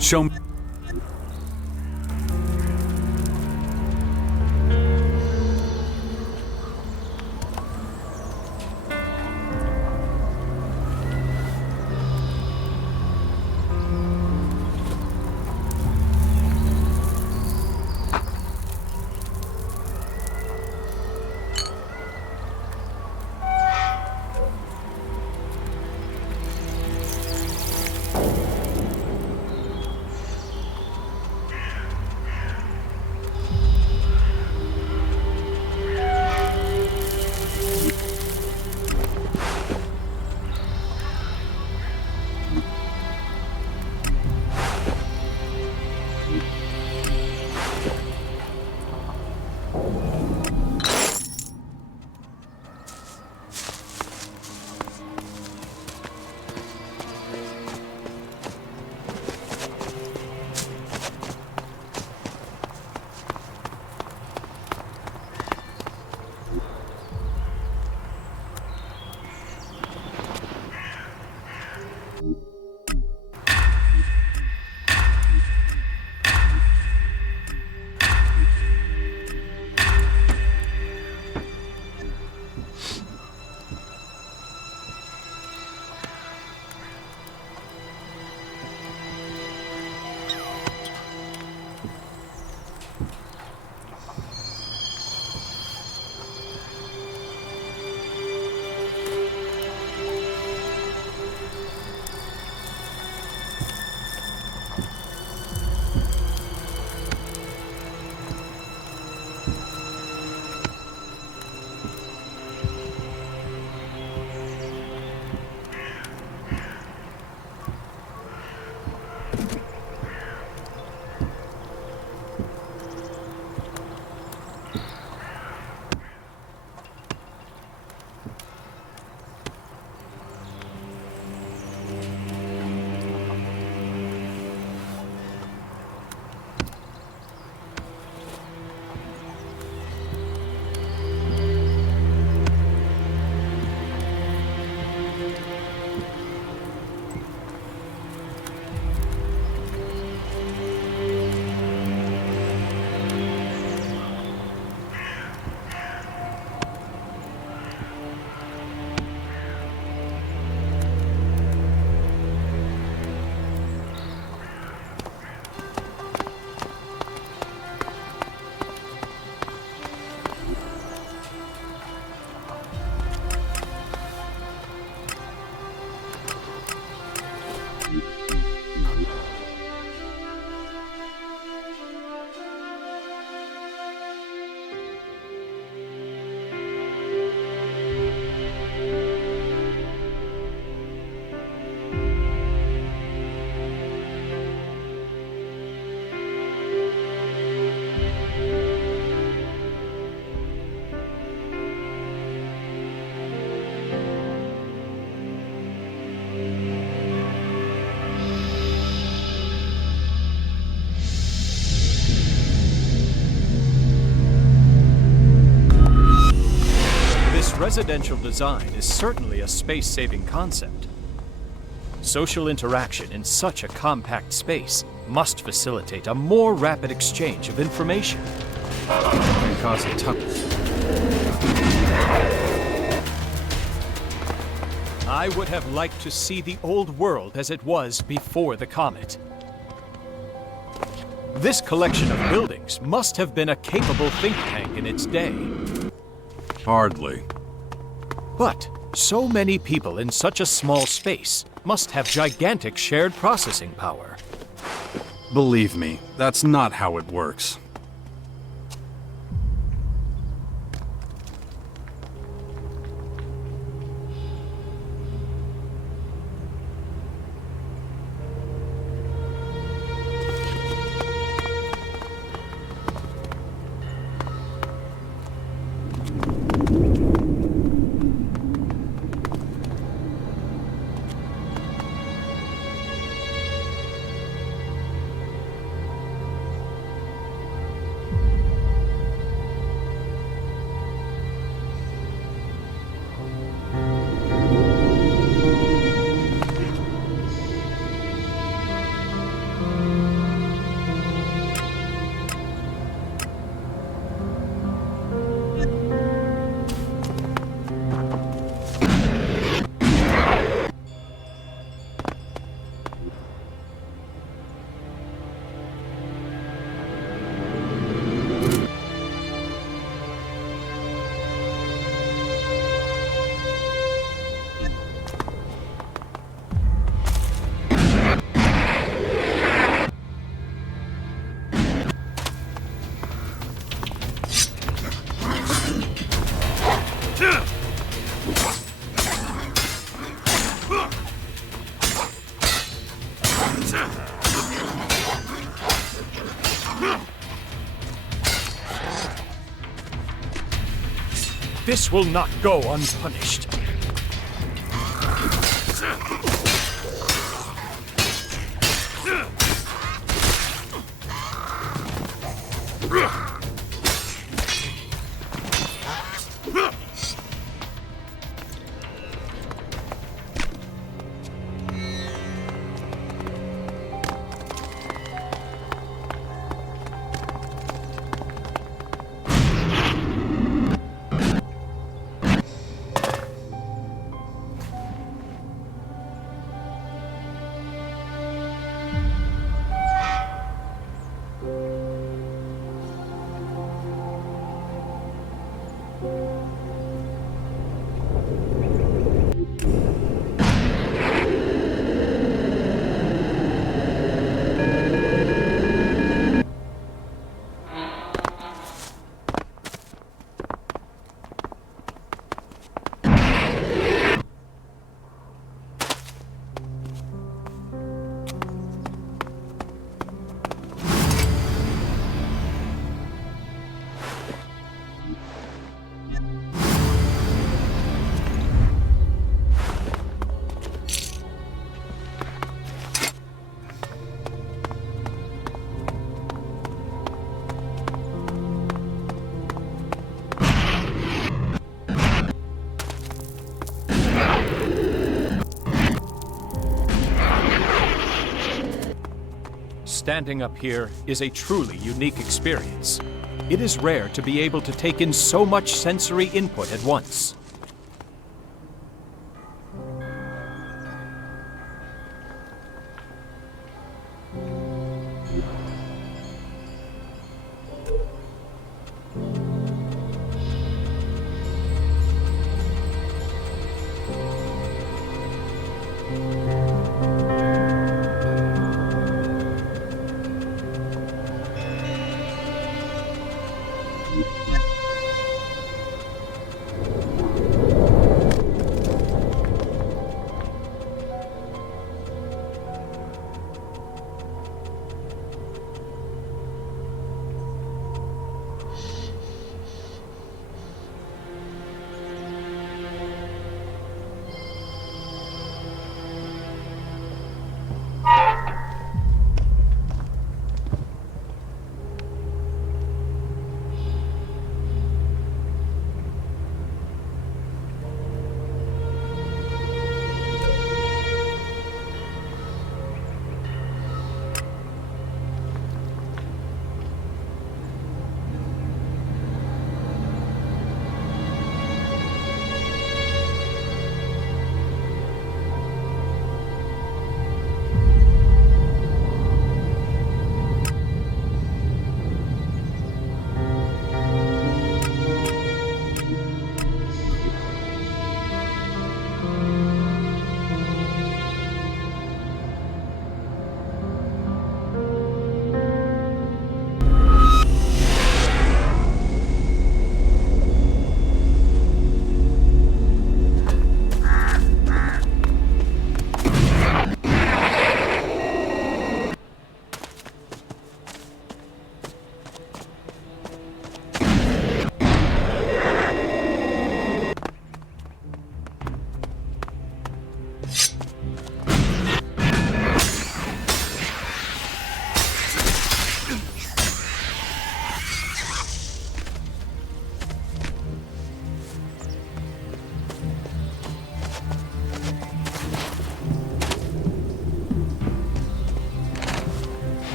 Show me. residential design is certainly a space-saving concept. Social interaction in such a compact space must facilitate a more rapid exchange of information. Can cause a tunnel. I would have liked to see the old world as it was before the comet. This collection of buildings must have been a capable think tank in its day. Hardly. But so many people in such a small space must have gigantic shared processing power. Believe me, that's not how it works. This will not go unpunished. Standing up here is a truly unique experience. It is rare to be able to take in so much sensory input at once.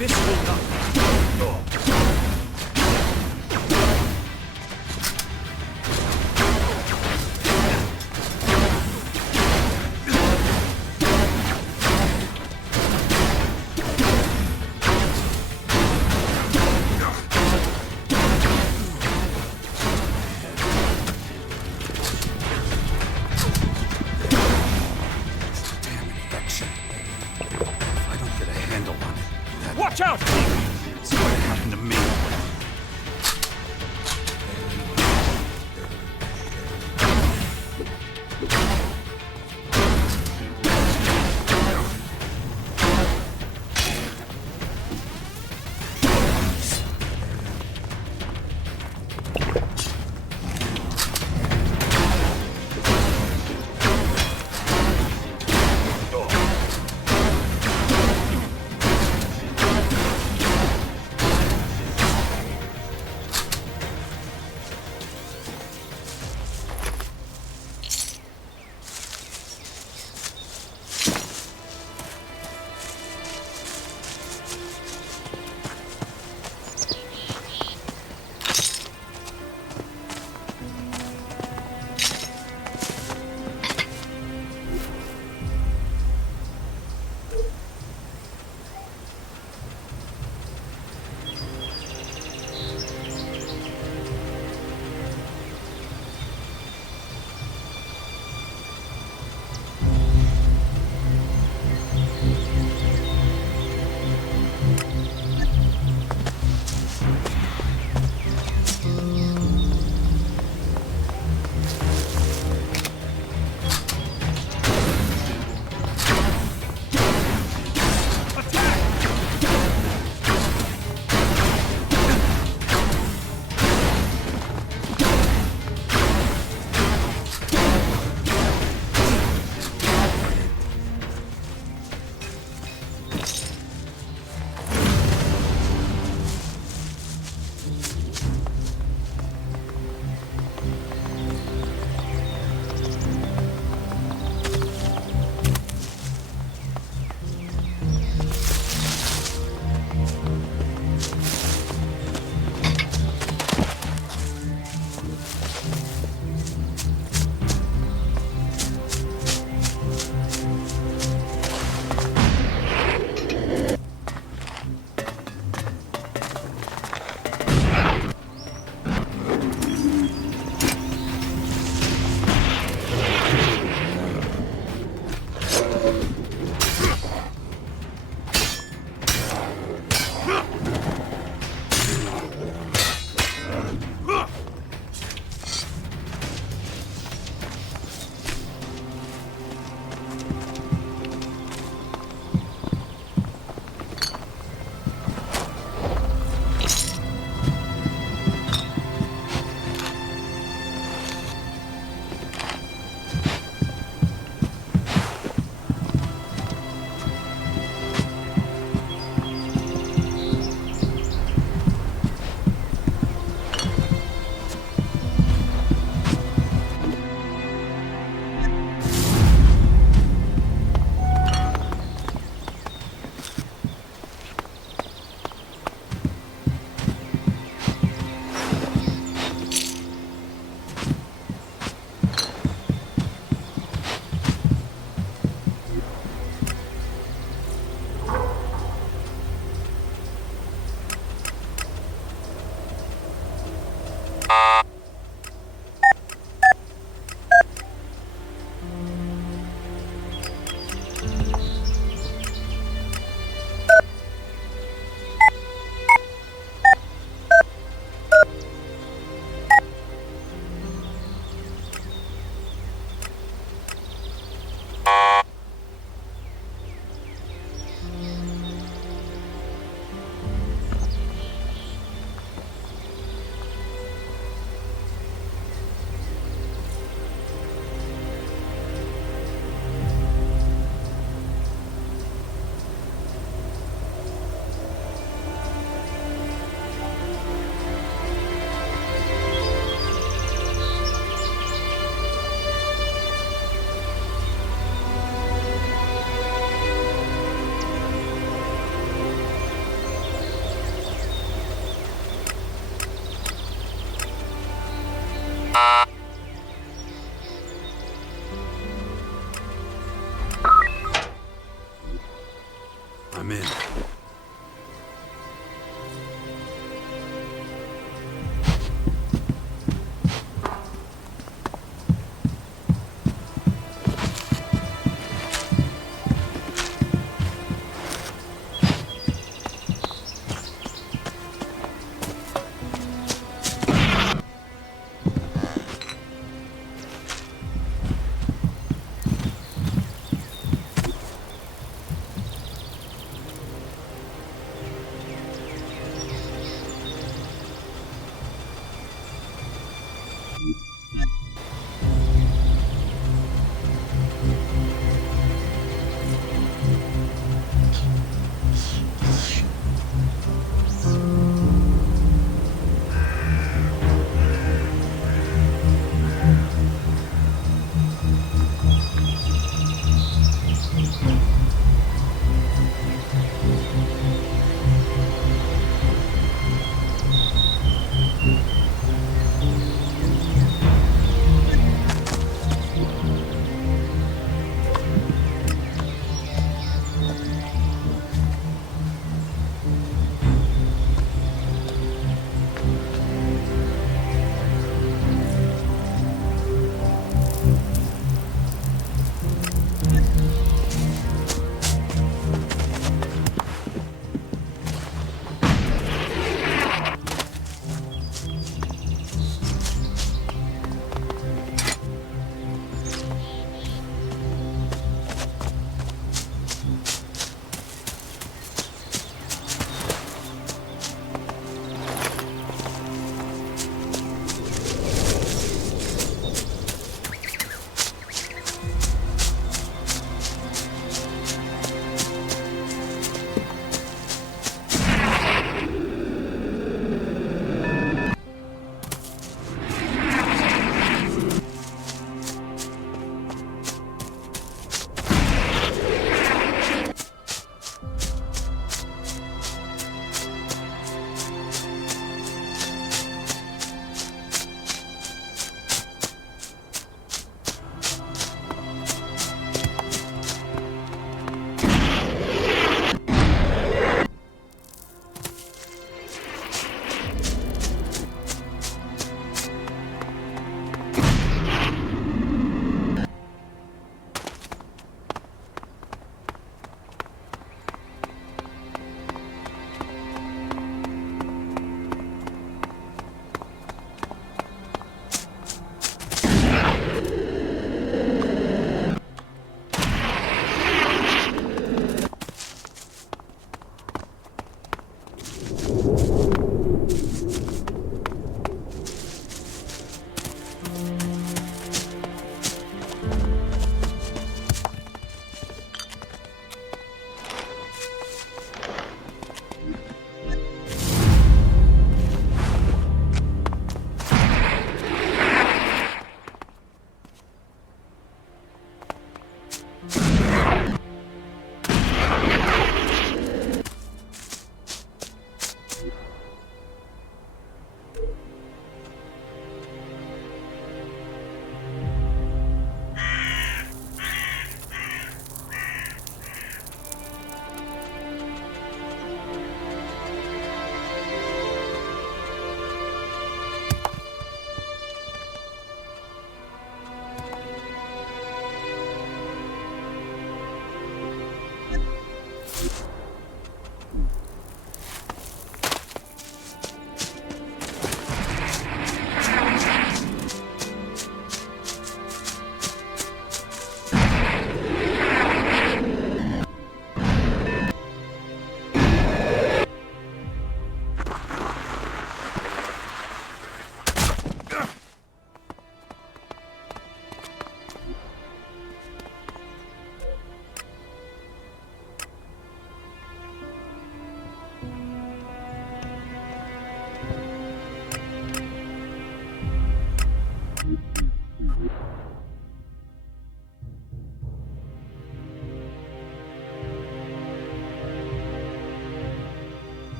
This will not. Watch out! It's going to happen to me.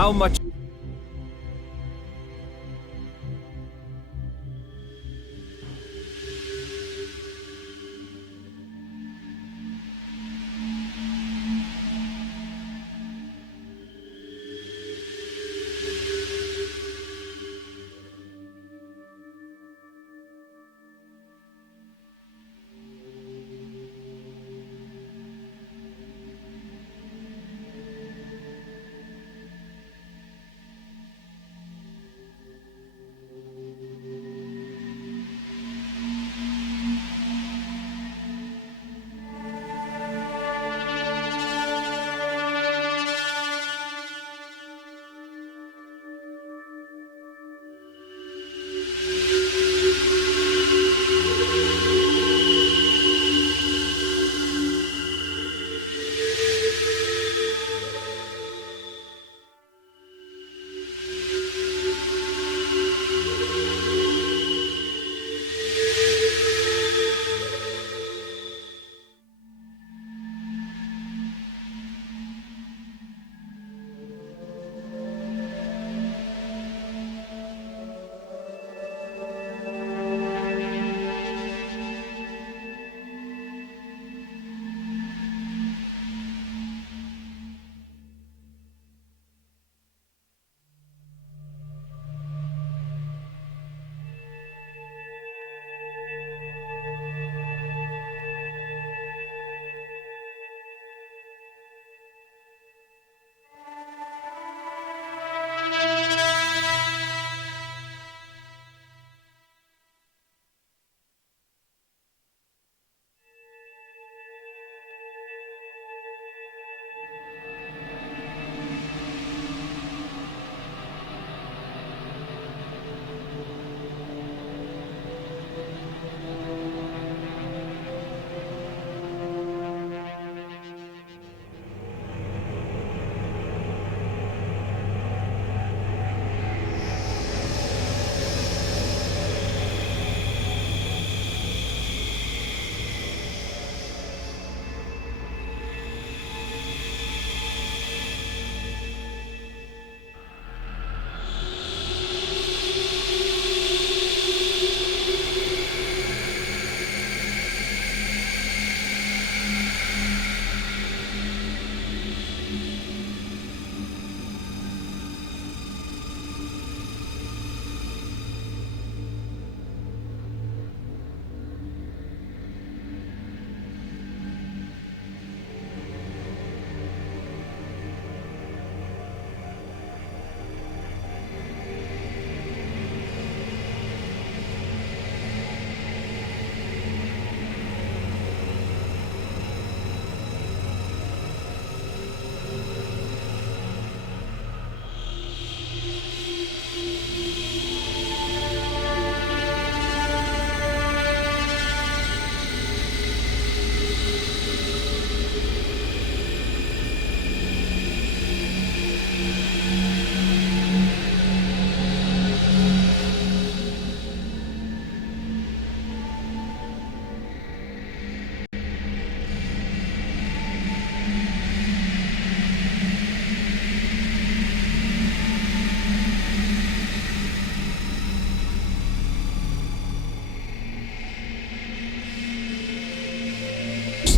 how much...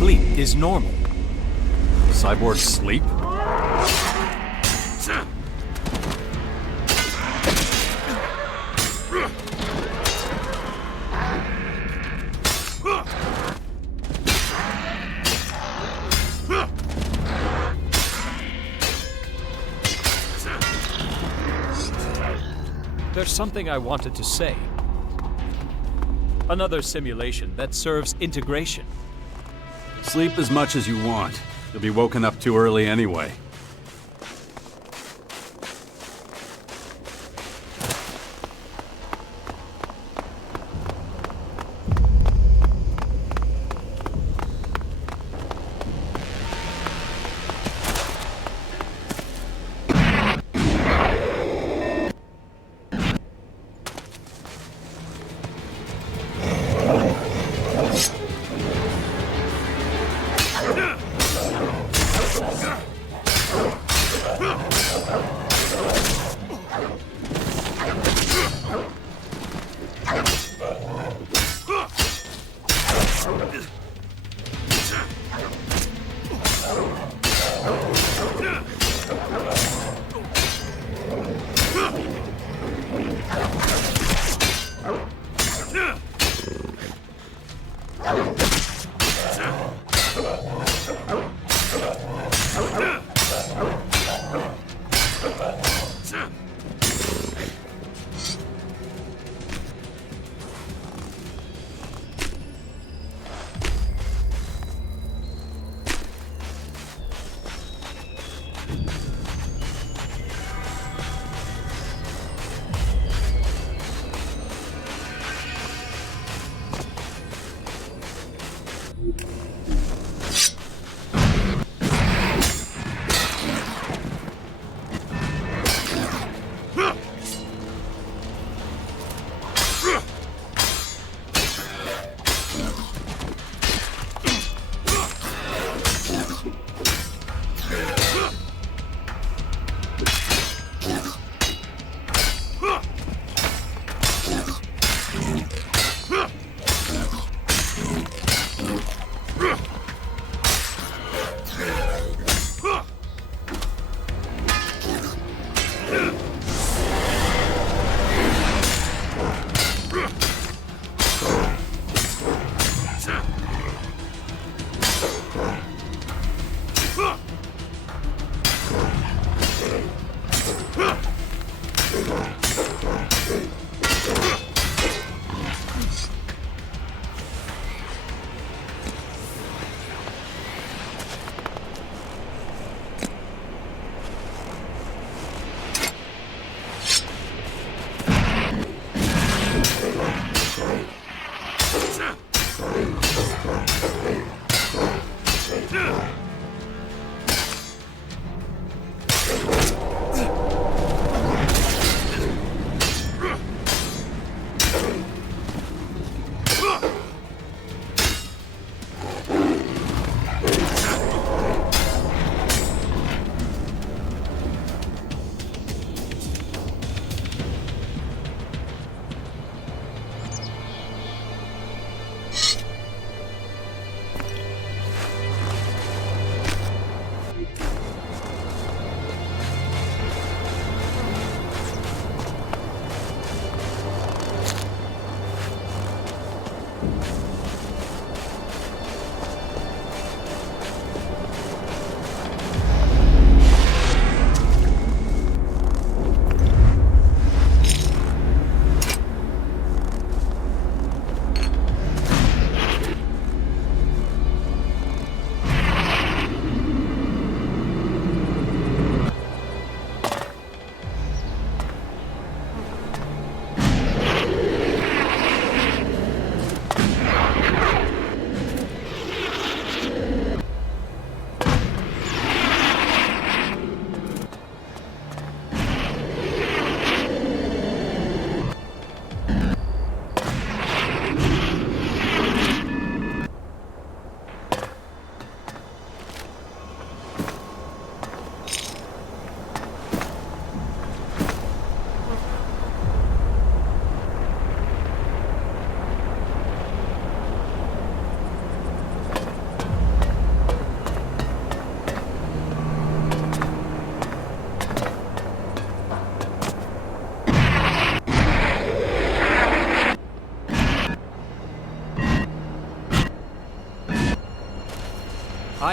sleep is normal. Cyborgs sleep? There's something I wanted to say. Another simulation that serves integration. Sleep as much as you want. You'll be woken up too early anyway.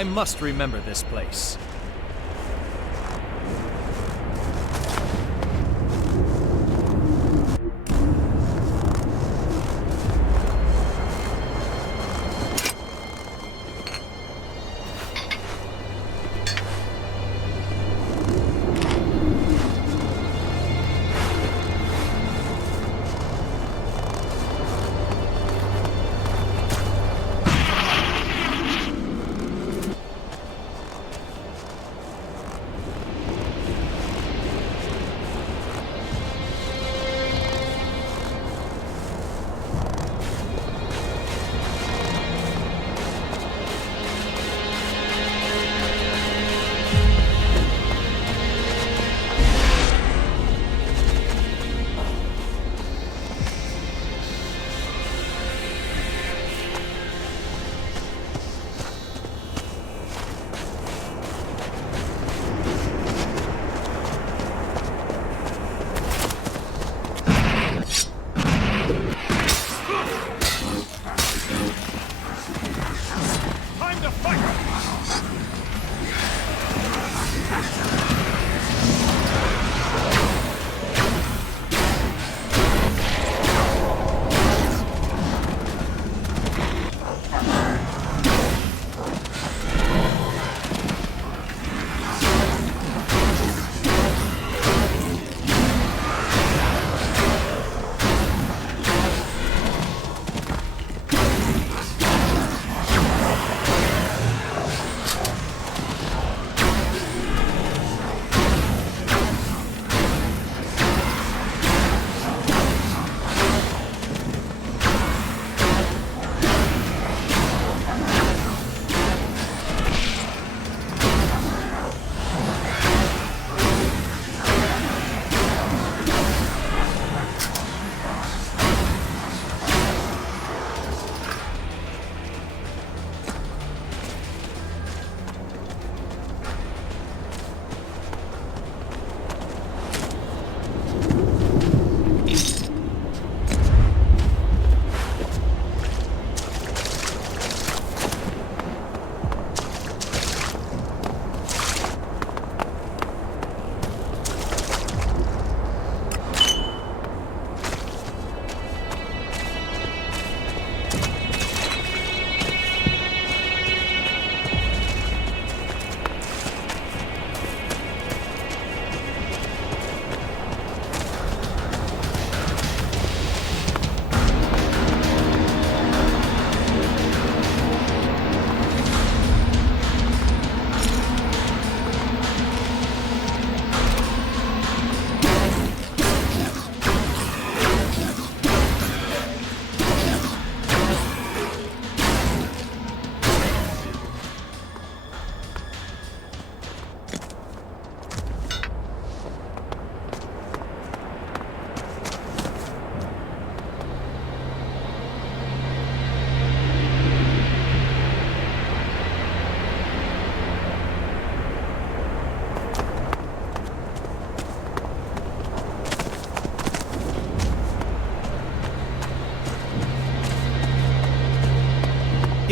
I must remember this place.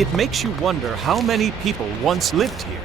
It makes you wonder how many people once lived here.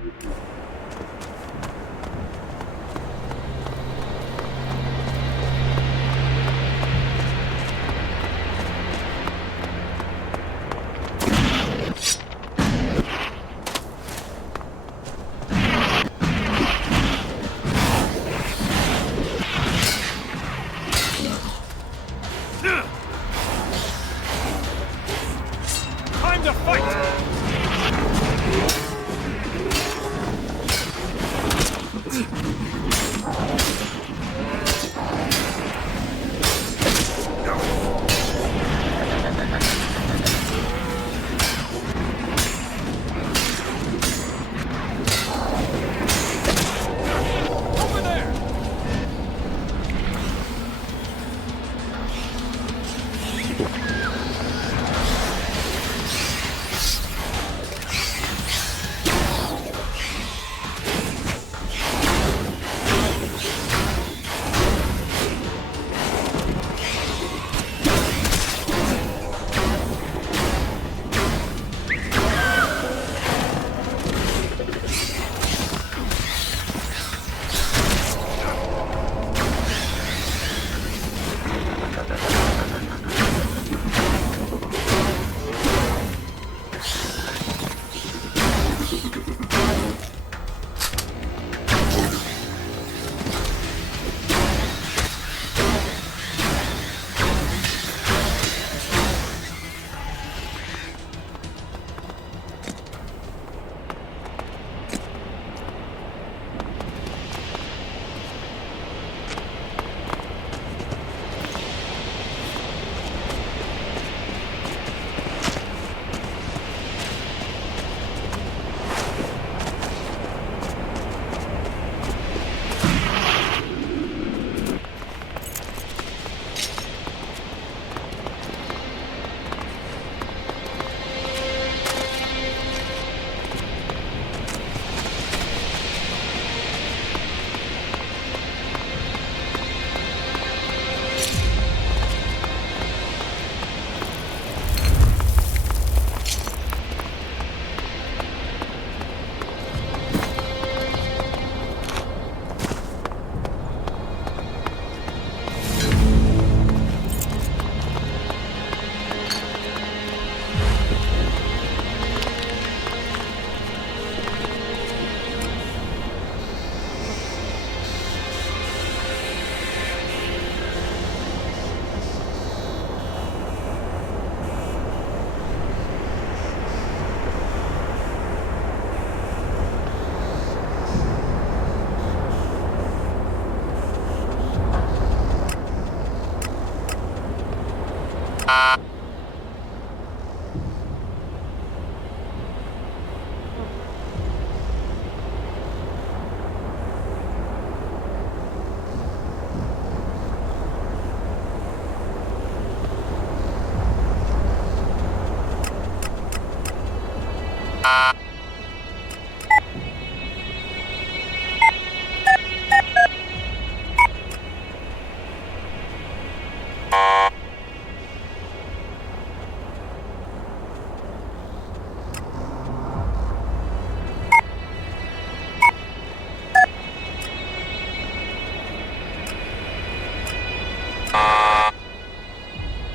Time to fight! Over there!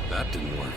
That didn't work.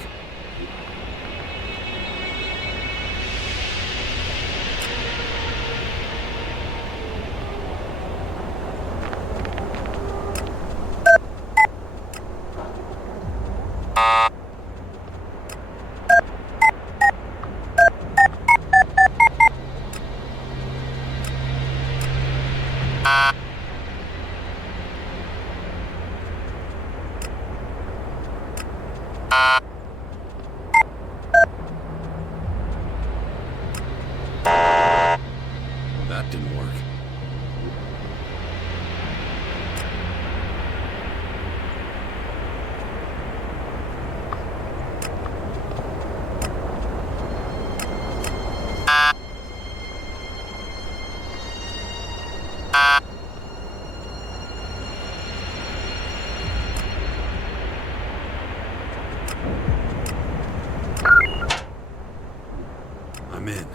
That didn't work. I'm in.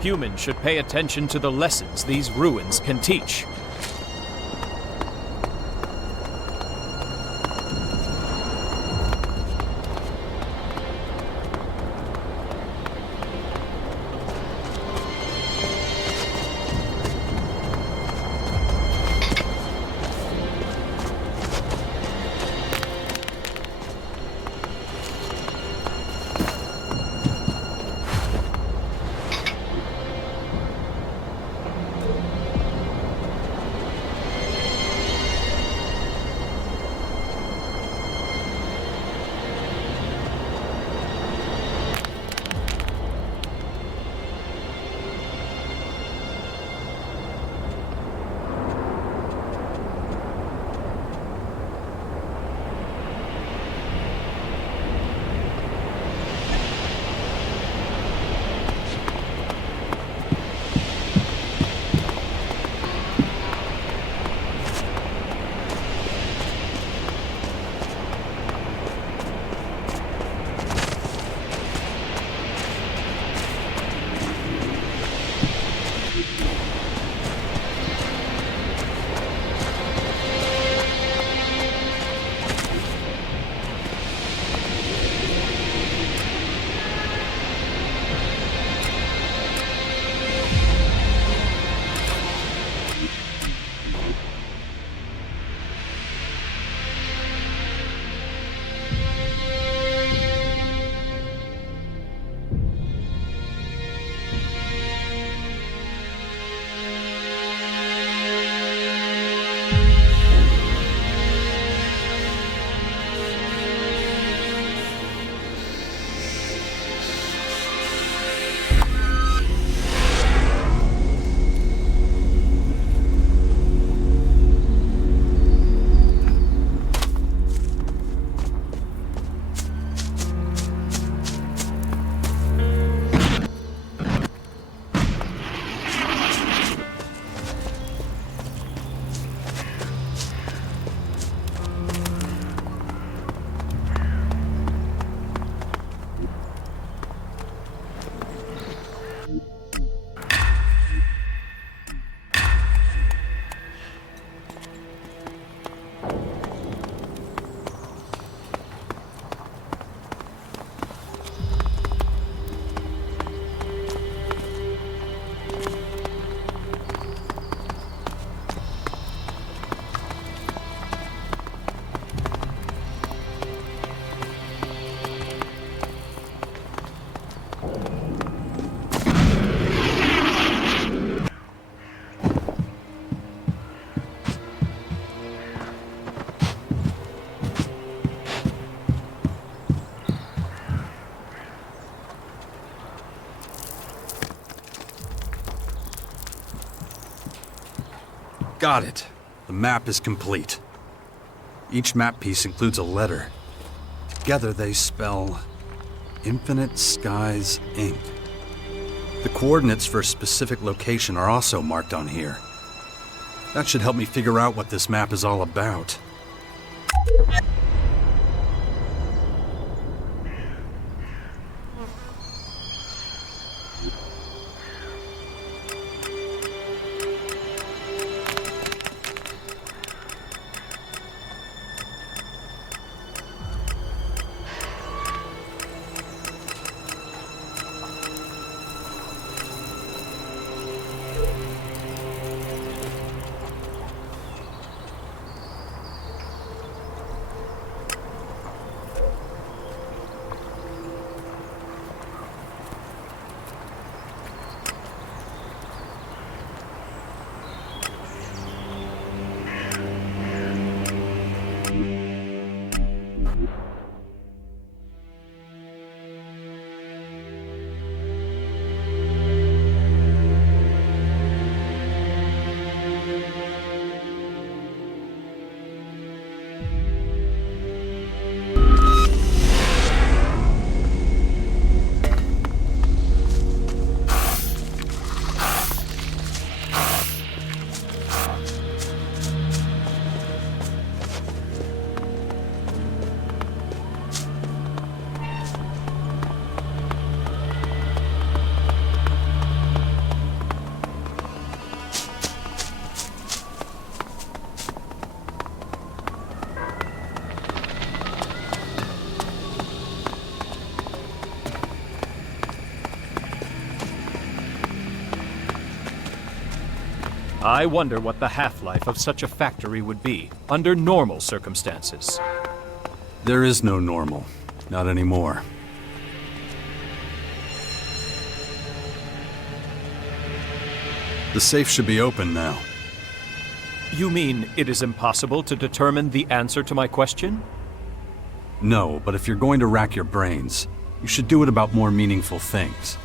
Humans should pay attention to the lessons these ruins can teach. Got it. The map is complete. Each map piece includes a letter. Together they spell Infinite Skies, Inc. The coordinates for a specific location are also marked on here. That should help me figure out what this map is all about. I wonder what the half-life of such a factory would be under normal circumstances. There is no normal. Not anymore. The safe should be open now. You mean it is impossible to determine the answer to my question? No, but if you're going to rack your brains, you should do it about more meaningful things.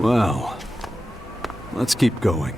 Well, let's keep going.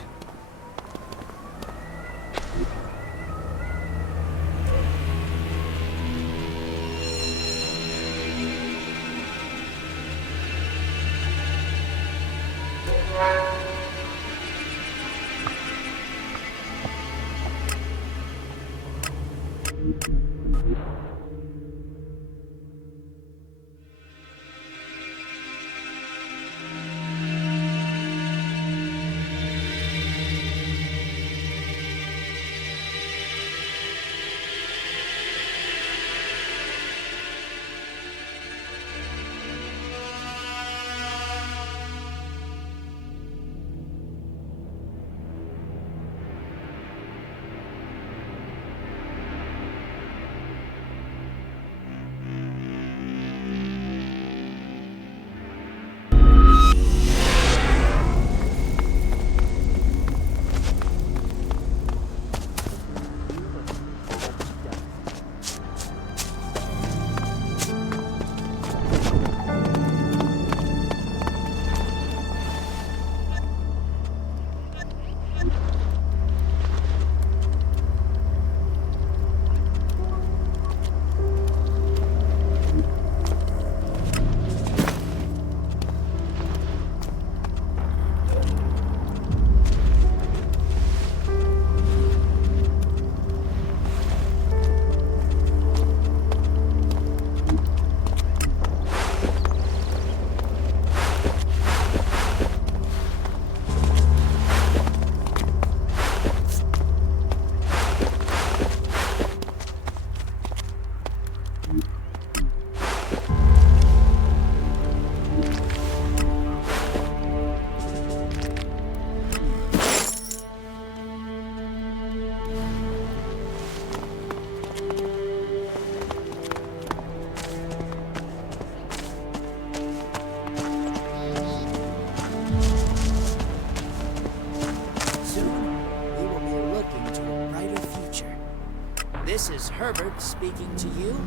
This is Herbert speaking to you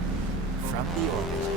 from the orbit.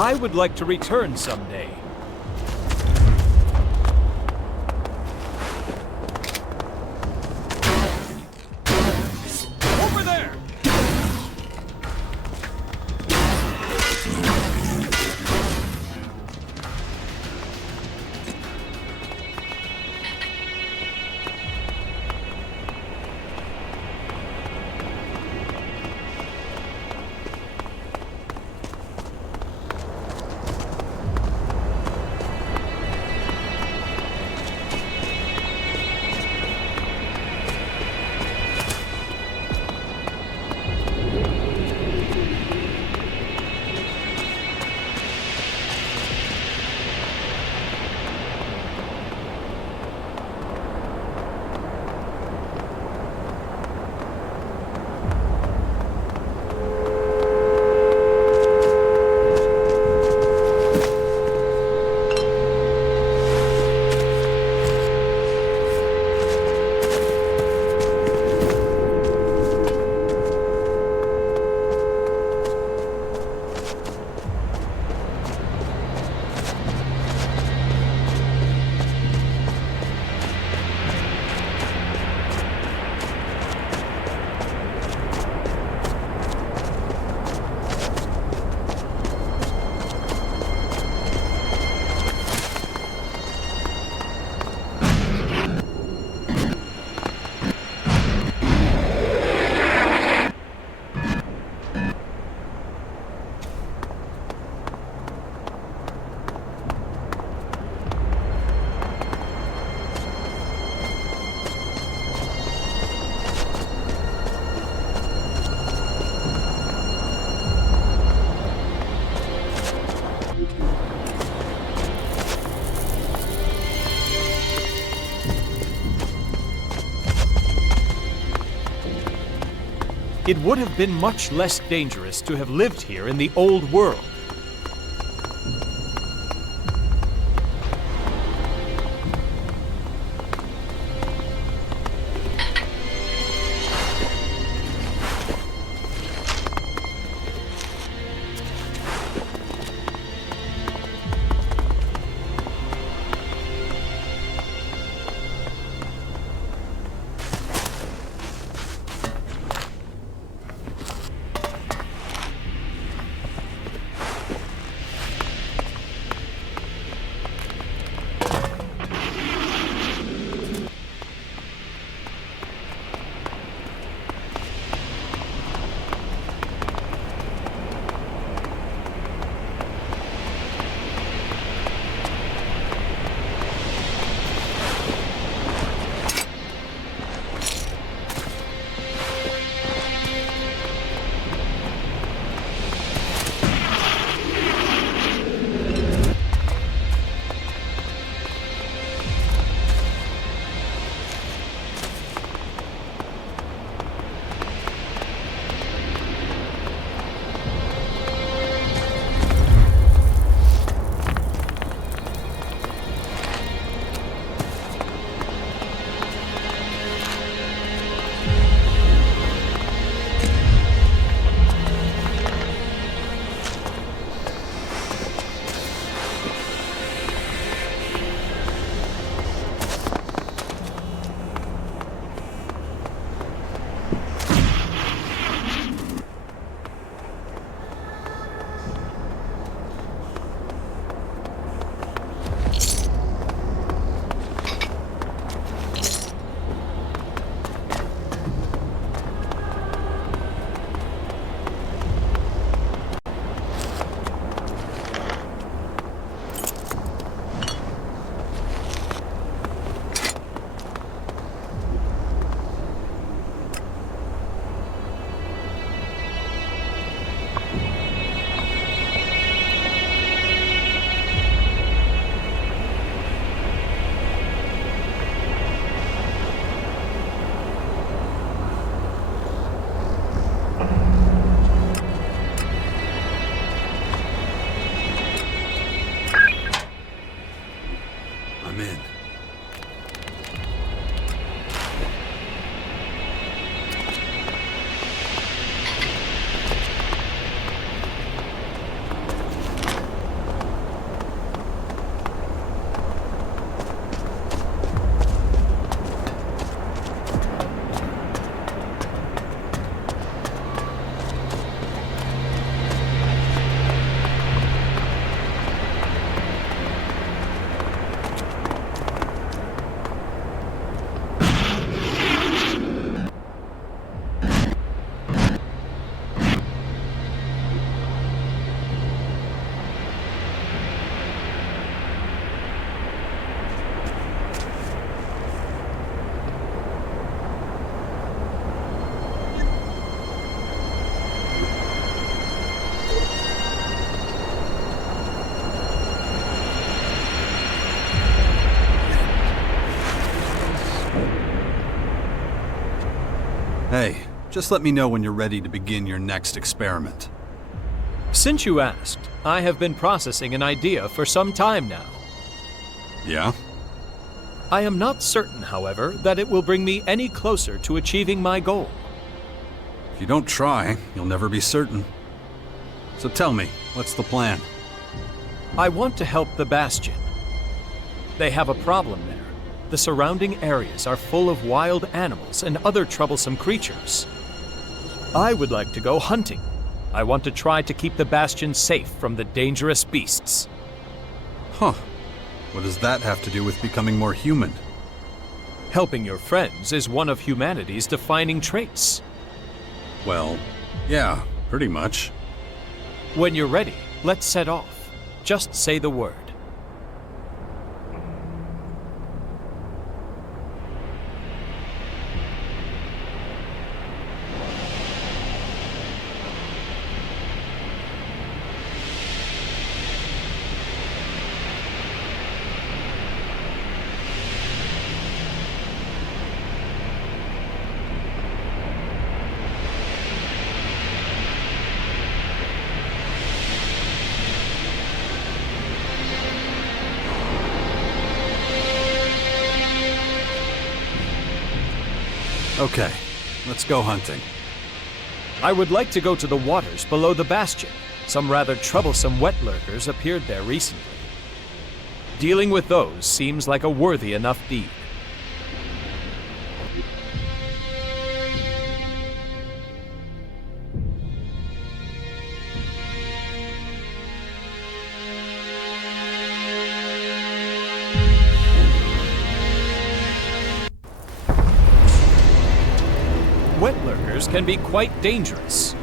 I would like to return someday. Over there! It would have been much less dangerous to have lived here in the old world. Just let me know when you're ready to begin your next experiment. Since you asked, I have been processing an idea for some time now. Yeah? I am not certain, however, that it will bring me any closer to achieving my goal. If you don't try, you'll never be certain. So tell me, what's the plan? I want to help the Bastion. They have a problem there. The surrounding areas are full of wild animals and other troublesome creatures. I would like to go hunting. I want to try to keep the Bastion safe from the dangerous beasts. Huh. What does that have to do with becoming more human? Helping your friends is one of humanity's defining traits. Well, yeah, pretty much. When you're ready, let's set off. Just say the word. Okay, let's go hunting. I would like to go to the waters below the Bastion. Some rather troublesome wet lurkers appeared there recently. Dealing with those seems like a worthy enough deed. Wet lurkers can be quite dangerous.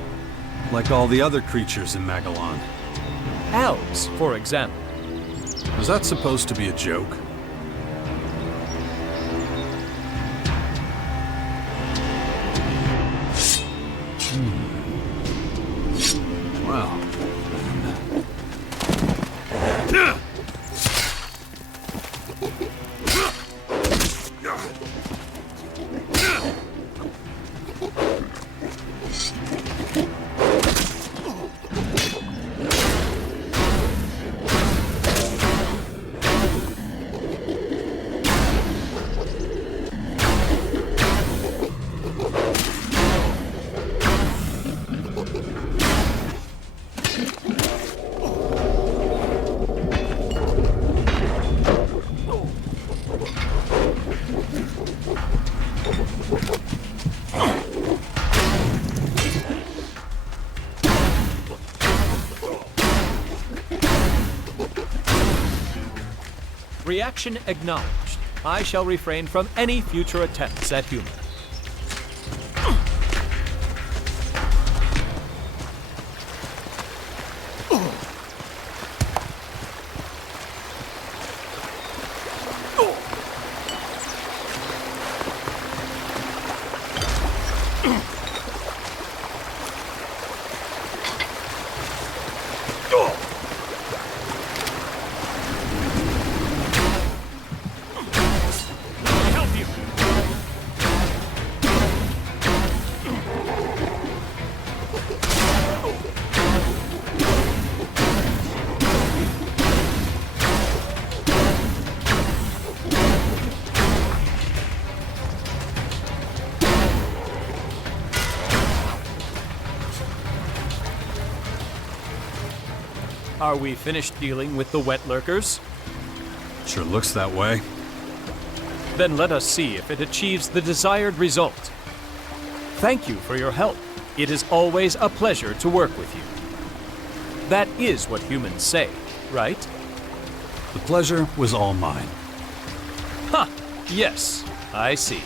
Like all the other creatures in Magellan. Algs, for example. Was that supposed to be a joke? Wow. Reaction acknowledged. I shall refrain from any future attempts at humor. Are we finished dealing with the wet lurkers? Sure looks that way. Then let us see if it achieves the desired result. Thank you for your help. It is always a pleasure to work with you. That is what humans say, right? The pleasure was all mine. Ha! Yes, I see.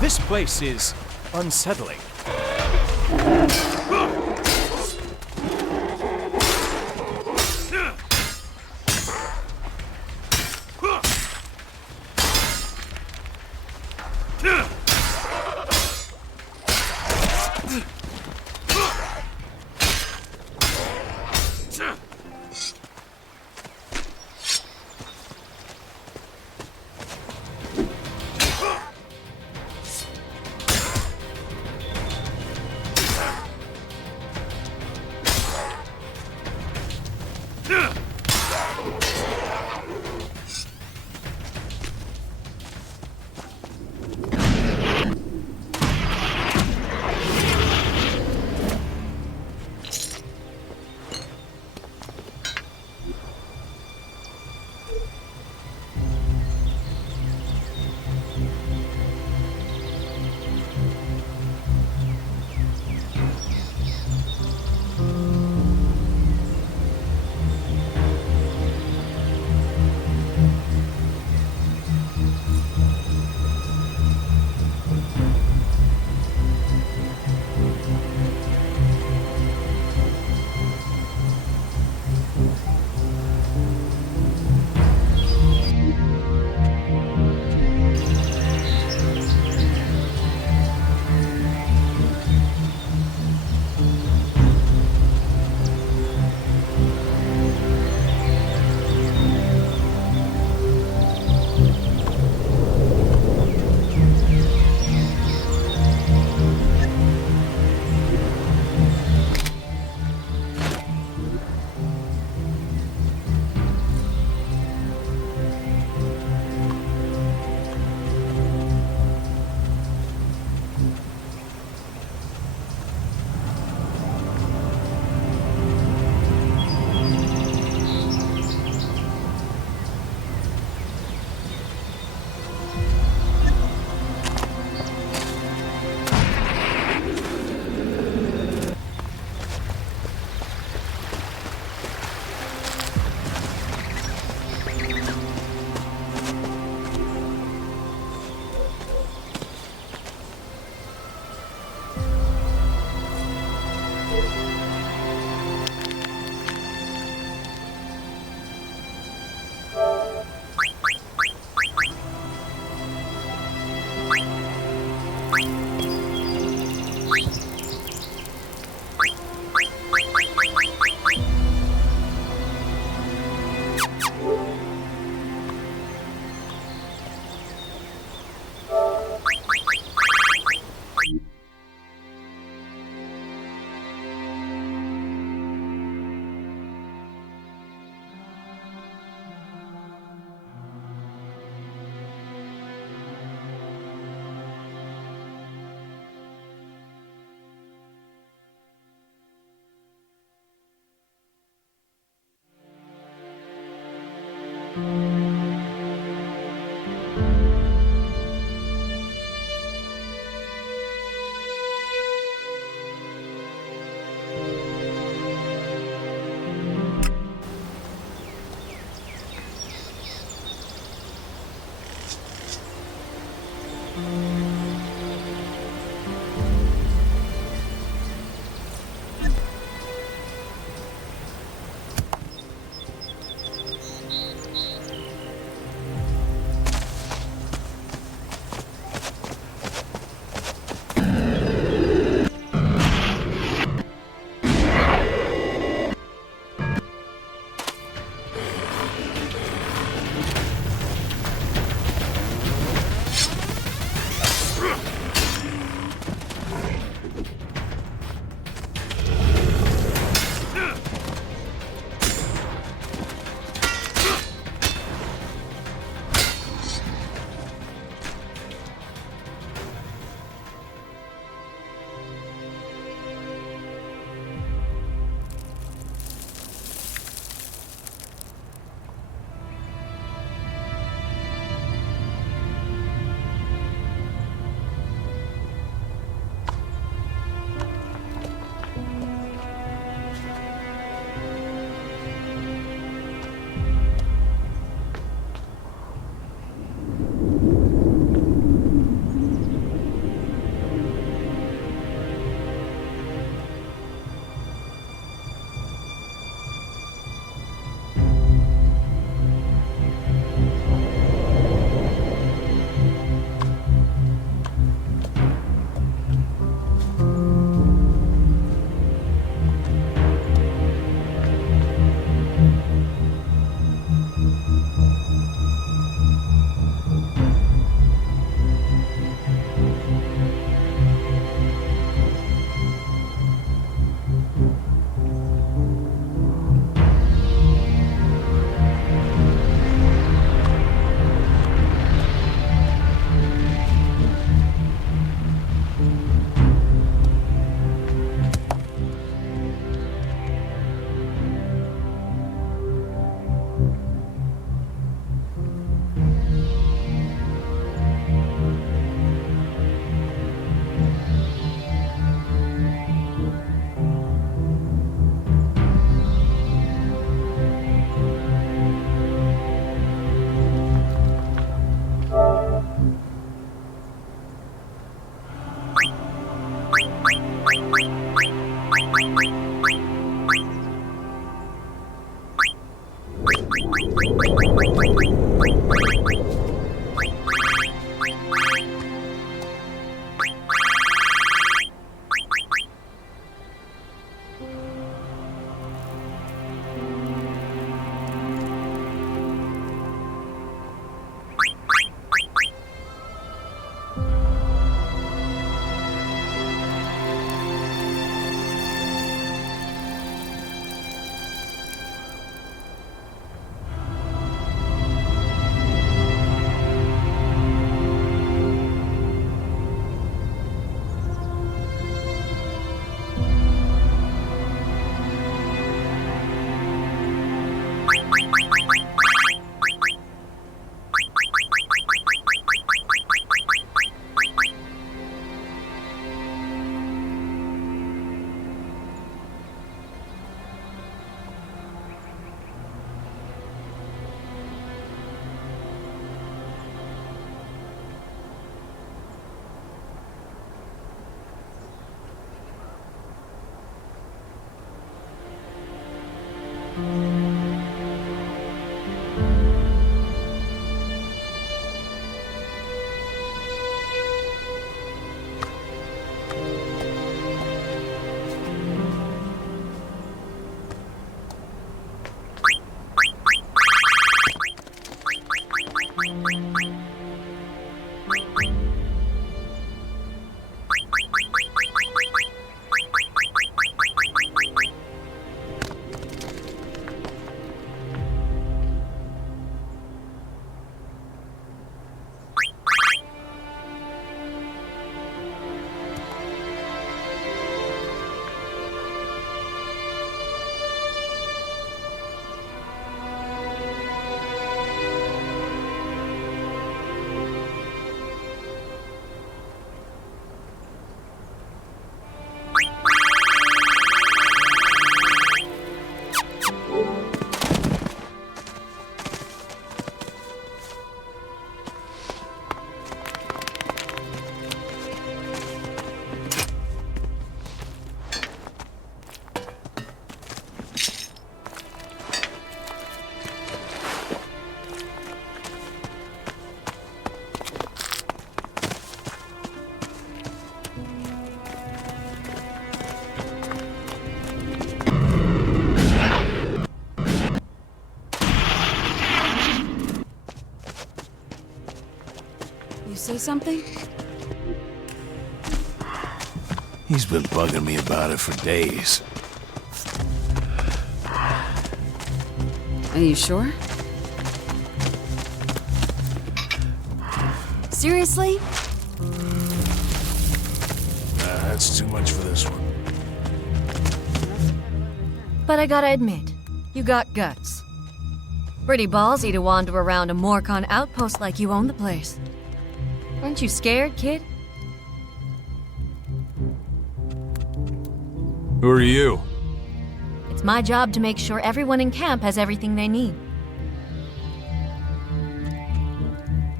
This place is unsettling. Say something? He's been bugging me about it for days. Are you sure? Seriously? That's too much for this one. But I gotta admit, you got guts. Pretty ballsy to wander around a Morcon outpost like you own the place. Aren't you scared, kid? Who are you? It's my job to make sure everyone in camp has everything they need.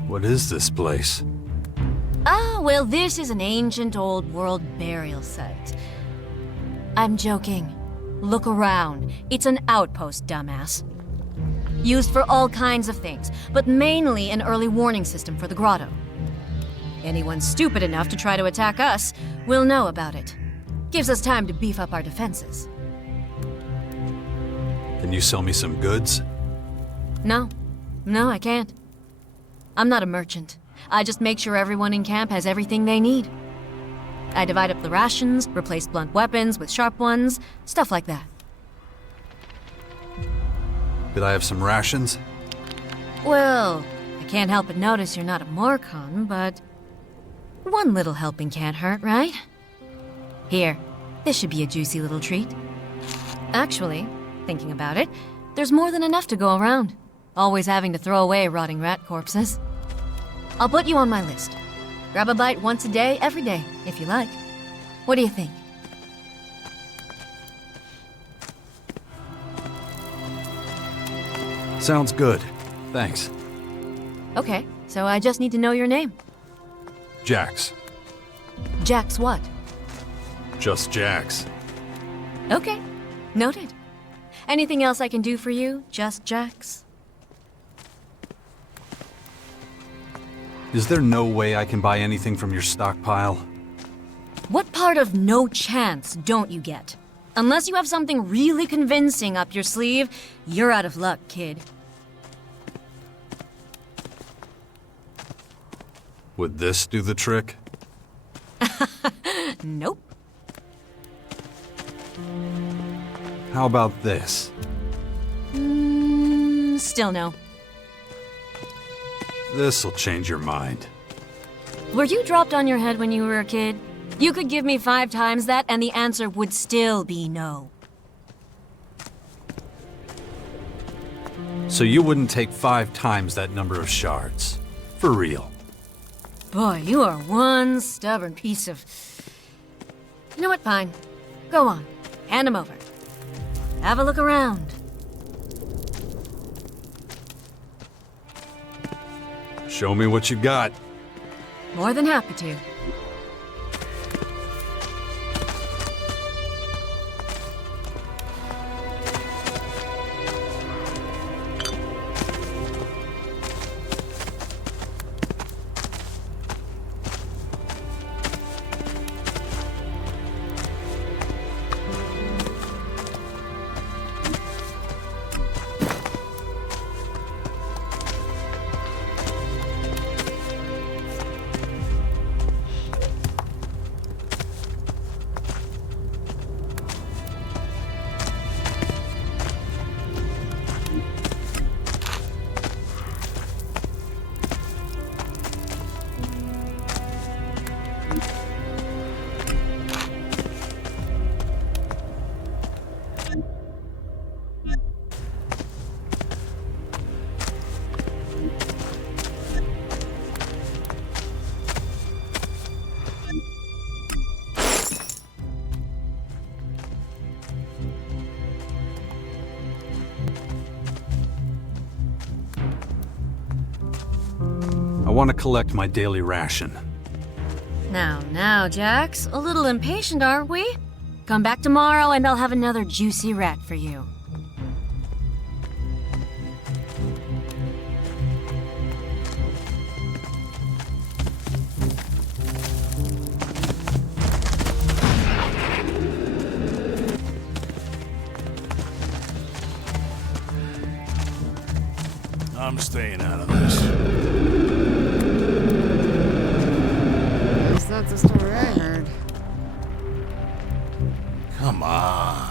What is this place? Ah, well, this is an ancient old world burial site. I'm joking. Look around. It's an outpost, dumbass. Used for all kinds of things, but mainly an early warning system for the grotto. Anyone stupid enough to try to attack us will know about it. Gives us time to beef up our defenses. Can you sell me some goods? No. No, I can't. I'm not a merchant. I just make sure everyone in camp has everything they need. I divide up the rations, replace blunt weapons with sharp ones, stuff like that. Could I have some rations? Well, I can't help but notice you're not a Morcon, but one little helping can't hurt, right? Here, this should be a juicy little treat. Actually, thinking about it, there's more than enough to go around. Always having to throw away rotting rat corpses. I'll put you on my list. Grab a bite once a day, every day, if you like. What do you think? Sounds good. Thanks. Okay, so I just need to know your name. Jax. Jax what? Just Jax. Okay, noted. Anything else I can do for you, Just Jax? Is there no way I can buy anything from your stockpile? What part of no chance don't you get? Unless you have something really convincing up your sleeve, you're out of luck, kid. Would this do the trick? Nope. How about this? Still no. This'll change your mind. Were you dropped on your head when you were a kid? You could give me 5 times that and the answer would still be no. So you wouldn't take 5 times that number of shards? For real? Boy, you are one stubborn piece of... You know what, fine. Go on. Hand him over. Have a look around. Show me what you got. More than happy to. I want to collect my daily ration. Now, Jax, a little impatient, aren't we? Come back tomorrow and I'll have another juicy rat for you. I'm staying out of this. At least that's the story I heard. Come on.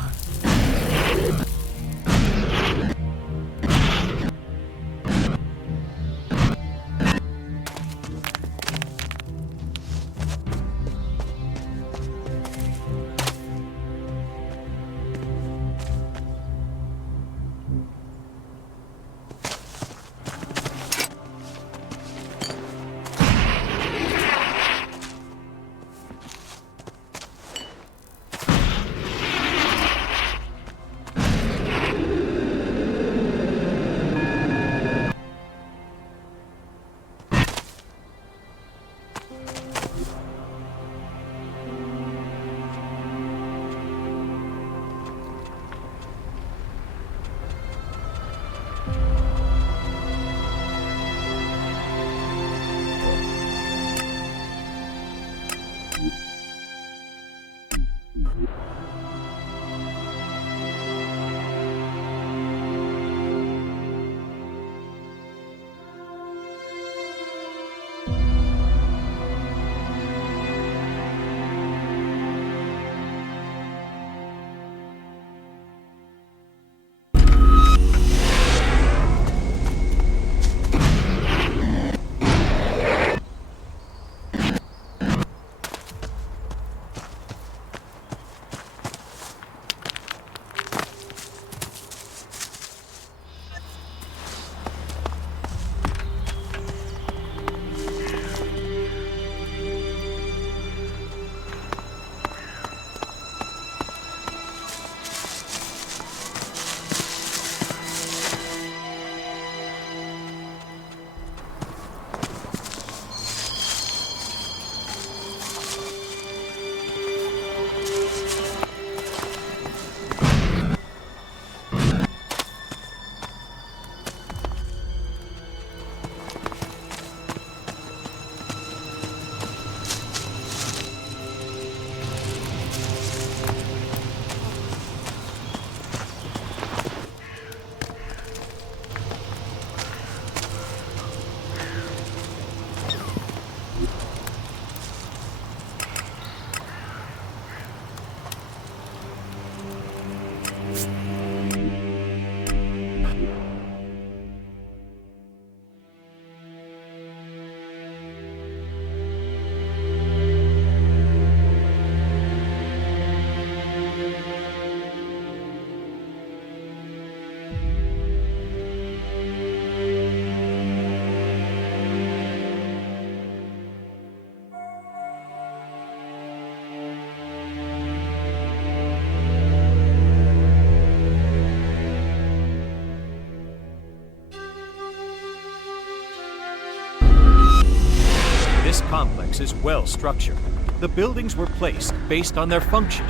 Elves is well structured. The buildings were placed based on their function.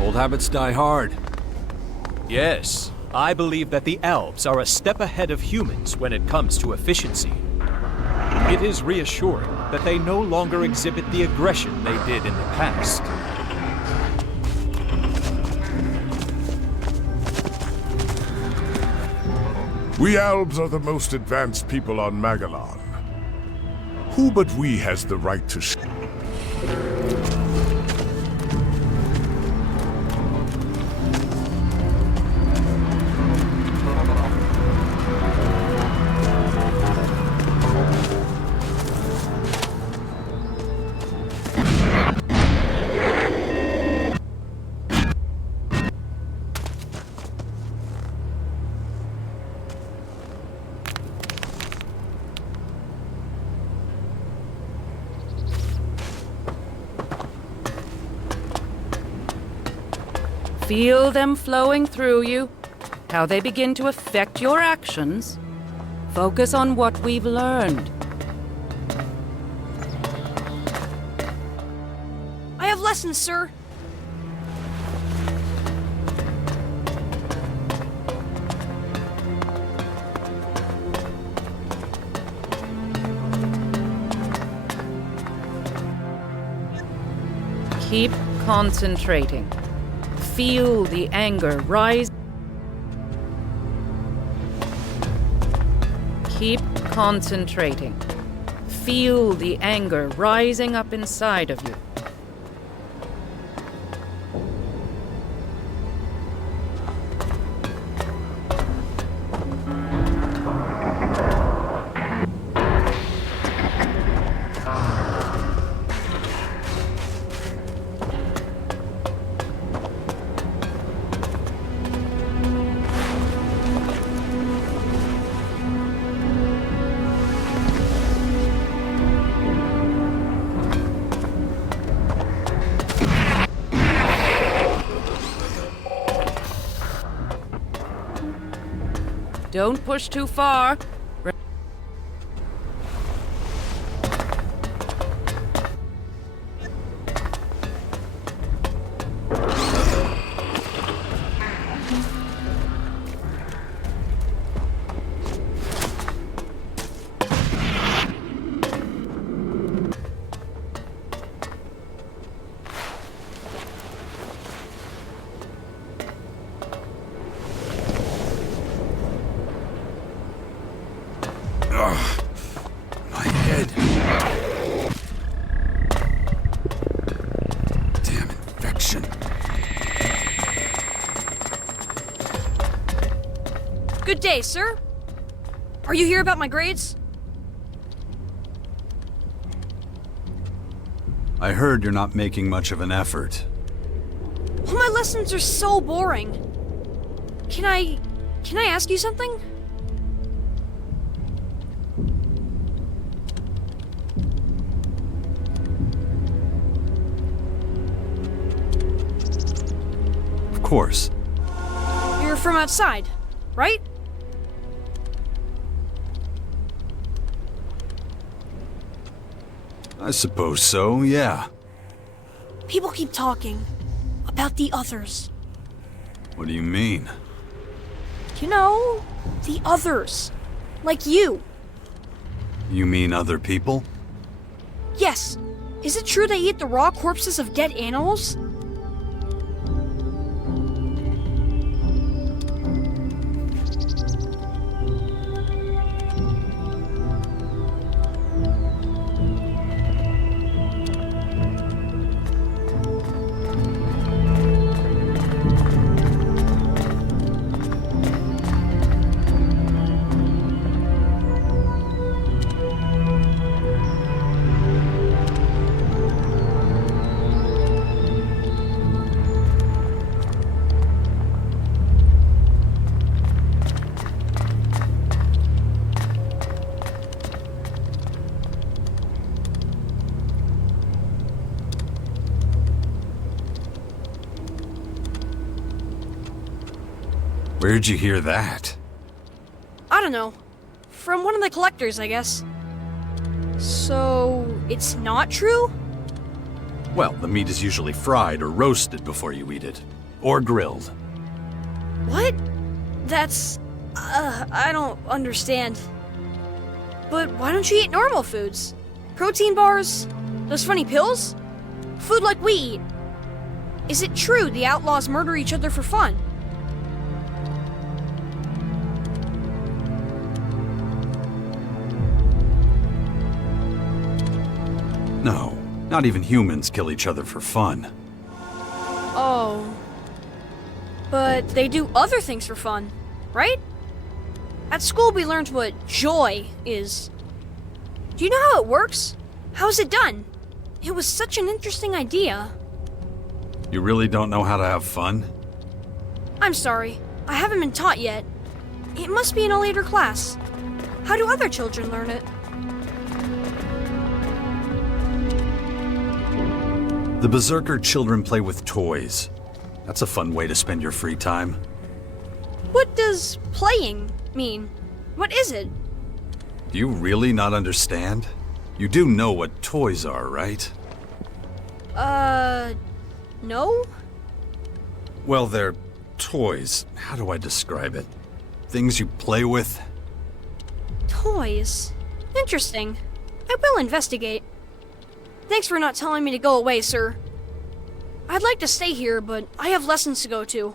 Old habits die hard. Yes, I believe that the Elves are a step ahead of humans when it comes to efficiency. It is reassuring that they no longer exhibit the aggression they did in the past. We Elves are the most advanced people on Magellan. Who but we has the right to... Feel them flowing through you, how they begin to affect your actions. Focus on what we've learned. I have lessons, sir. Keep concentrating. Feel the anger rise. Keep concentrating. Feel the anger rising up inside of you. Don't push too far. My head. Damn infection. Good day, sir. Are you here about my grades? I heard you're not making much of an effort. Well, my lessons are so boring. Can I ask you something? Of course. You're from outside, right? I suppose so, yeah. People keep talking about the others. What do you mean? You know, the others. Like you. You mean other people? Yes. Is it true they eat the raw corpses of dead animals? Where'd you hear that? I don't know. From one of the collectors, I guess. So, It's not true? Well, the meat is usually fried or roasted before you eat it. Or grilled. What? That's... I don't understand. But why don't you eat normal foods? Protein bars? Those funny pills? Food like we eat. Is it true the outlaws murder each other for fun? No, not even humans kill each other for fun. Oh. But they do other things for fun, right? At school we learned what joy is. Do you know how it works? How is it done? It was such an interesting idea. You really don't know how to have fun? I'm sorry, I haven't been taught yet. It must be in a later class. How do other children learn it? The Berserker children play with toys. That's a fun way to spend your free time. What does playing mean? What is it? Do you really not understand? You do know what toys are, right? No? Well, they're toys. How do I describe it? Things you play with? Toys? Interesting. I will investigate. Thanks for not telling me to go away, sir. I'd like to stay here, but I have lessons to go to.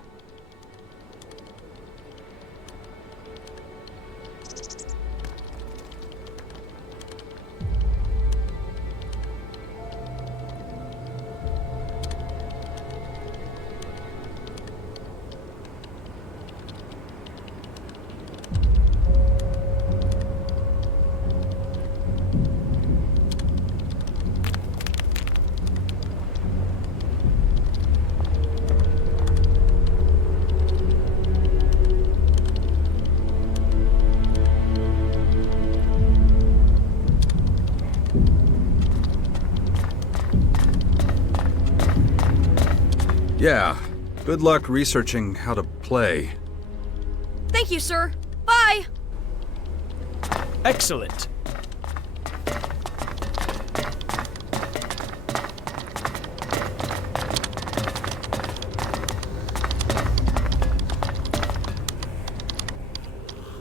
Yeah. Good luck researching how to play. Thank you, sir. Bye! Excellent.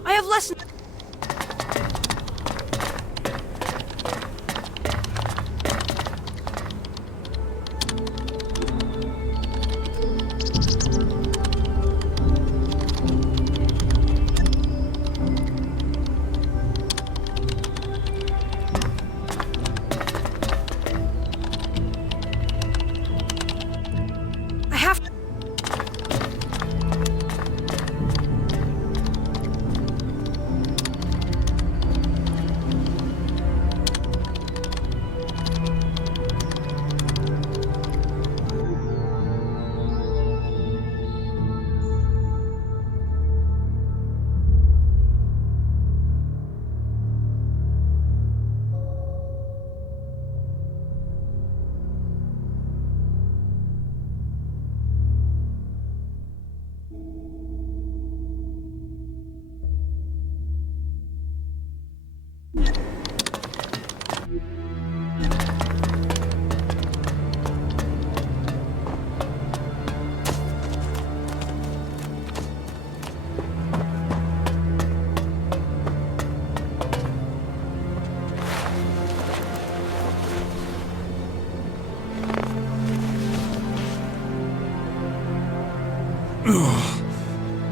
I have lessons. I have to.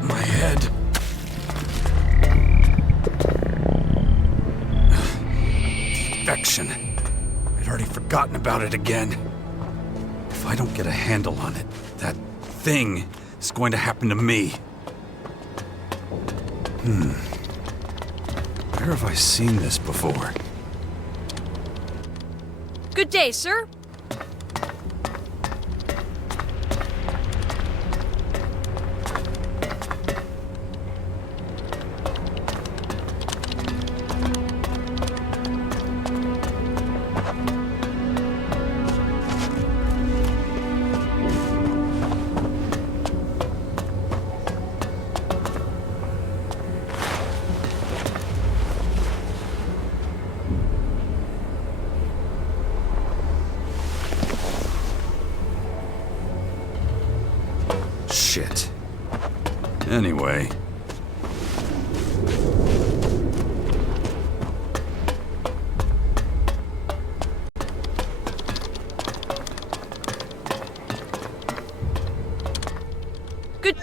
My head. Infection. I'd already forgotten about it again. If I don't get a handle on it, that thing is going to happen to me. Where have I seen this before? Good day, sir. Shit. Anyway. Good.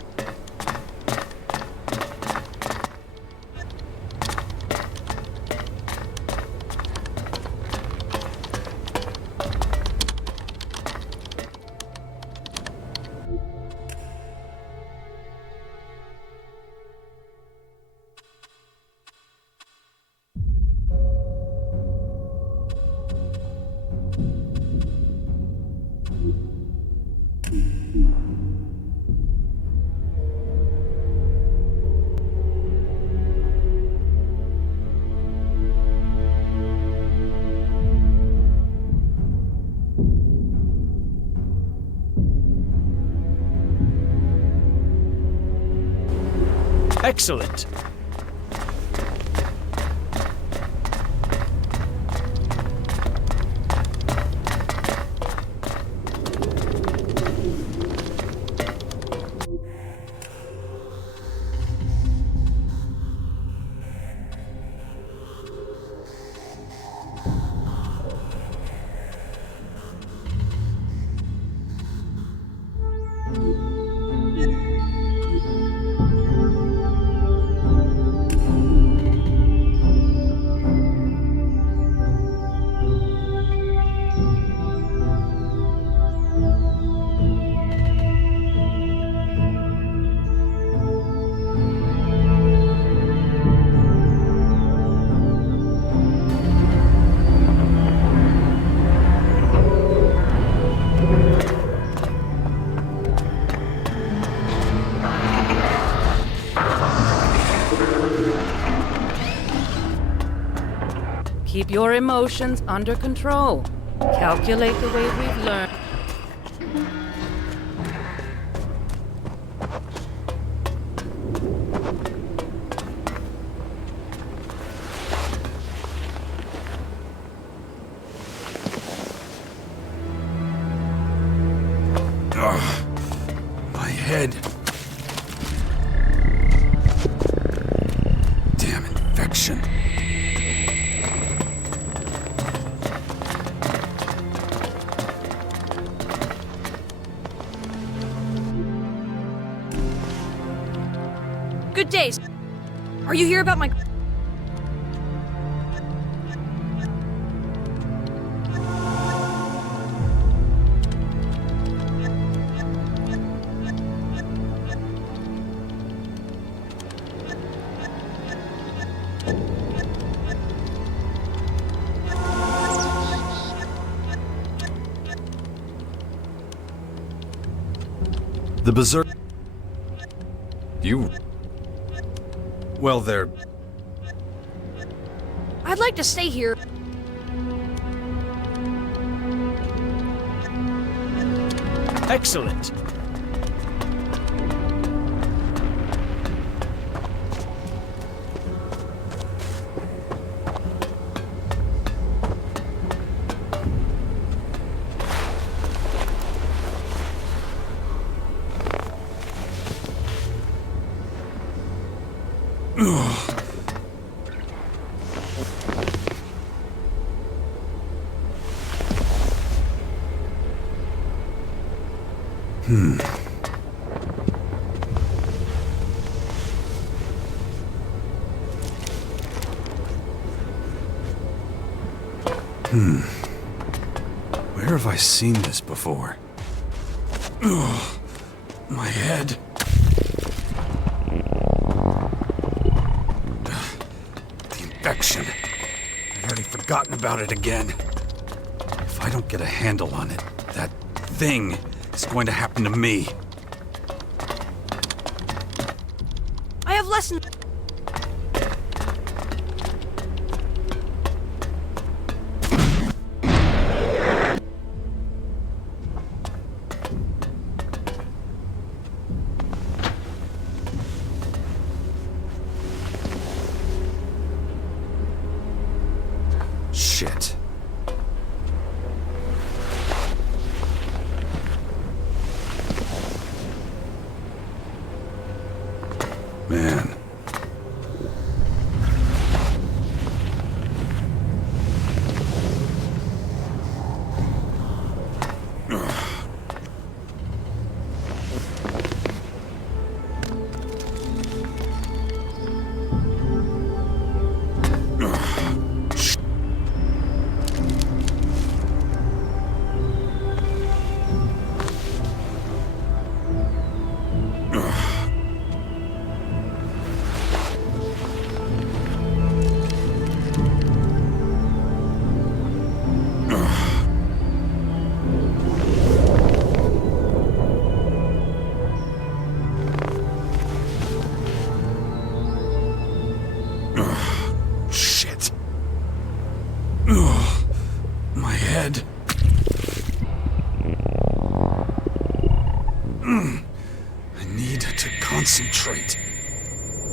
Excellent. Keep your emotions under control. Calculate the way we've learned. My head. Damn infection. Good days. Are you here about my... The Berserk... You... Well, they're... I'd like to stay here. Excellent. Where have I seen this before? Ugh, my head. The infection. I'd already forgotten about it again. If I don't get a handle on it, that thing is going to happen to me. I have lessons. Shit. I need to concentrate.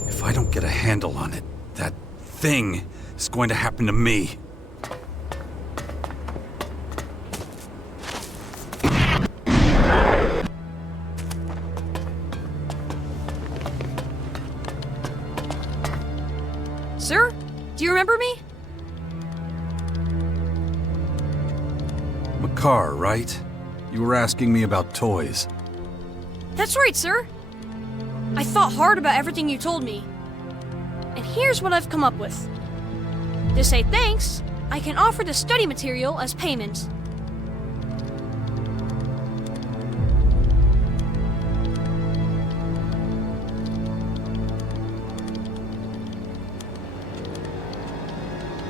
If I don't get a handle on it, that thing is going to happen to me. Sir, do you remember me? Makar, right? You were asking me about toys. That's right, sir. I thought hard about everything you told me. And here's what I've come up with. To say thanks, I can offer the study material as payment.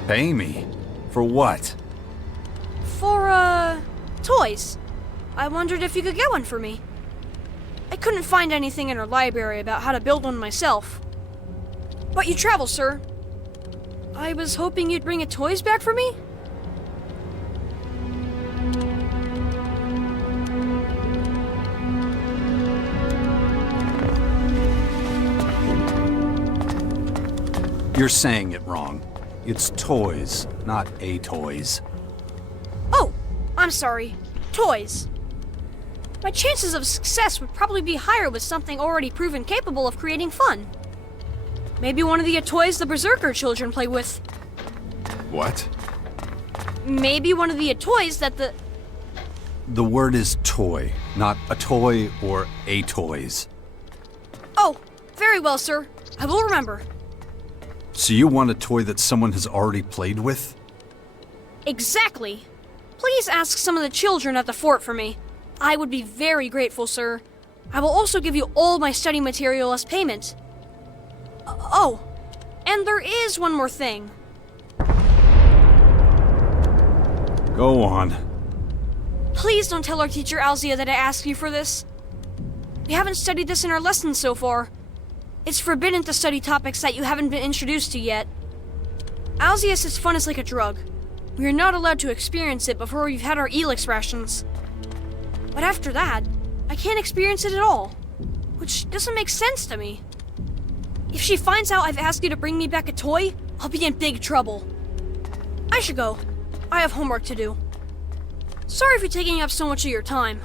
Pay me? For what? For, toys. I wondered if you could get one for me. I couldn't find anything in our library about how to build one myself. But you travel, sir. I was hoping you'd bring a toys back for me? You're saying it wrong. It's toys, not a toys. Oh, I'm sorry. Toys. My chances of success would probably be higher with something already proven capable of creating fun. Maybe one of the toys the Berserker children play with. What? Maybe one of the toys that the... The word is toy, not a toy or a toys. Oh, very well, sir. I will remember. So you want a toy that someone has already played with? Exactly. Please ask some of the children at the fort for me. I would be very grateful, sir. I will also give you all my study material as payment. Oh, and there is one more thing. Go on. Please don't tell our teacher Alzia that I asked you for this. We haven't studied this in our lessons so far. It's forbidden to study topics that you haven't been introduced to yet. Alzia says fun is like a drug. We are not allowed to experience it before we've had our Elex rations. But after that, I can't experience it at all. Which doesn't make sense to me. If she finds out I've asked you to bring me back a toy, I'll be in big trouble. I should go. I have homework to do. Sorry for taking up so much of your time.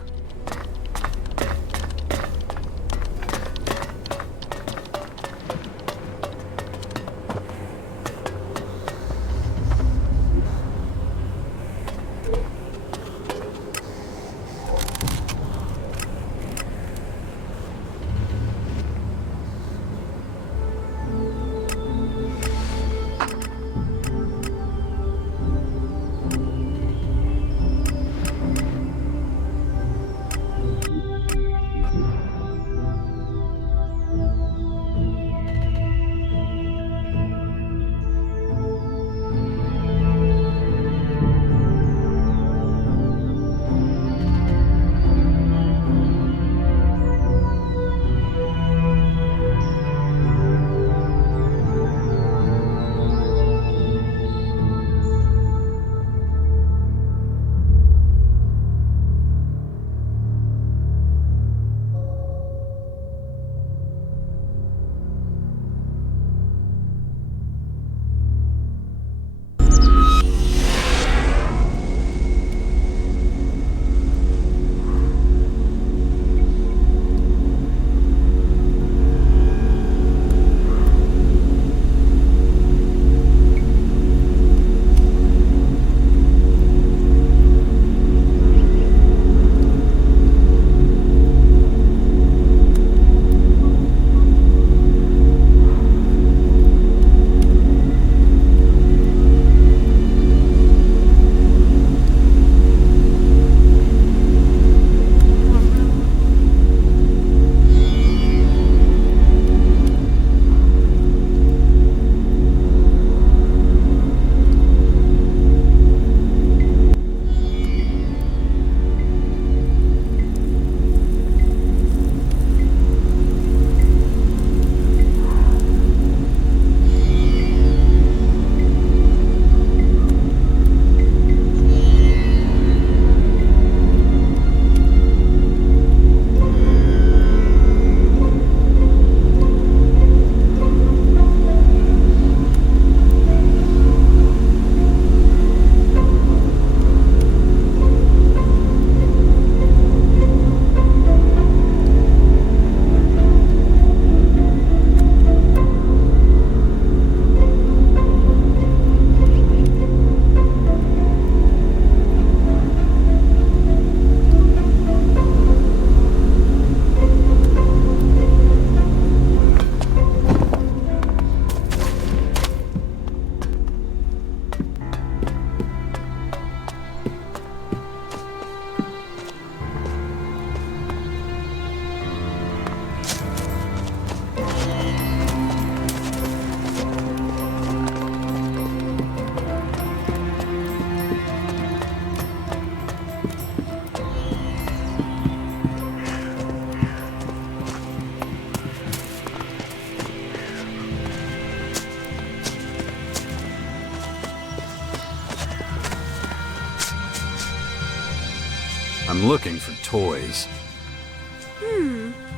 I'm looking for toys.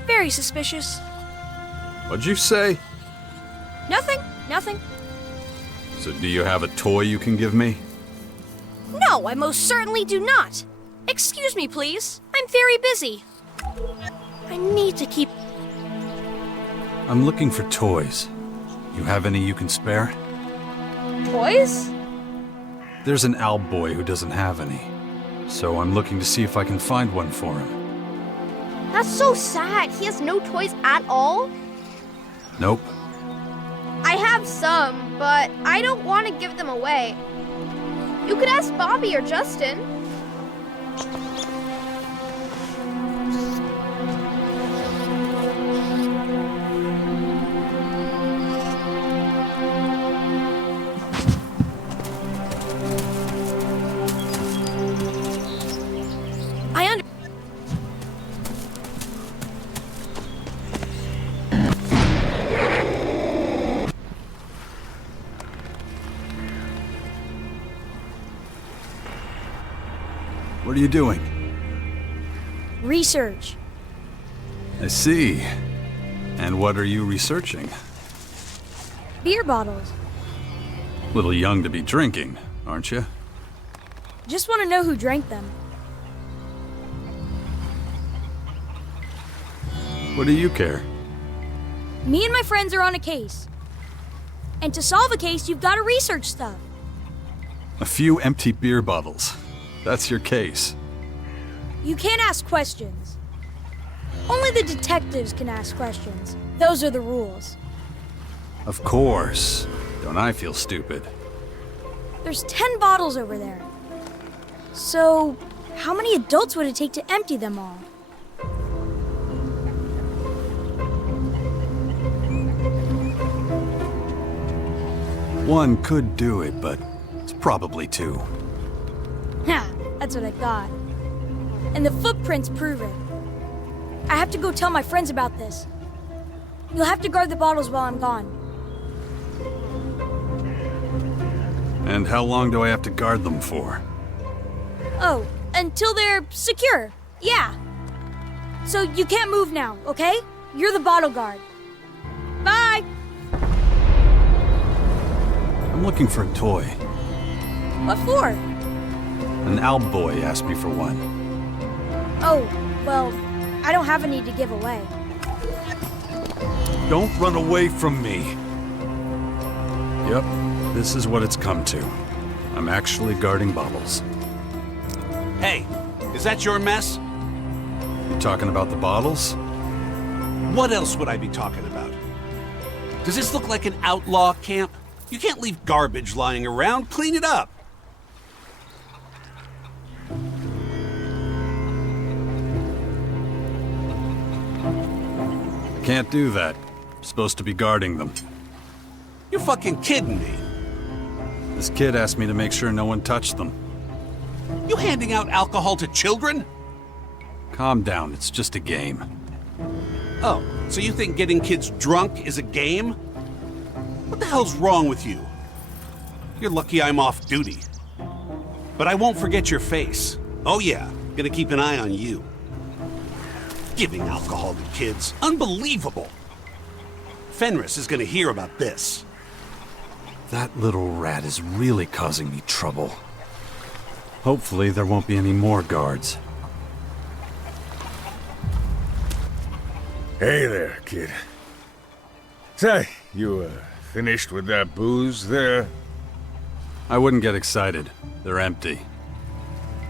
Very suspicious. What'd you say? Nothing. So do you have a toy you can give me? No, I most certainly do not. Excuse me, please. I'm very busy. I need to keep... I'm looking for toys. You have any you can spare? Toys? There's an owl boy who doesn't have any. So I'm looking to see if I can find one for him. That's so sad. He has no toys at all. Nope. I have some, but I don't want to give them away. You could ask Bobby or Justin. What are you doing? Research. I see. And what are you researching? Beer bottles. Little young to be drinking, aren't you? Just want to know who drank them. What do you care? Me and my friends are on a case. And to solve a case, you've got to research stuff. A few empty beer bottles. That's your case. You can't ask questions. Only the detectives can ask questions. Those are the rules. Of course. Don't I feel stupid? There's 10 bottles over there. So, how many adults would it take to empty them all? One could do it, but it's probably two. Ha, that's what I thought. And the footprints prove it. I have to go tell my friends about this. You'll have to guard the bottles while I'm gone. And how long do I have to guard them for? Oh, until they're secure. Yeah. So you can't move now, okay? You're the bottle guard. Bye! I'm looking for a toy. What for? An owl boy asked me for one. Oh, well, I don't have any to give away. Don't run away from me. Yep, this is what it's come to. I'm actually guarding bottles. Hey, is that your mess? You talking about the bottles? What else would I be talking about? Does this look like an outlaw camp? You can't leave garbage lying around. Clean it up. Can't do that. I'm supposed to be guarding them. You're fucking kidding me. This kid asked me to make sure no one touched them. You handing out alcohol to children? Calm down, it's just a game. Oh, so you think getting kids drunk is a game? What the hell's wrong with you? You're lucky I'm off duty. But I won't forget your face. Oh yeah, gonna keep an eye on you. Giving alcohol to kids. Unbelievable! Fenris is gonna hear about this. That little rat is really causing me trouble. Hopefully there won't be any more guards. Hey there, kid. Say, you, finished with that booze there? I wouldn't get excited. They're empty.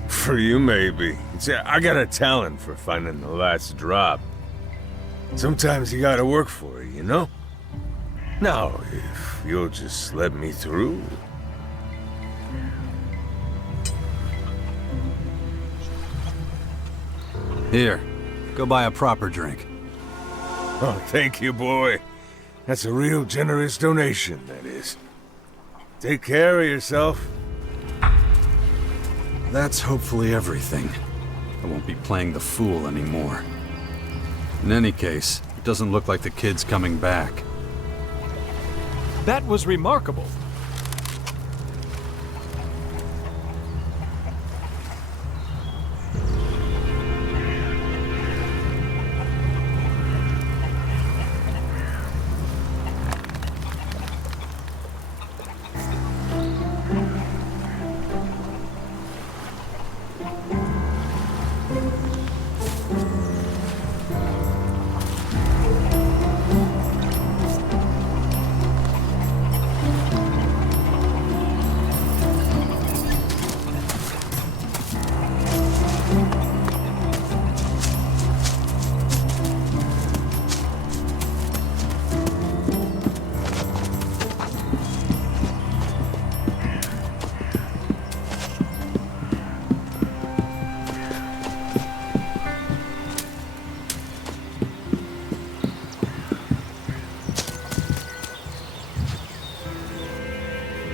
For you, maybe. See, I got a talent for finding the last drop. Sometimes you gotta work for it, you know? Now, if you'll just let me through... Here, go buy a proper drink. Oh, thank you, boy. That's a real generous donation, that is. Take care of yourself. That's hopefully everything. I won't be playing the fool anymore. In any case, it doesn't look like the kid's coming back. That was remarkable.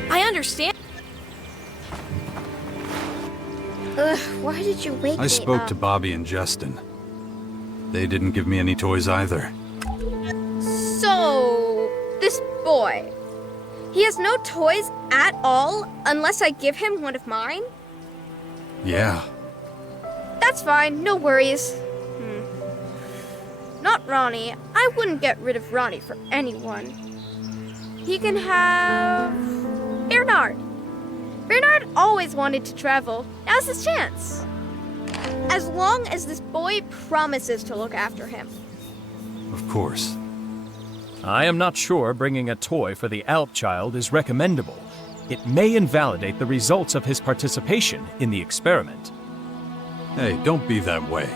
I understand. Ugh, why did you wake me I spoke up? to Bobby and Justin. They didn't give me any toys either. So, this boy, he has no toys at all unless I give him one of mine? Yeah. That's fine, no worries. Not Ronnie. I wouldn't get rid of Ronnie for anyone. He can have Bernard. Bernard always wanted to travel. Now's his chance. As long as this boy promises to look after him. Of course. I am not sure bringing a toy for the Alp child is recommendable. It may invalidate the results of his participation in the experiment. Hey, don't be that way.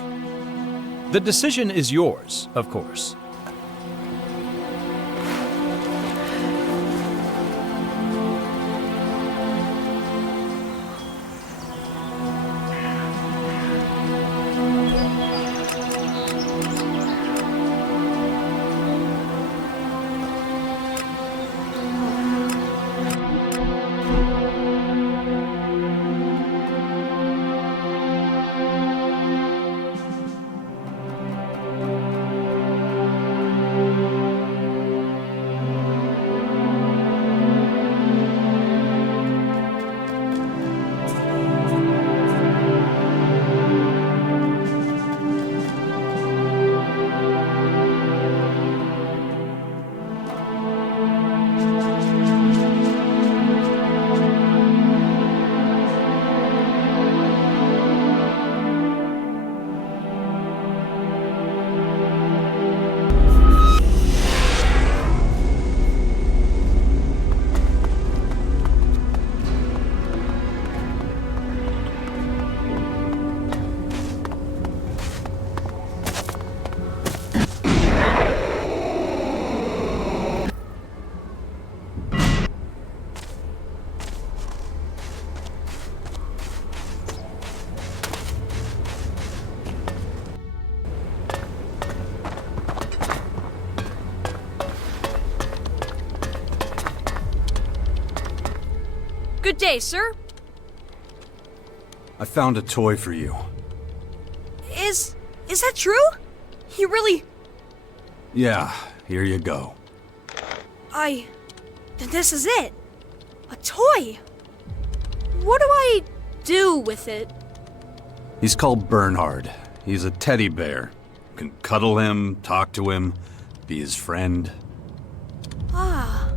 The decision is yours, of course. Good day, sir. I found a toy for you. Is that true? You really... Yeah, here you go. Then this is it. A toy. What do I do with it? He's called Bernhard. He's a teddy bear. You can cuddle him, talk to him, be his friend. Ah,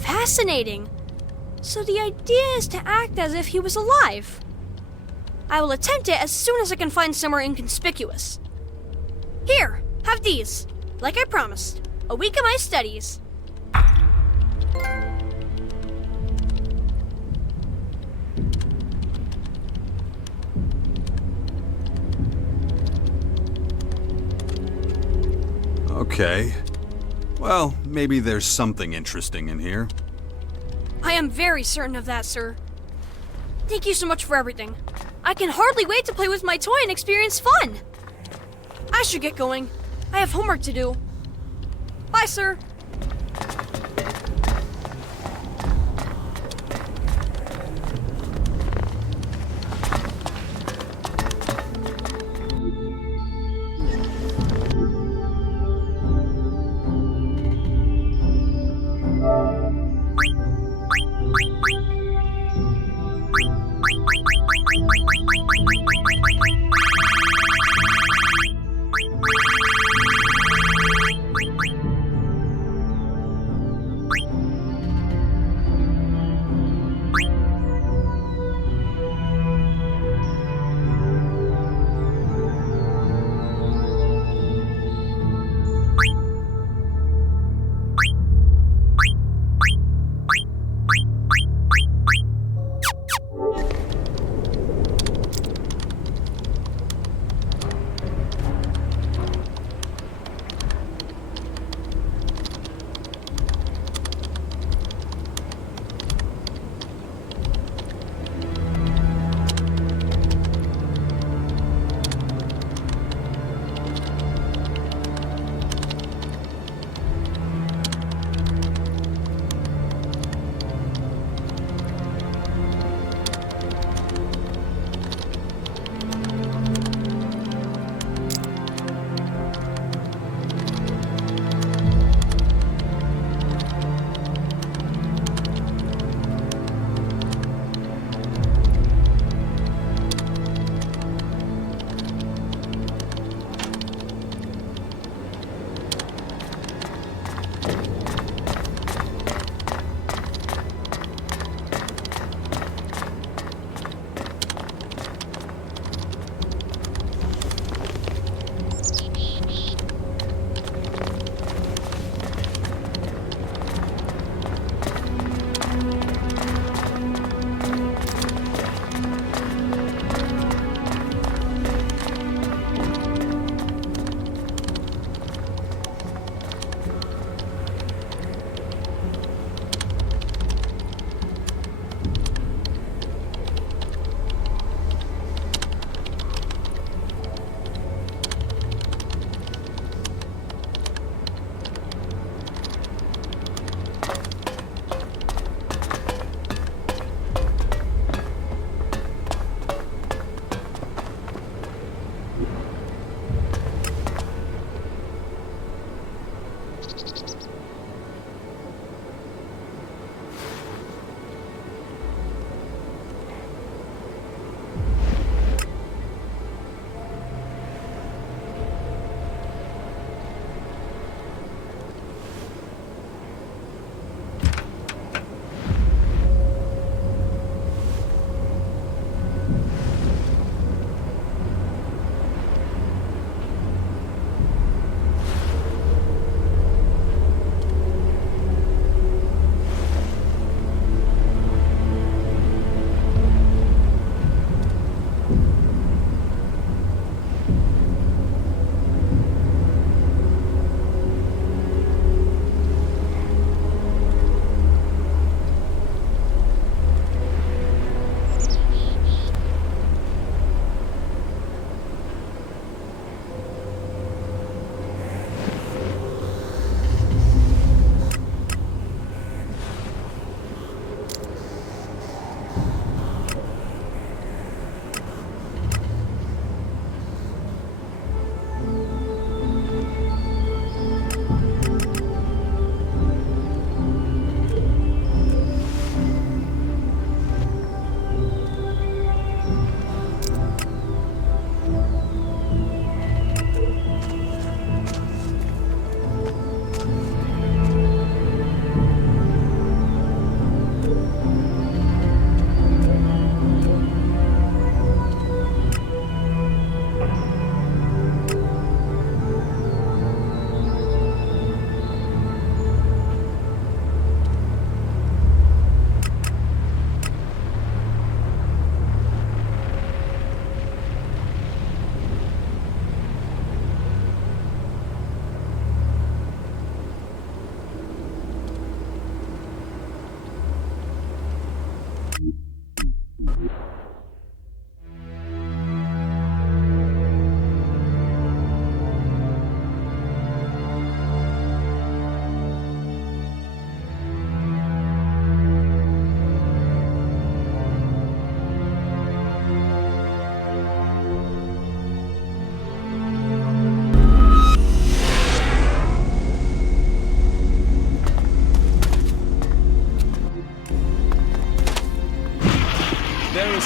fascinating. So the idea is to act as if he was alive. I will attempt it as soon as I can find somewhere inconspicuous. Here, have these. Like I promised. A week of my studies. Okay. Well, maybe there's something interesting in here. I am very certain of that, sir. Thank you so much for everything. I can hardly wait to play with my toy and experience fun. I should get going. I have homework to do. Bye, sir.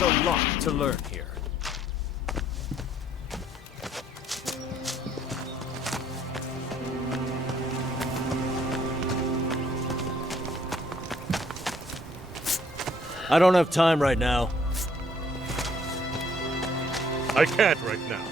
There's a lot to learn here. I don't have time right now. I can't right now.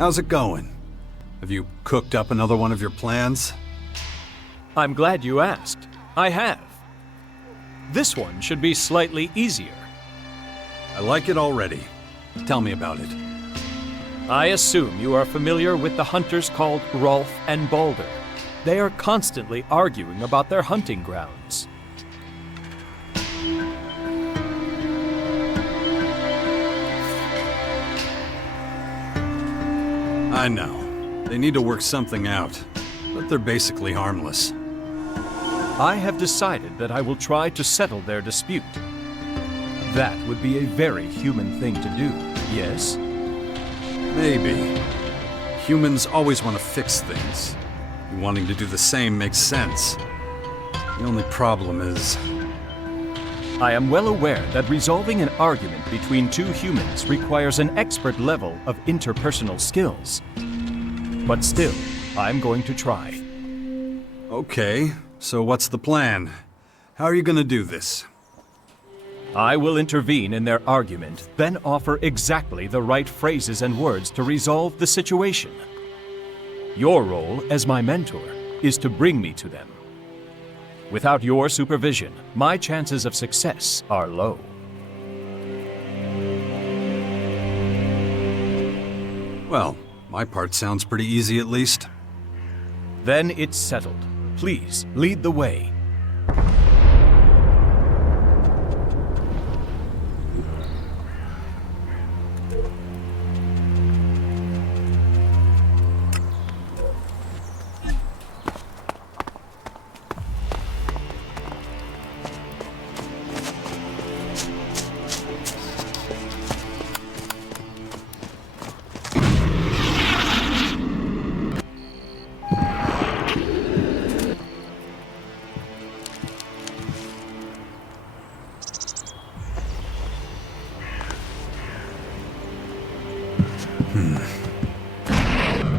How's it going? Have you cooked up another one of your plans? I'm glad you asked. I have. This one should be slightly easier. I like it already. Tell me about it. I assume you are familiar with the hunters called Rolf and Balder. They are constantly arguing about their hunting grounds. I know. They need to work something out, but they're basically harmless. I have decided that I will try to settle their dispute. That would be a very human thing to do, yes? Maybe. Humans always want to fix things. Wanting to do the same makes sense. The only problem is... I am well aware that resolving an argument between two humans requires an expert level of interpersonal skills. But still, I'm going to try. Okay, so what's the plan? How are you gonna do this? I will intervene in their argument, then offer exactly the right phrases and words to resolve the situation. Your role as my mentor is to bring me to them. Without your supervision, my chances of success are low. Well, my part sounds pretty easy at least. Then it's settled. Please, lead the way.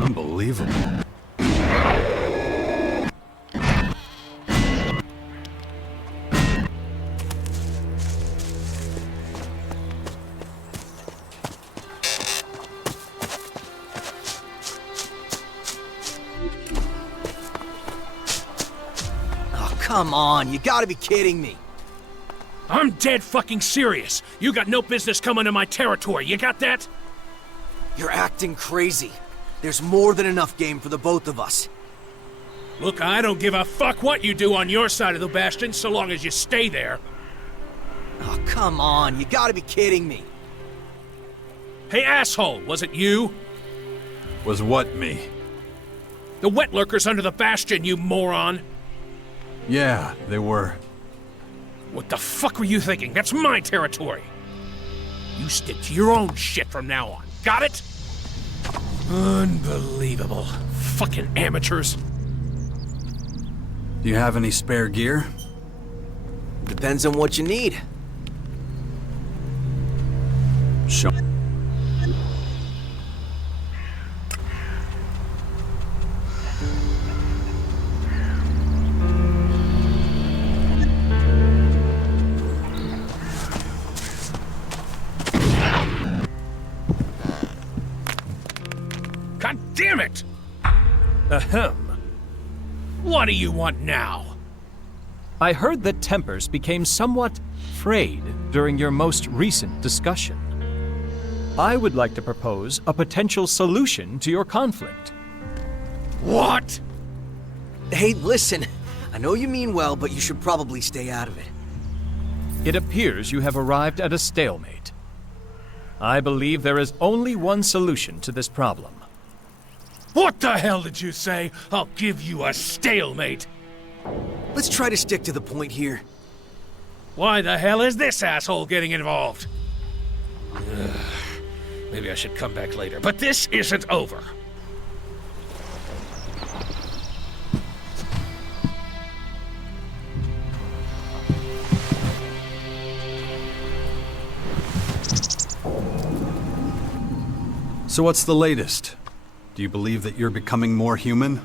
Unbelievable. Oh, come on. You gotta be kidding me. I'm dead fucking serious. You got no business coming to my territory. You got that? You're acting crazy. There's more than enough game for the both of us. Look, I don't give a fuck what you do on your side of the bastion so long as you stay there. Oh, come on. You gotta be kidding me. Hey, asshole, was it you? Was what me? The wet lurkers under the bastion, you moron! Yeah, they were. What the fuck were you thinking? That's my territory! You stick to your own shit from now on, got it? Unbelievable. Fucking amateurs. Do you have any spare gear? Depends on what you need. Show. God damn it! Ahem. What do you want now? I heard that tempers became somewhat frayed during your most recent discussion. I would like to propose a potential solution to your conflict. What? Hey, listen. I know you mean well, but you should probably stay out of it. It appears you have arrived at a stalemate. I believe there is only one solution to this problem. What the hell did you say? I'll give you a stalemate. Let's try to stick to the point here. Why the hell is this asshole getting involved? Ugh. Maybe I should come back later, but this isn't over. So what's the latest? Do you believe that you're becoming more human?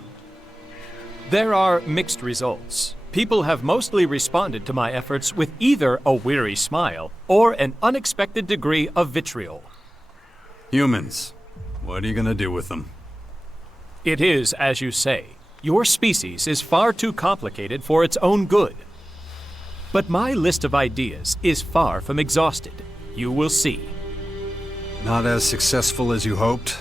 There are mixed results. People have mostly responded to my efforts with either a weary smile or an unexpected degree of vitriol. Humans. What are you gonna do with them? It is, as you say, your species is far too complicated for its own good. But my list of ideas is far from exhausted. You will see. Not as successful as you hoped?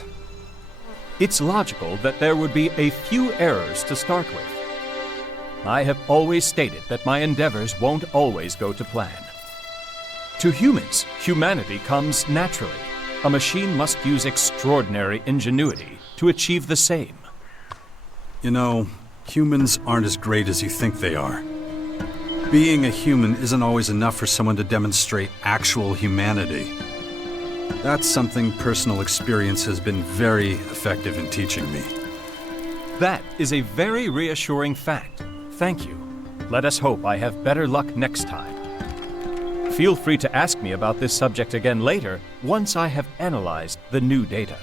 It's logical that there would be a few errors to start with. I have always stated that my endeavors won't always go to plan. To humans, humanity comes naturally. A machine must use extraordinary ingenuity to achieve the same. You know, humans aren't as great as you think they are. Being a human isn't always enough for someone to demonstrate actual humanity. That's something personal experience has been very effective in teaching me. That is a very reassuring fact. Thank you. Let us hope I have better luck next time. Feel free to ask me about this subject again later, once I have analyzed the new data.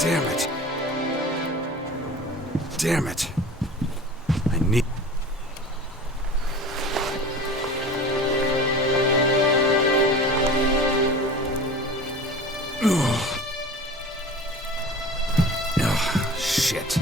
Damn it. Damn it. I need... Ugh, shit.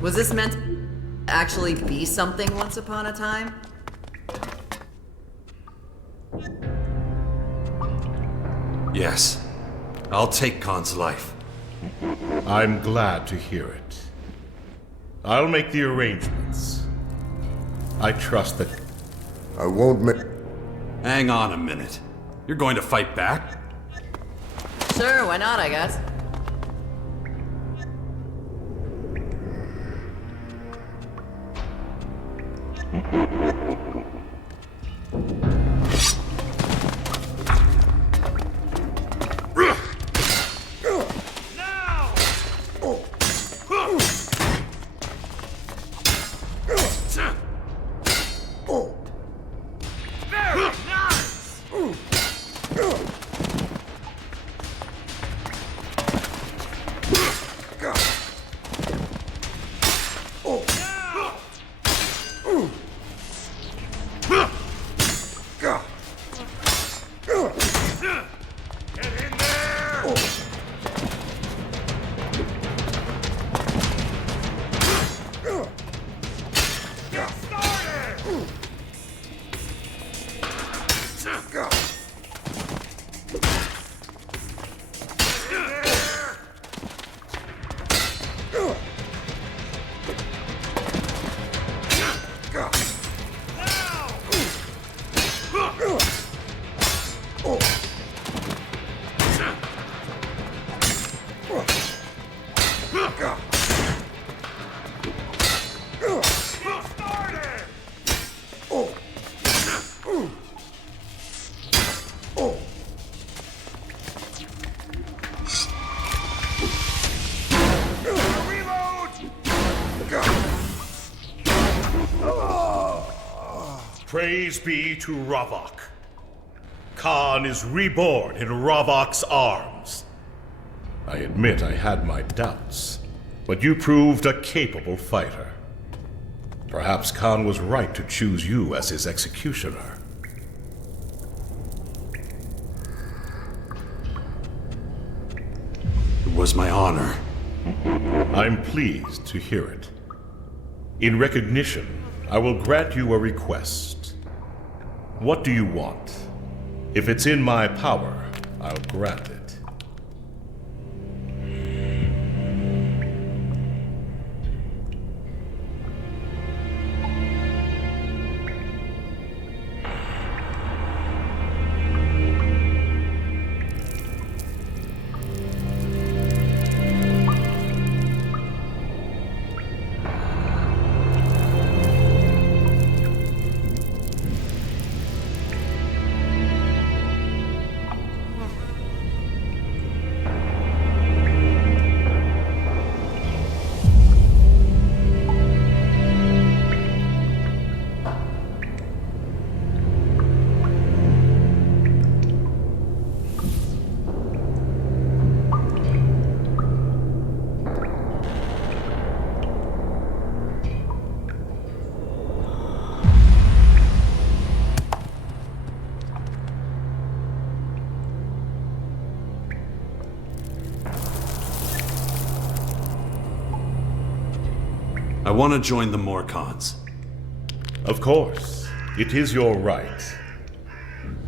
Was this meant to actually be something once upon a time? Yes. I'll take Khan's life. I'm glad to hear it. I'll make the arrangements. I trust that... I won't make... Hang on a minute. You're going to fight back? Sure, why not, I guess. Praise be to Ravok. Khan is reborn in Ravok's arms. I admit I had my doubts, but you proved a capable fighter. Perhaps Khan was right to choose you as his executioner. It was my honor. I'm pleased to hear it. In recognition, I will grant you a request. What do you want? If it's in my power, I'll grant it. I want to join the Morcons. Of course, it is your right.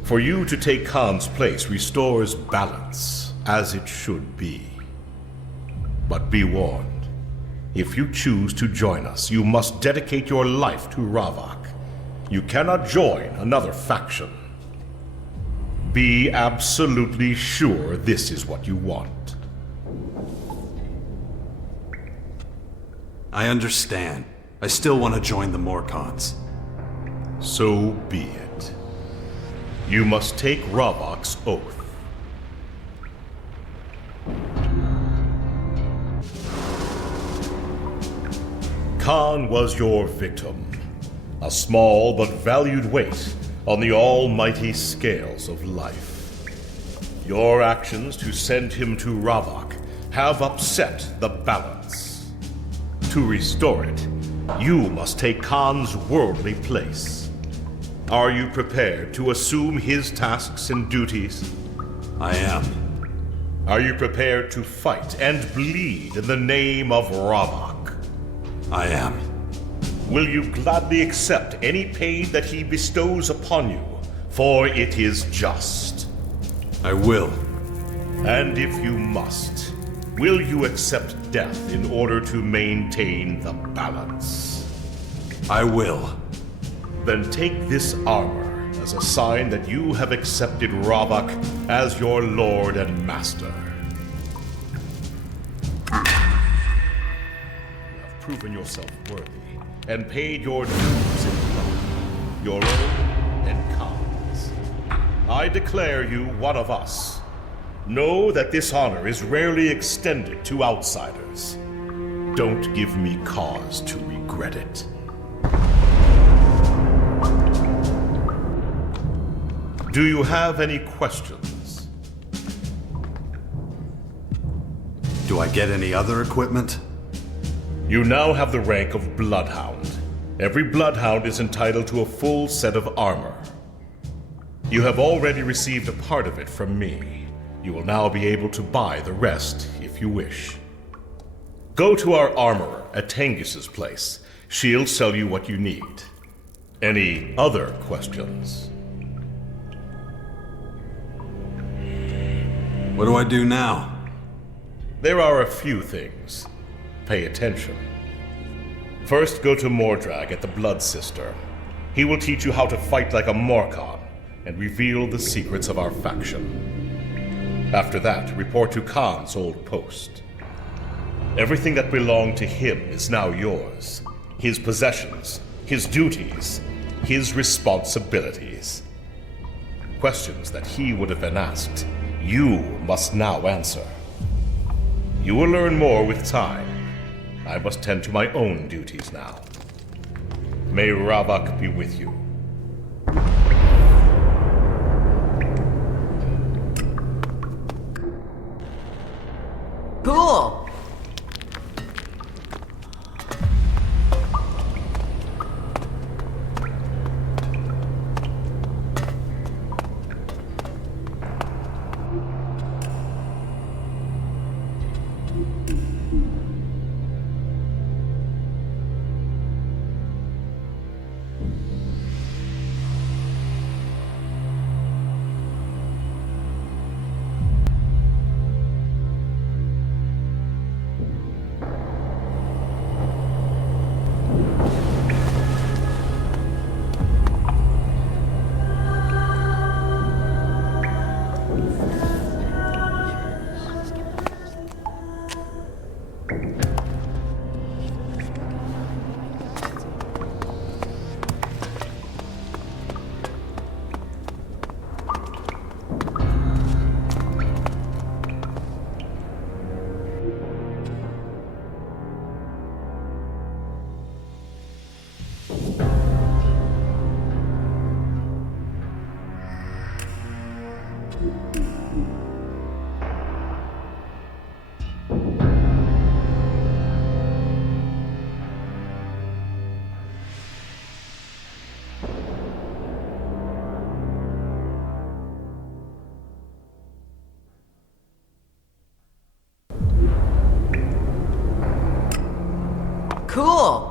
For you to take Khan's place restores balance, as it should be. But be warned, if you choose to join us, you must dedicate your life to Ravok. You cannot join another faction. Be absolutely sure this is what you want. I understand. I still want to join the Morcons. So be it. You must take Ravok's oath. Khan was your victim. A small but valued weight on the almighty scales of life. Your actions to send him to Ravok have upset the balance. To restore it, you must take Khan's worldly place. Are you prepared to assume his tasks and duties? I am. Are you prepared to fight and bleed in the name of Ravok? I am. Will you gladly accept any pain that he bestows upon you? For it is just. I will. And if you must, will you accept death in order to maintain the balance? I will. Then take this armor as a sign that you have accepted Ravak as your lord and master. You have proven yourself worthy and paid your dues in blood, your own and Khan's. I declare you one of us. Know that this honor is rarely extended to outsiders. Don't give me cause to regret it. Do you have any questions? Do I get any other equipment? You now have the rank of Bloodhound. Every Bloodhound is entitled to a full set of armor. You have already received a part of it from me. You will now be able to buy the rest if you wish. Go to our armorer at Tengus's place. She'll sell you what you need. Any other questions? What do I do now? There are a few things. Pay attention. First, go to Mordrag at the Blood Sister. He will teach you how to fight like a Morcon and reveal the secrets of our faction. After that, report to Khan's old post. Everything that belonged to him is now yours. His possessions, his duties, his responsibilities. Questions that he would have been asked, you must now answer. You will learn more with time. I must tend to my own duties now. May Ravak be with you. Cool! Cool!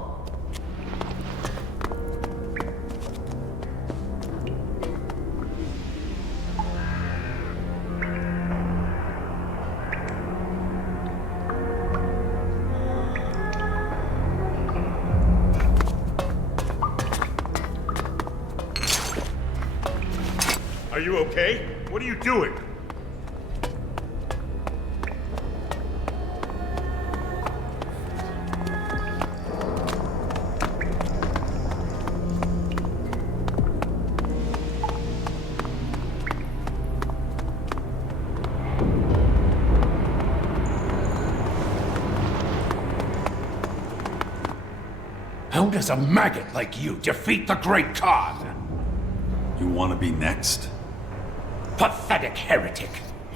Are you okay? What are you doing? How does a maggot like you defeat the Great Khan? You want to be next? Pathetic heretic.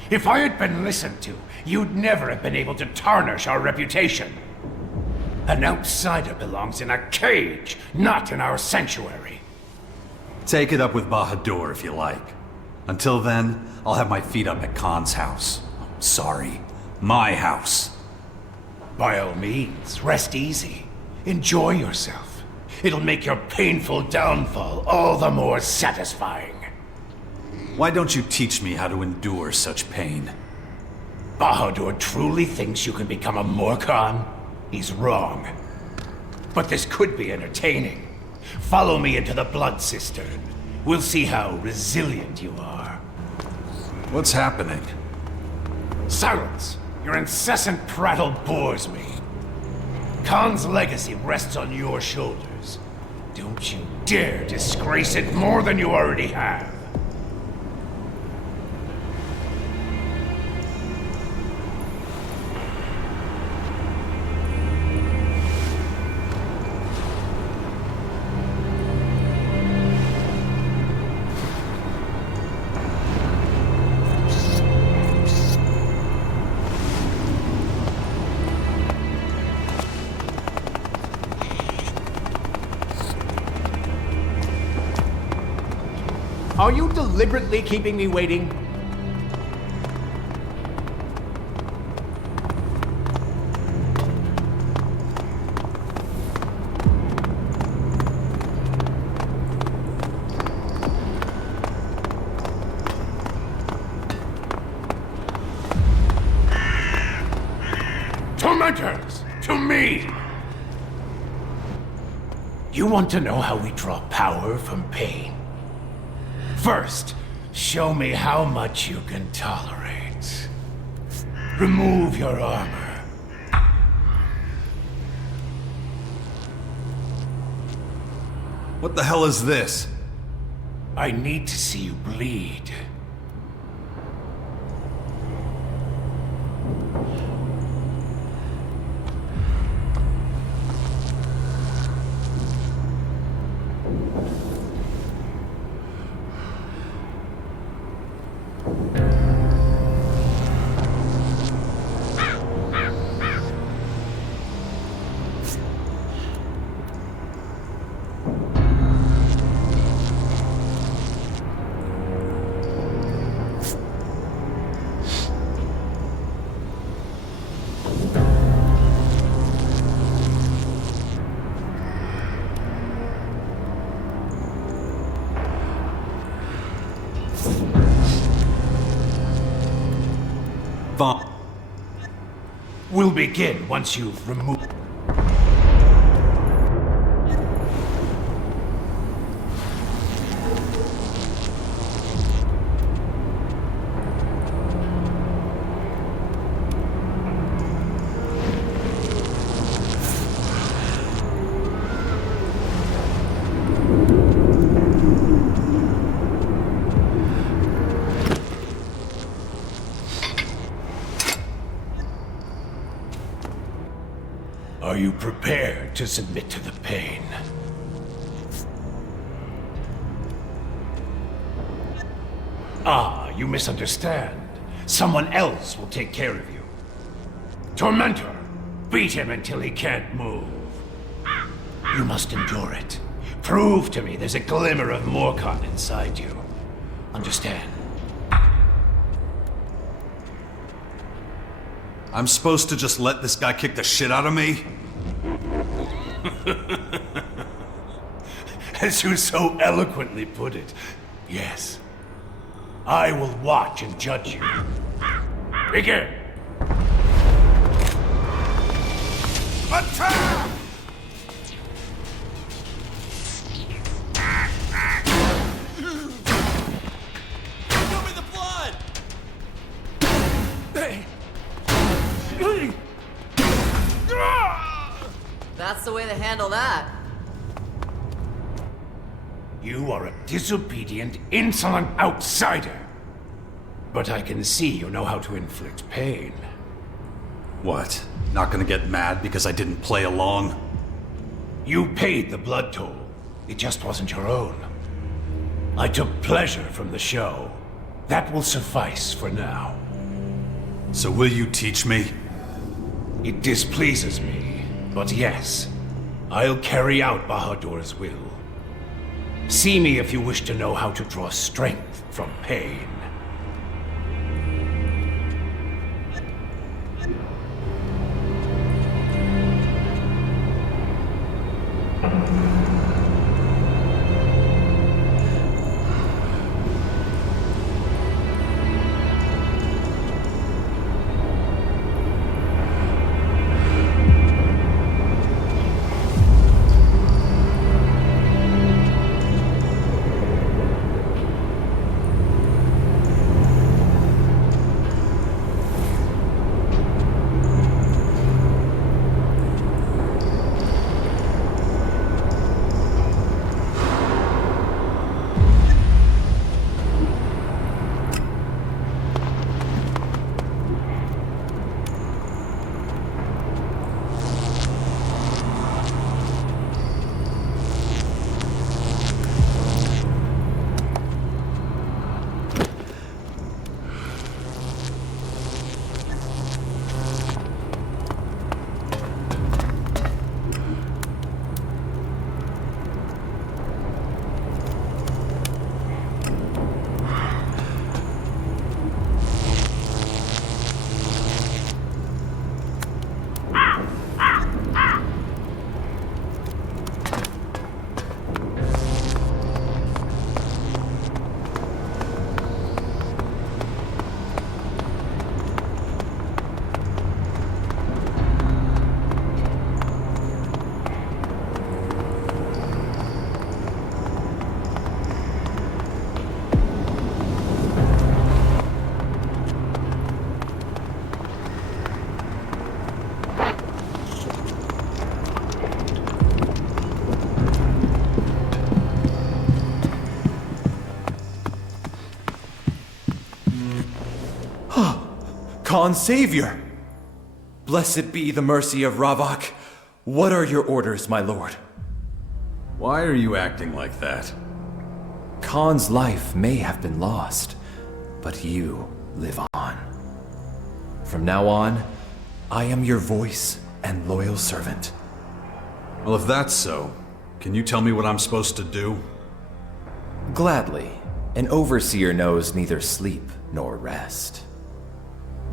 If I had been listened to, you'd never have been able to tarnish our reputation. An outsider belongs in a cage, not in our sanctuary. Take it up with Bahadur if you like. Until then, I'll have my feet up at Khan's house. Sorry, my house. By all means, rest easy. Enjoy yourself. It'll make your painful downfall all the more satisfying. Why don't you teach me how to endure such pain? Bahadur truly thinks you can become a Morkan? He's wrong. But this could be entertaining. Follow me into the Blood Cistern. We'll see how resilient you are. What's happening? Silence! Your incessant prattle bores me. Khan's legacy rests on your shoulders. Don't you dare disgrace it more than you already have. Are you deliberately keeping me waiting? Tormentors! To me! You want to know how we draw power from pain? First, show me how much you can tolerate. Remove your armor. What the hell is this? I need to see you bleed. We'll begin once you've removed... Are you prepared to submit to the pain? Ah, you misunderstand. Someone else will take care of you. Tormentor, beat him until he can't move. You must endure it. Prove to me there's a glimmer of Morkan inside you. Understand? I'm supposed to just let this guy kick the shit out of me? As you so eloquently put it, yes. I will watch and judge you. Begin! Attack! Show me the blood! That's the way to handle that. You are a disobedient, insolent outsider. But I can see you know how to inflict pain. What? Not gonna get mad because I didn't play along? You paid the blood toll. It just wasn't your own. I took pleasure from the show. That will suffice for now. So will you teach me? It displeases me, but yes, I'll carry out Bahadur's will. See me if you wish to know how to draw strength from pain. Khan's savior! Blessed be the mercy of Ravak. What are your orders, my lord? Why are you acting like that? Khan's life may have been lost, but you live on. From now on, I am your voice and loyal servant. Well, if that's so, can you tell me what I'm supposed to do? Gladly. An overseer knows neither sleep nor rest.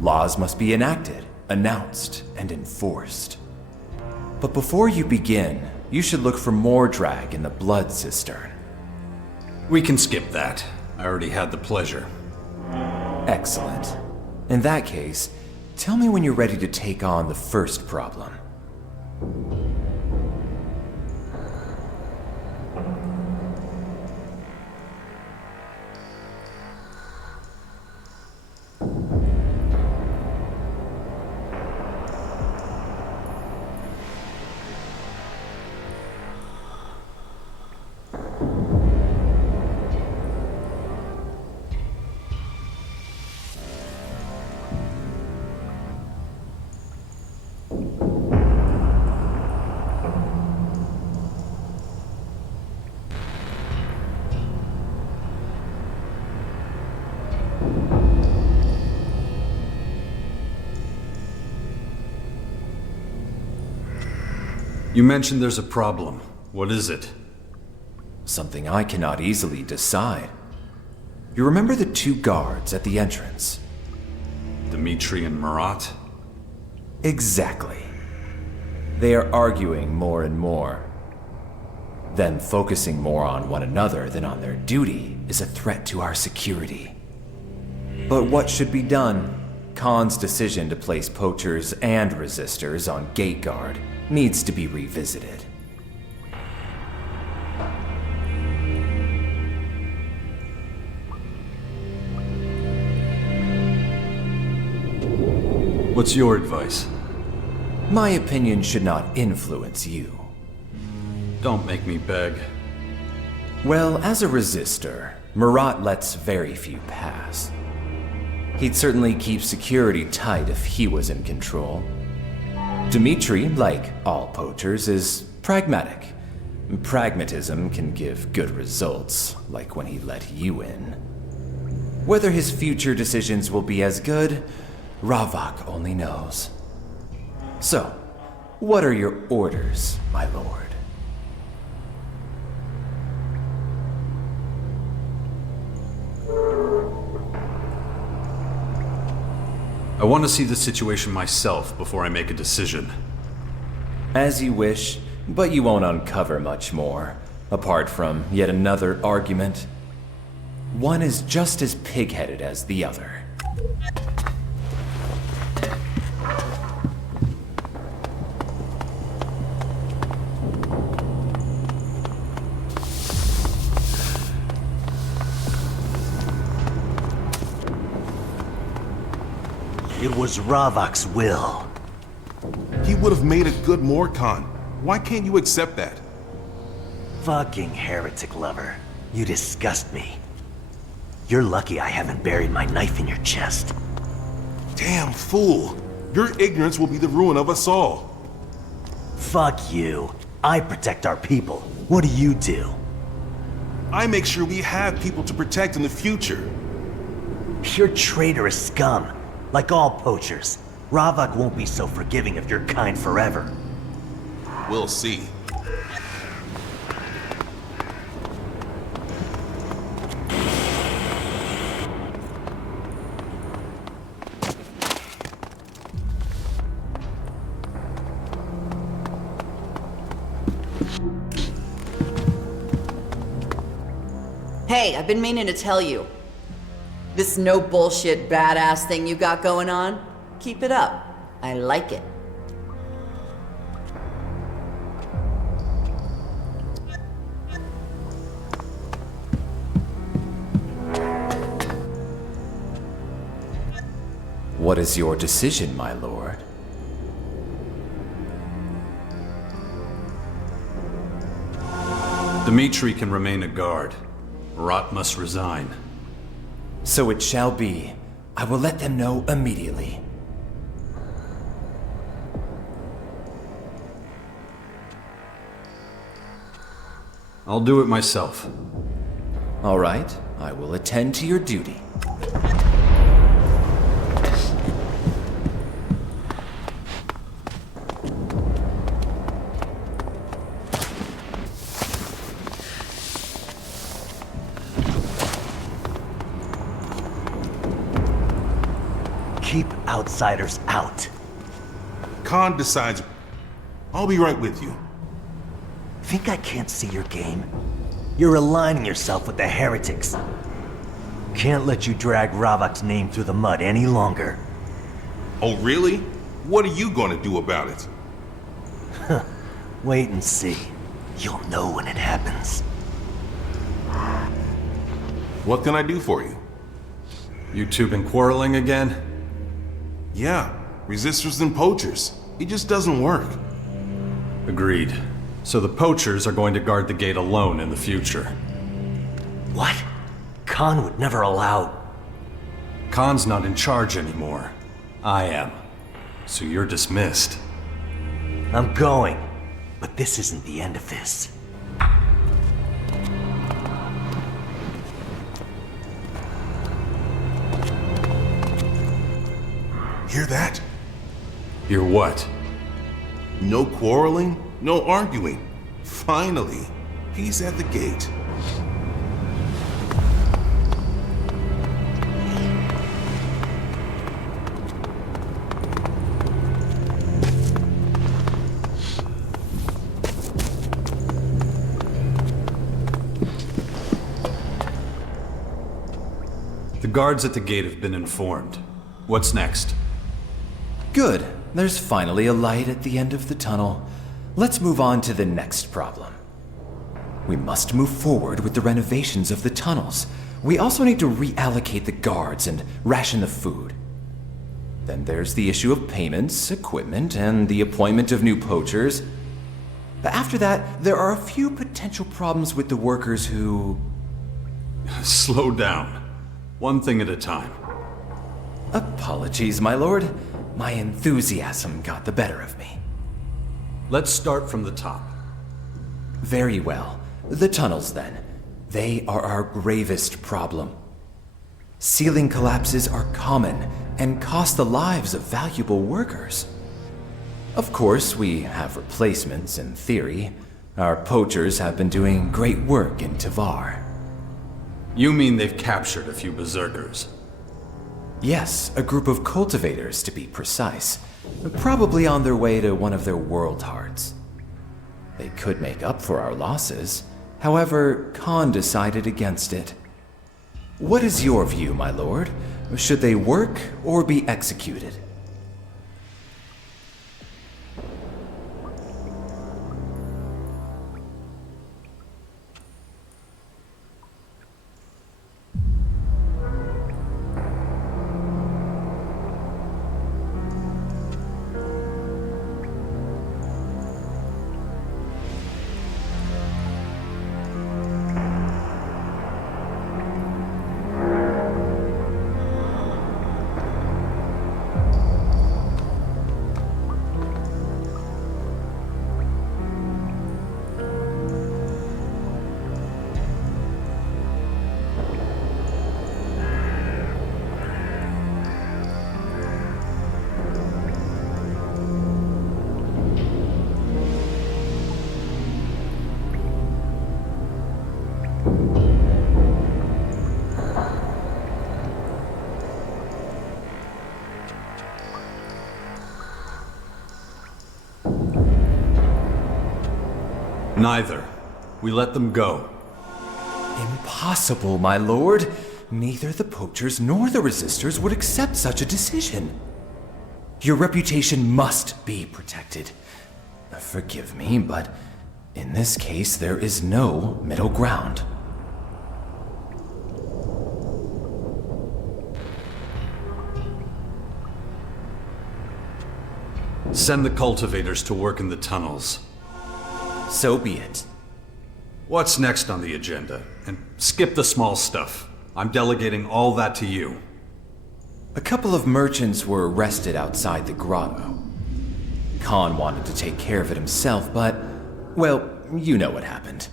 Laws must be enacted, announced, and enforced. But before you begin, you should look for more drag in the blood cistern. We can skip that. I already had the pleasure. Excellent. In that case, tell me when you're ready to take on the first problem. You mentioned there's a problem. What is it? Something I cannot easily decide. You remember the two guards at the entrance? Dmitri and Marat? Exactly. They are arguing more and more. Them focusing more on one another than on their duty is a threat to our security. But what should be done? Khan's decision to place poachers and resistors on gate guard needs to be revisited. What's your advice? My opinion should not influence you. Don't make me beg. Well, as a resistor, Marat lets very few pass. He'd certainly keep security tight if he was in control. Dmitri, like all poachers, is pragmatic. Pragmatism can give good results, like when he let you in. Whether his future decisions will be as good, Ravak only knows. So, what are your orders, my lord? I want to see the situation myself before I make a decision. As you wish, but you won't uncover much more, apart from yet another argument. One is just as pig-headed as the other. It was Ravak's will. He would have made a good Morkan. Why can't you accept that? Fucking heretic lover. You disgust me. You're lucky I haven't buried my knife in your chest. Damn fool. Your ignorance will be the ruin of us all. Fuck you. I protect our people. What do you do? I make sure we have people to protect in the future. You're traitorous scum. Like all poachers, Ravak won't be so forgiving of your kind forever. We'll see. Hey, I've been meaning to tell you. This no bullshit badass thing you got going on, keep it up. I like it. What is your decision, my lord? Dmitri can remain a guard. Marat must resign. So it shall be. I will let them know immediately. I'll do it myself. All right, I will attend to your duty. Keep outsiders out. Khan decides. I'll be right with you. Think I can't see your game? You're aligning yourself with the heretics. Can't let you drag Ravok's name through the mud any longer. Oh, really? What are you gonna do about it? Wait and see. You'll know when it happens. What can I do for you? You two been quarreling again? Yeah, resistors and poachers. It just doesn't work. Agreed. So the poachers are going to guard the gate alone in the future. What? Khan would never allow... Khan's not in charge anymore. I am. So you're dismissed. I'm going, but this isn't the end of this. Hear that? Hear what? No quarreling, no arguing. Finally, peace at the gate. The guards at the gate have been informed. What's next? Good. There's finally a light at the end of the tunnel. Let's move on to the next problem. We must move forward with the renovations of the tunnels. We also need to reallocate the guards and ration the food. Then there's the issue of payments, equipment, and the appointment of new poachers. After that, there are a few potential problems with the workers who... Slow down. One thing at a time. Apologies, my lord. My enthusiasm got the better of me. Let's start from the top. Very well. The tunnels, then. They are our gravest problem. Ceiling collapses are common and cost the lives of valuable workers. Of course, we have replacements in theory. Our poachers have been doing great work in Tavar. You mean they've captured a few berserkers? Yes, a group of cultivators, to be precise. Probably on their way to one of their world hearts. They could make up for our losses. However, Khan decided against it. What is your view, my lord? Should they work or be executed? Neither. We let them go. Impossible, my lord. Neither the poachers nor the resistors would accept such a decision. Your reputation must be protected. Forgive me, but in this case, there is no middle ground. Send the cultivators to work in the tunnels. So be it. What's next on the agenda? And skip the small stuff. I'm delegating all that to you. A couple of merchants were arrested outside the grotto. Khan wanted to take care of it himself, but, well, you know what happened.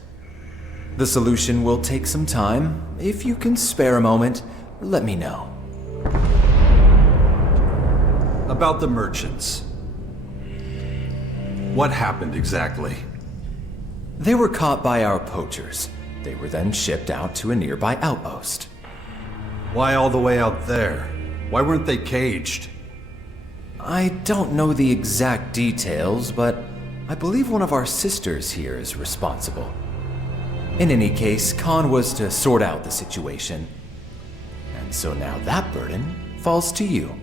The solution will take some time. If you can spare a moment, let me know. About the merchants. What happened exactly? They were caught by our poachers. They were then shipped out to a nearby outpost. Why all the way out there? Why weren't they caged? I don't know the exact details, but I believe one of our sisters here is responsible. In any case, Khan was to sort out the situation. And so now that burden falls to you.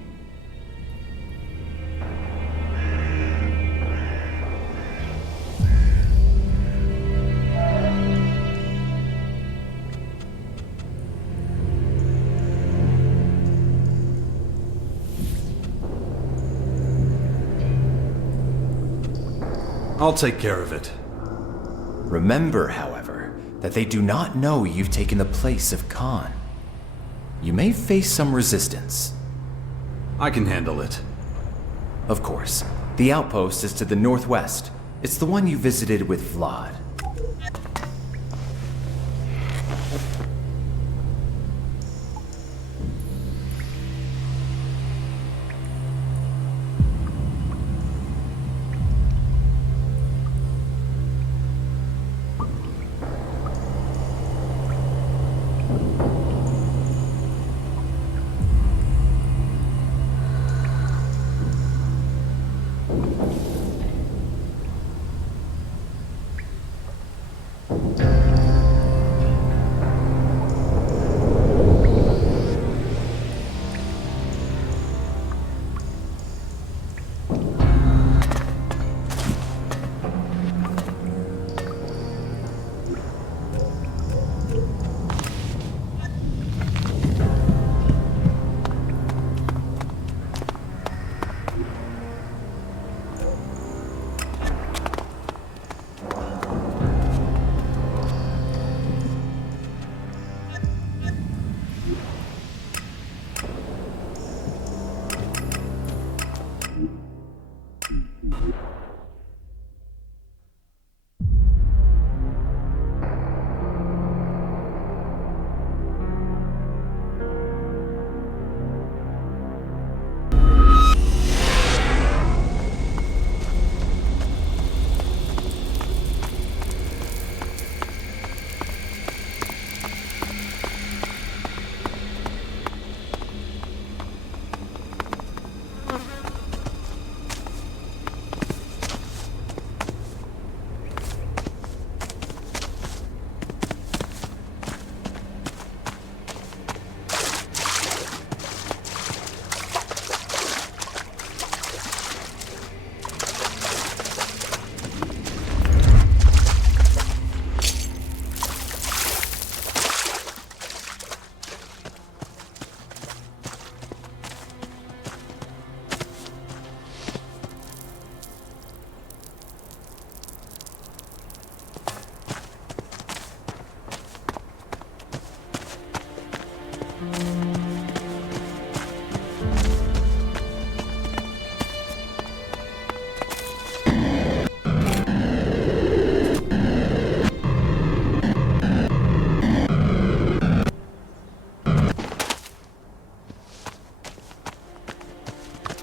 I'll take care of it. Remember, however, that they do not know you've taken the place of Khan. You may face some resistance. I can handle it. Of course. The outpost is to the northwest. It's the one you visited with Vlad.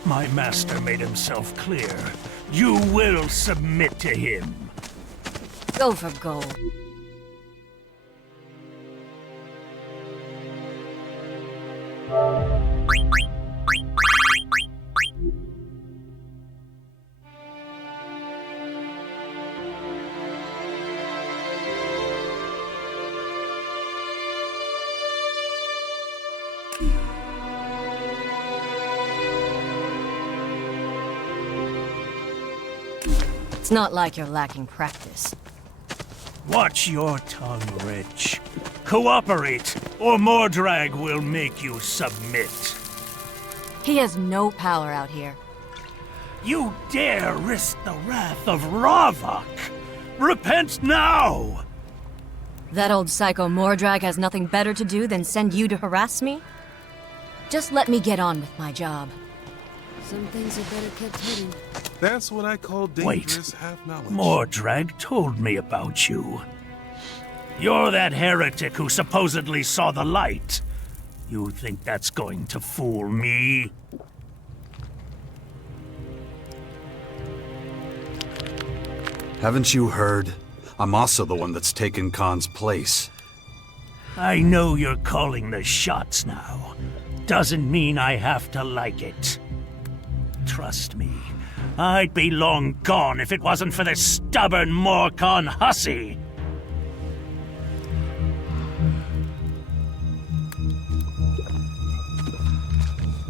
My master made himself clear. You will submit to him. Go for gold. It's not like you're lacking practice. Watch your tongue, Rich. Cooperate, or Mordrag will make you submit. He has no power out here. You dare risk the wrath of Ravok! Repent now! That old psycho Mordrag has nothing better to do than send you to harass me? Just let me get on with my job. Some things are better kept hidden. That's what I call dangerous Wait. half-knowledge. Mordrag told me about you. You're that heretic who supposedly saw the light. You think that's going to fool me? Haven't you heard? I'm also the one that's taken Khan's place. I know you're calling the shots now. Doesn't mean I have to like it. Trust me, I'd be long gone if it wasn't for this stubborn Morcon hussy.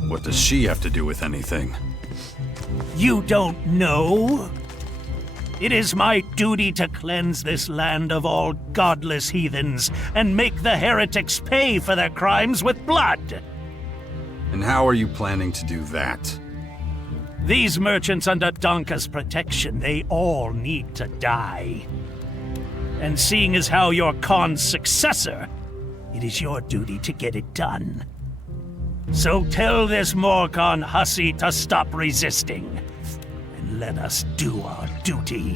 What does she have to do with anything? You don't know? It is my duty to cleanse this land of all godless heathens and make the heretics pay for their crimes with blood. And how are you planning to do that? These merchants under Donka's protection, they all need to die. And seeing as how you're Khan's successor, it is your duty to get it done. So tell this Morcon hussy to stop resisting, and let us do our duty.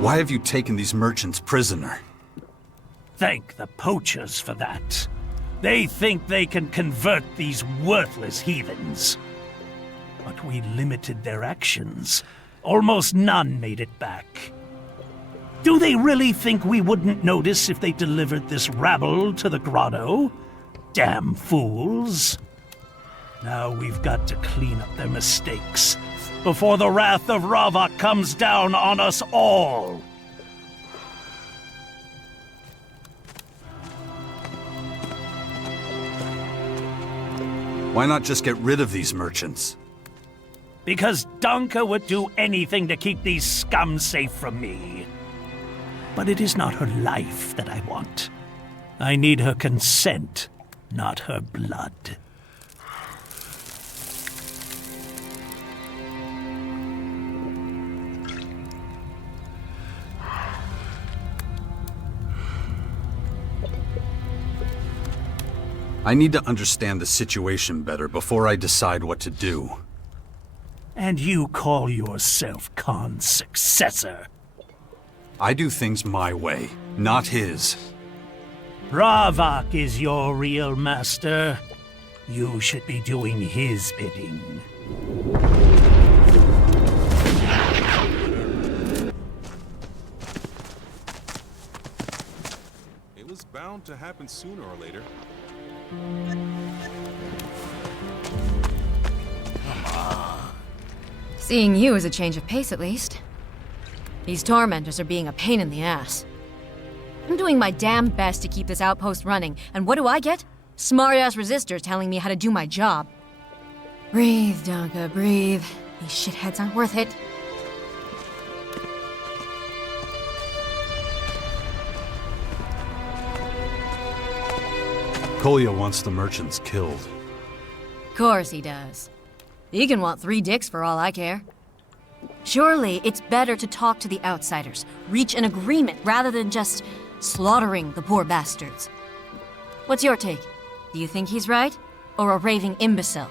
Why have you taken these merchants prisoner? Thank the poachers for that. They think they can convert these worthless heathens. But we limited their actions. Almost none made it back. Do they really think we wouldn't notice if they delivered this rabble to the grotto? Damn fools. Now we've got to clean up their mistakes before the wrath of Ravak comes down on us all. Why not just get rid of these merchants? Because Donka would do anything to keep these scum safe from me. But it is not her life that I want. I need her consent, not her blood. I need to understand the situation better before I decide what to do. And you call yourself Khan's successor? I do things my way, not his. Ravak is your real master. You should be doing his bidding. It was bound to happen sooner or later. Seeing you is a change of pace, at least. These tormentors are being a pain in the ass. I'm doing my damn best to keep this outpost running, and what do I get? Smart-ass resistors telling me how to do my job. Breathe, Donka, breathe. These shitheads aren't worth it. Kolya wants the merchants killed. Course he does. He can want 3 dicks for all I care. Surely it's better to talk to the outsiders, reach an agreement rather than just slaughtering the poor bastards. What's your take? Do you think he's right? Or a raving imbecile?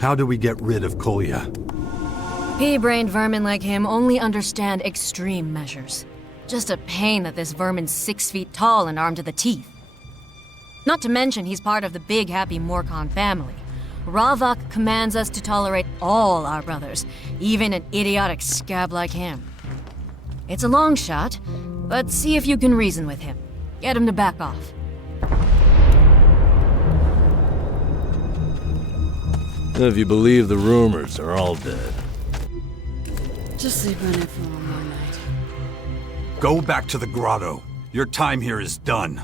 How do we get rid of Kolya? Pea-brained vermin like him only understand extreme measures. Just a pain that this vermin's 6 feet tall and armed to the teeth. Not to mention he's part of the big happy Morcon family. Ravak commands us to tolerate all our brothers, even an idiotic scab like him. It's a long shot, but see if you can reason with him. Get him to back off. If you believe the rumors, they're all dead. Just sleep on it for one more night. Go back to the grotto. Your time here is done.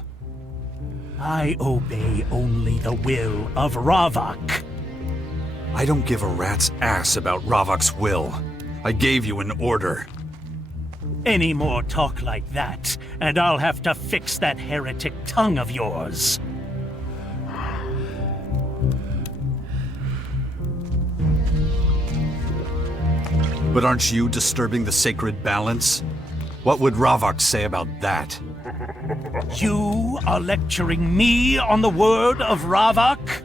I obey only the will of Ravak. I don't give a rat's ass about Ravak's will. I gave you an order. Any more talk like that, and I'll have to fix that heretic tongue of yours. But aren't you disturbing the sacred balance? What would Ravak say about that? You are lecturing me on the word of Ravak?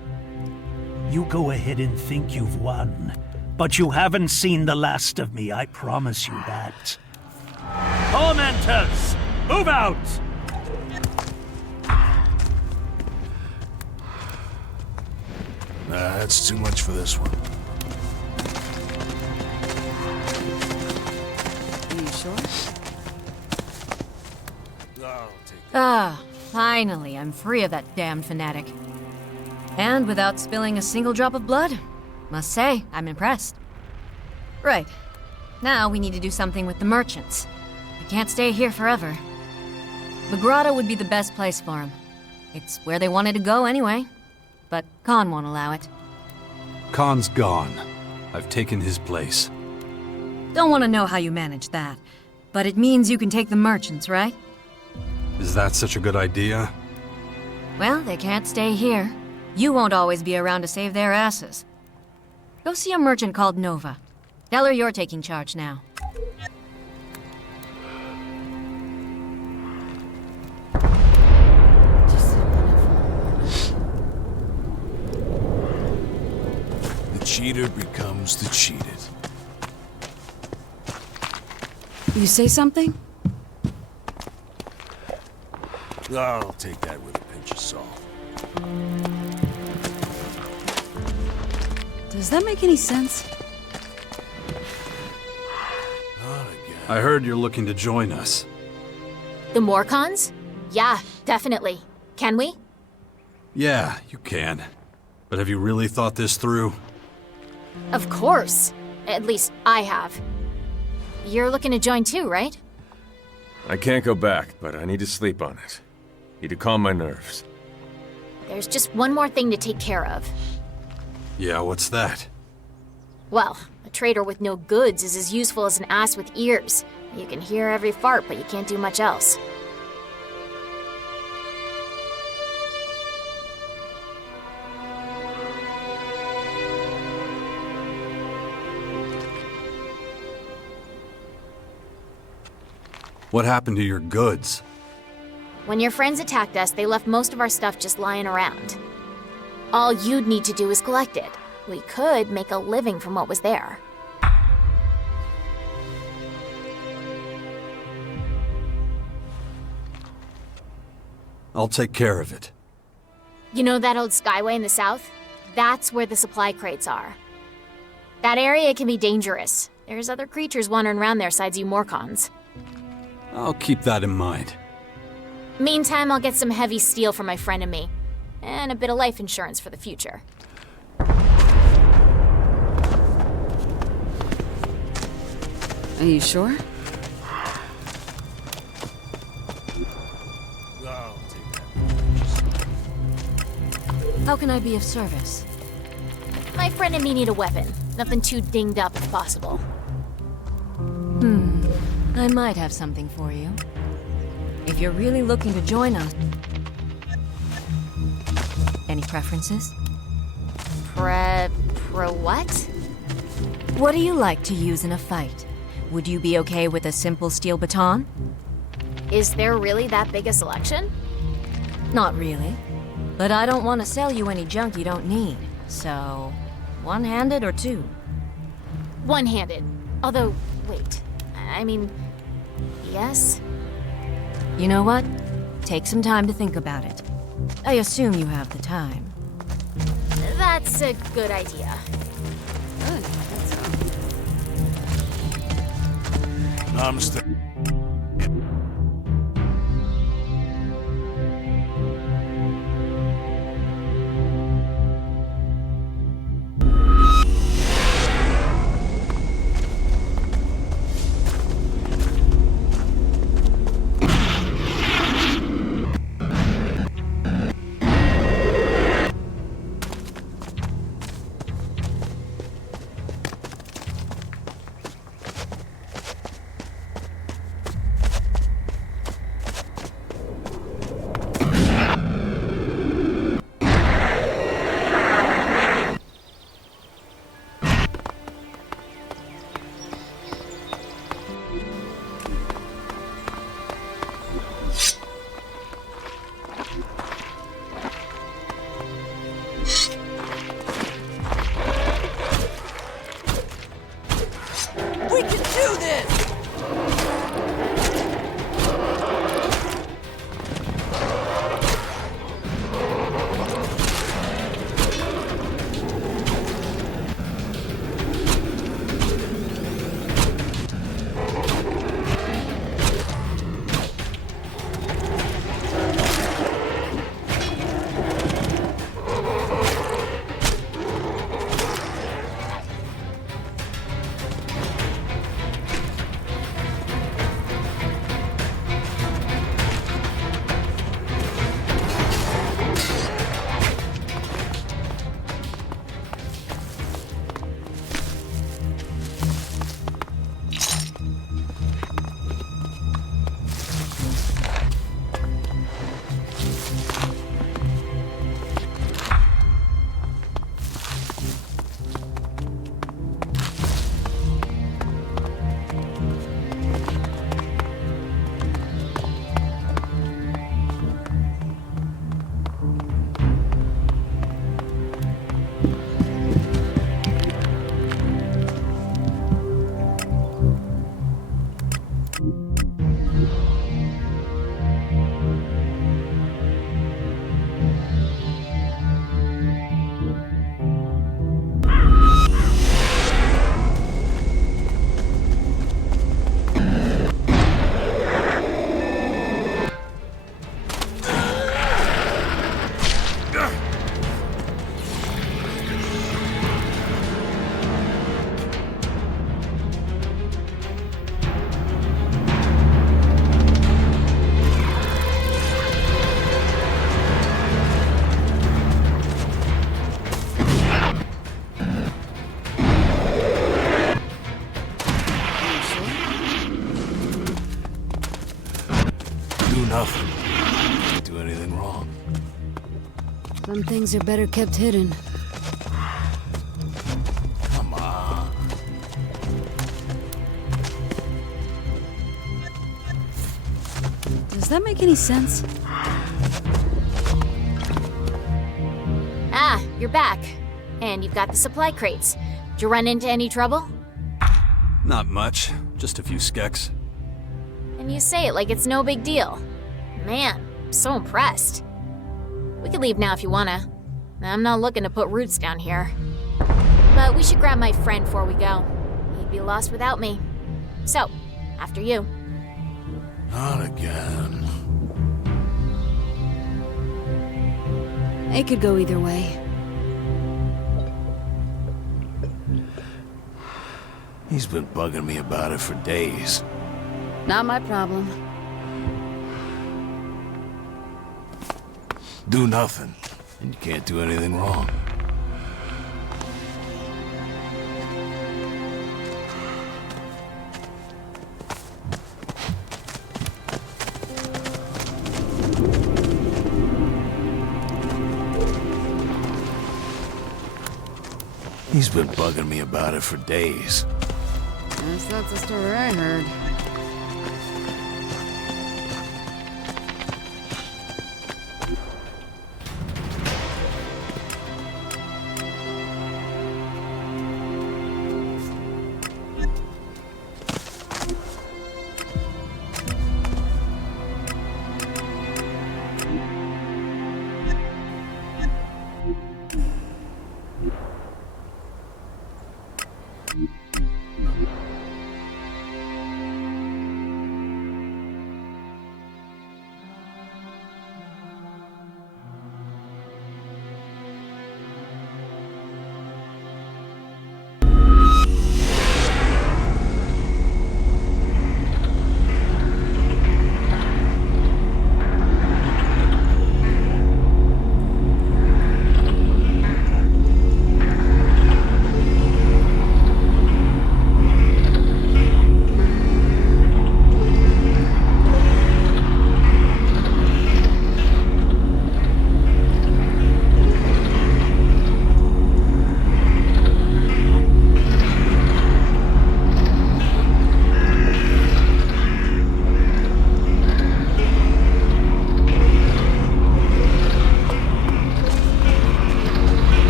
You go ahead and think you've won, but you haven't seen the last of me, I promise you that. Tormentors, move out! Nah, that's too much for this one. Are you sure? Ah, finally, I'm free of that damned fanatic. And without spilling a single drop of blood, must say, I'm impressed. Right. Now we need to do something with the merchants. We can't stay here forever. The grotto would be the best place for them. It's where they wanted to go anyway. But Khan won't allow it. Khan's gone. I've taken his place. Don't want to know how you manage that. But it means you can take the merchants, right? Is that such a good idea? Well, they can't stay here. You won't always be around to save their asses. Go see a merchant called Nova. Tell her you're taking charge now. The cheater becomes the cheated. You say something? I'll take that with a pinch of salt. Does that make any sense? I heard you're looking to join us. The Morcons? Yeah, definitely. Can we? Yeah, you can. But have you really thought this through? Of course. At least I have. You're looking to join too, right? I can't go back, but I need to sleep on it. Need to calm my nerves. There's just one more thing to take care of. Yeah, what's that? Well, a trader with no goods is as useful as an ass with ears. You can hear every fart, but you can't do much else. What happened to your goods? When your friends attacked us, they left most of our stuff just lying around. All you'd need to do is collect it. We could make a living from what was there. I'll take care of it. You know that old skyway in the south? That's where the supply crates are. That area can be dangerous. There's other creatures wandering around there besides you Morcons. I'll keep that in mind. Meantime, I'll get some heavy steel for my friend and me. And a bit of life insurance for the future. Are you sure? How can I be of service? My friend and me need a weapon. Nothing too dinged up if possible. I might have something for you. If you're really looking to join us... Any preferences? Pro what? What do you like to use in a fight? Would you be okay with a simple steel baton? Is there really that big a selection? Not really. But I don't want to sell you any junk you don't need. So, one-handed or two? One-handed. Although, wait. I mean, yes? You know what? Take some time to think about it. I assume you have the time. That's a good idea. Good. I'm still... do anything wrong. Some things are better kept hidden. Come on. Does that make any sense? Ah, you're back. And you've got the supply crates. Did you run into any trouble? Not much. Just a few skeks. And you say it like it's no big deal. Man, I'm so impressed. We can leave now if you wanna. I'm not looking to put roots down here. But we should grab my friend before we go. He'd be lost without me. So, after you. Not again. It could go either way. He's been bugging me about it for days. Not my problem. Do nothing, and you can't do anything wrong. He's been bugging me about it for days. That's not the story I heard.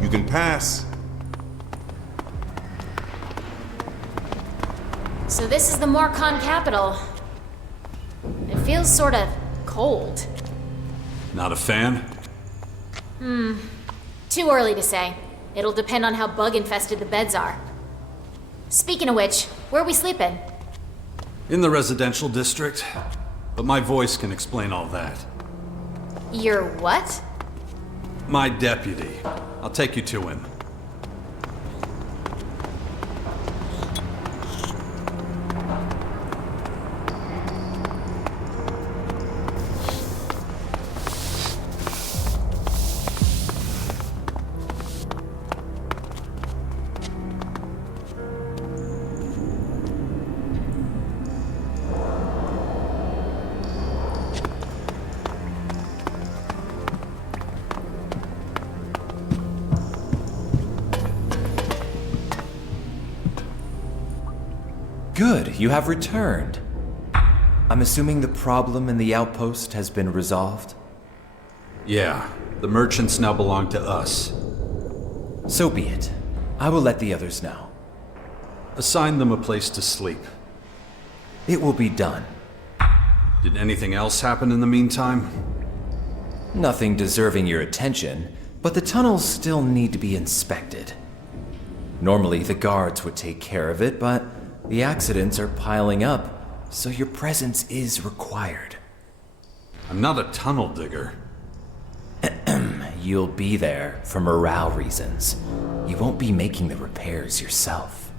You can pass. So this is the Morcon capital. It feels sort of cold. Not a fan? Too early to say. It'll depend on how bug-infested the beds are. Speaking of which, where are we sleeping? In the residential district. But my voice can explain all that. Your what? My deputy. I'll take you to him. Good, you have returned. I'm assuming the problem in the outpost has been resolved? Yeah, the merchants now belong to us. So be it. I will let the others know. Assign them a place to sleep. It will be done. Did anything else happen in the meantime? Nothing deserving your attention, but the tunnels still need to be inspected. Normally, the guards would take care of it, but the accidents are piling up, so your presence is required. I'm not a tunnel digger. You'll be there for morale reasons. You won't be making the repairs yourself.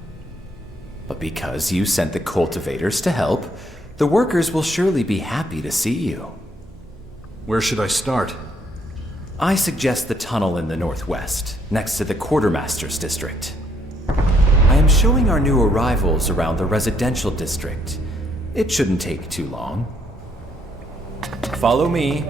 But because you sent the cultivators to help, the workers will surely be happy to see you. Where should I start? I suggest the tunnel in the northwest, next to the Quartermaster's district. I am showing our new arrivals around the residential district. It shouldn't take too long. Follow me.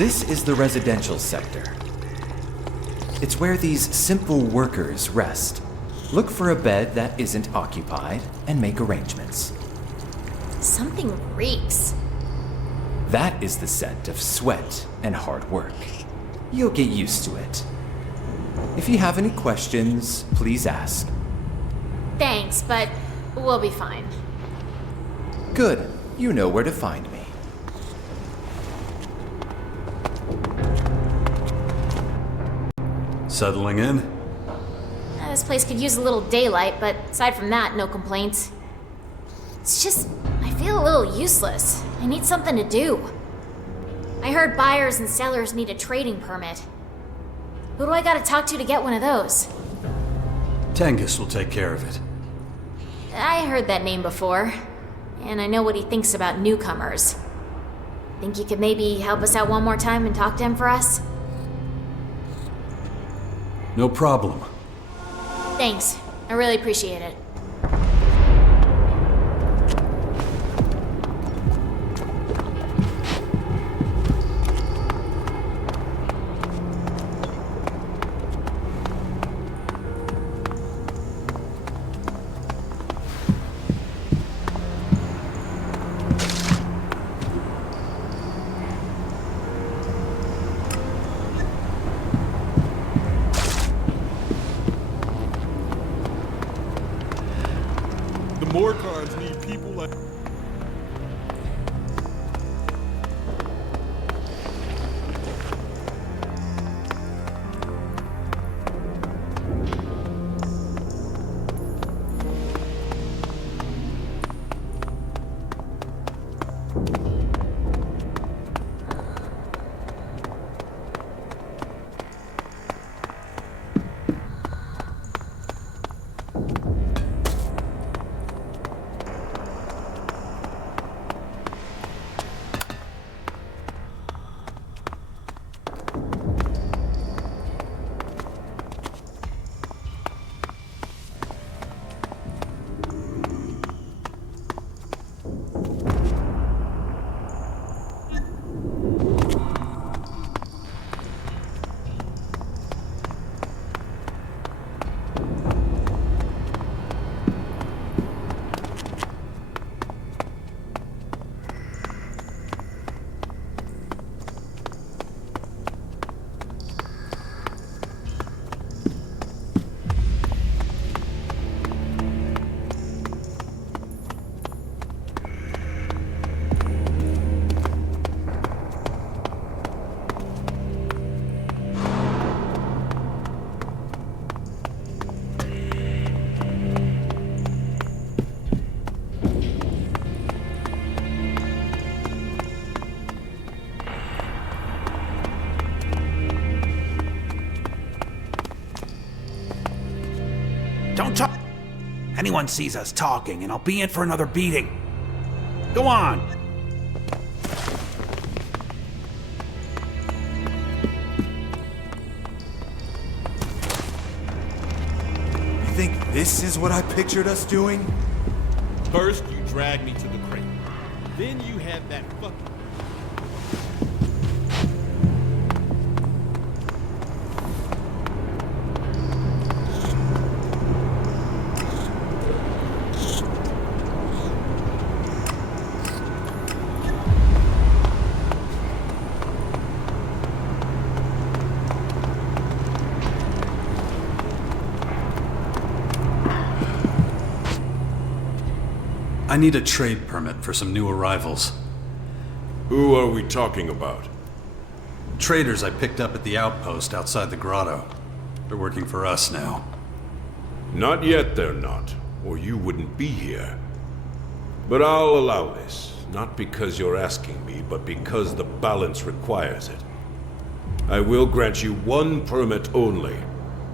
This is the residential sector. It's where these simple workers rest. Look for a bed that isn't occupied and make arrangements. Something reeks. That is the scent of sweat and hard work. You'll get used to it. If you have any questions, please ask. Thanks, but we'll be fine. Good. You know where to find me. Settling in? This place could use a little daylight, but aside from that, no complaints. It's just, I feel a little useless. I need something to do. I heard buyers and sellers need a trading permit. Who do I gotta talk to get one of those? Tengus will take care of it. I heard that name before, and I know what he thinks about newcomers. Think you could maybe help us out one more time and talk to him for us? No problem. Thanks. I really appreciate it. Morcons need people like... Don't talk. Anyone sees us talking, and I'll be in for another beating. Go on. think this is what I pictured us doing? First, you dragged me to the crate. Then you had that fucking... I need a trade permit for some new arrivals. Who are we talking about? Traders I picked up at the outpost outside the grotto. They're working for us now. Not yet they're not, or you wouldn't be here. But I'll allow this, not because you're asking me, but because the balance requires it. I will grant you one permit only.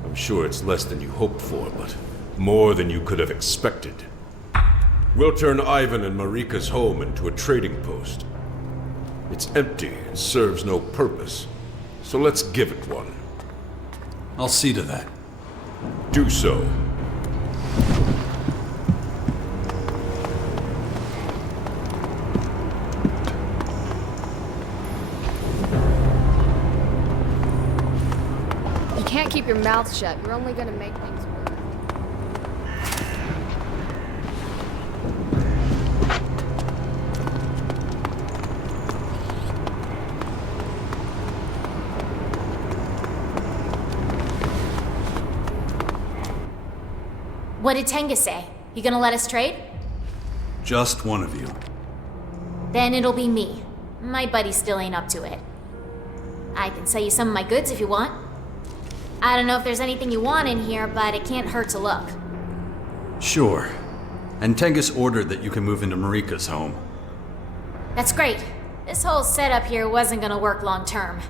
I'm sure it's less than you hoped for, but more than you could have expected. We'll turn Ivan and Marika's home into a trading post. It's empty and serves no purpose, so let's give it one. I'll see to that. Do so. You can't keep your mouth shut. You're only gonna make things worse. What did Tenga say? You gonna let us trade? Just one of you. Then it'll be me. My buddy still ain't up to it. I can sell you some of my goods if you want. I don't know if there's anything you want in here, but it can't hurt to look. Sure. And Tengus ordered that you can move into Marika's home. That's great. This whole setup here wasn't gonna work long term.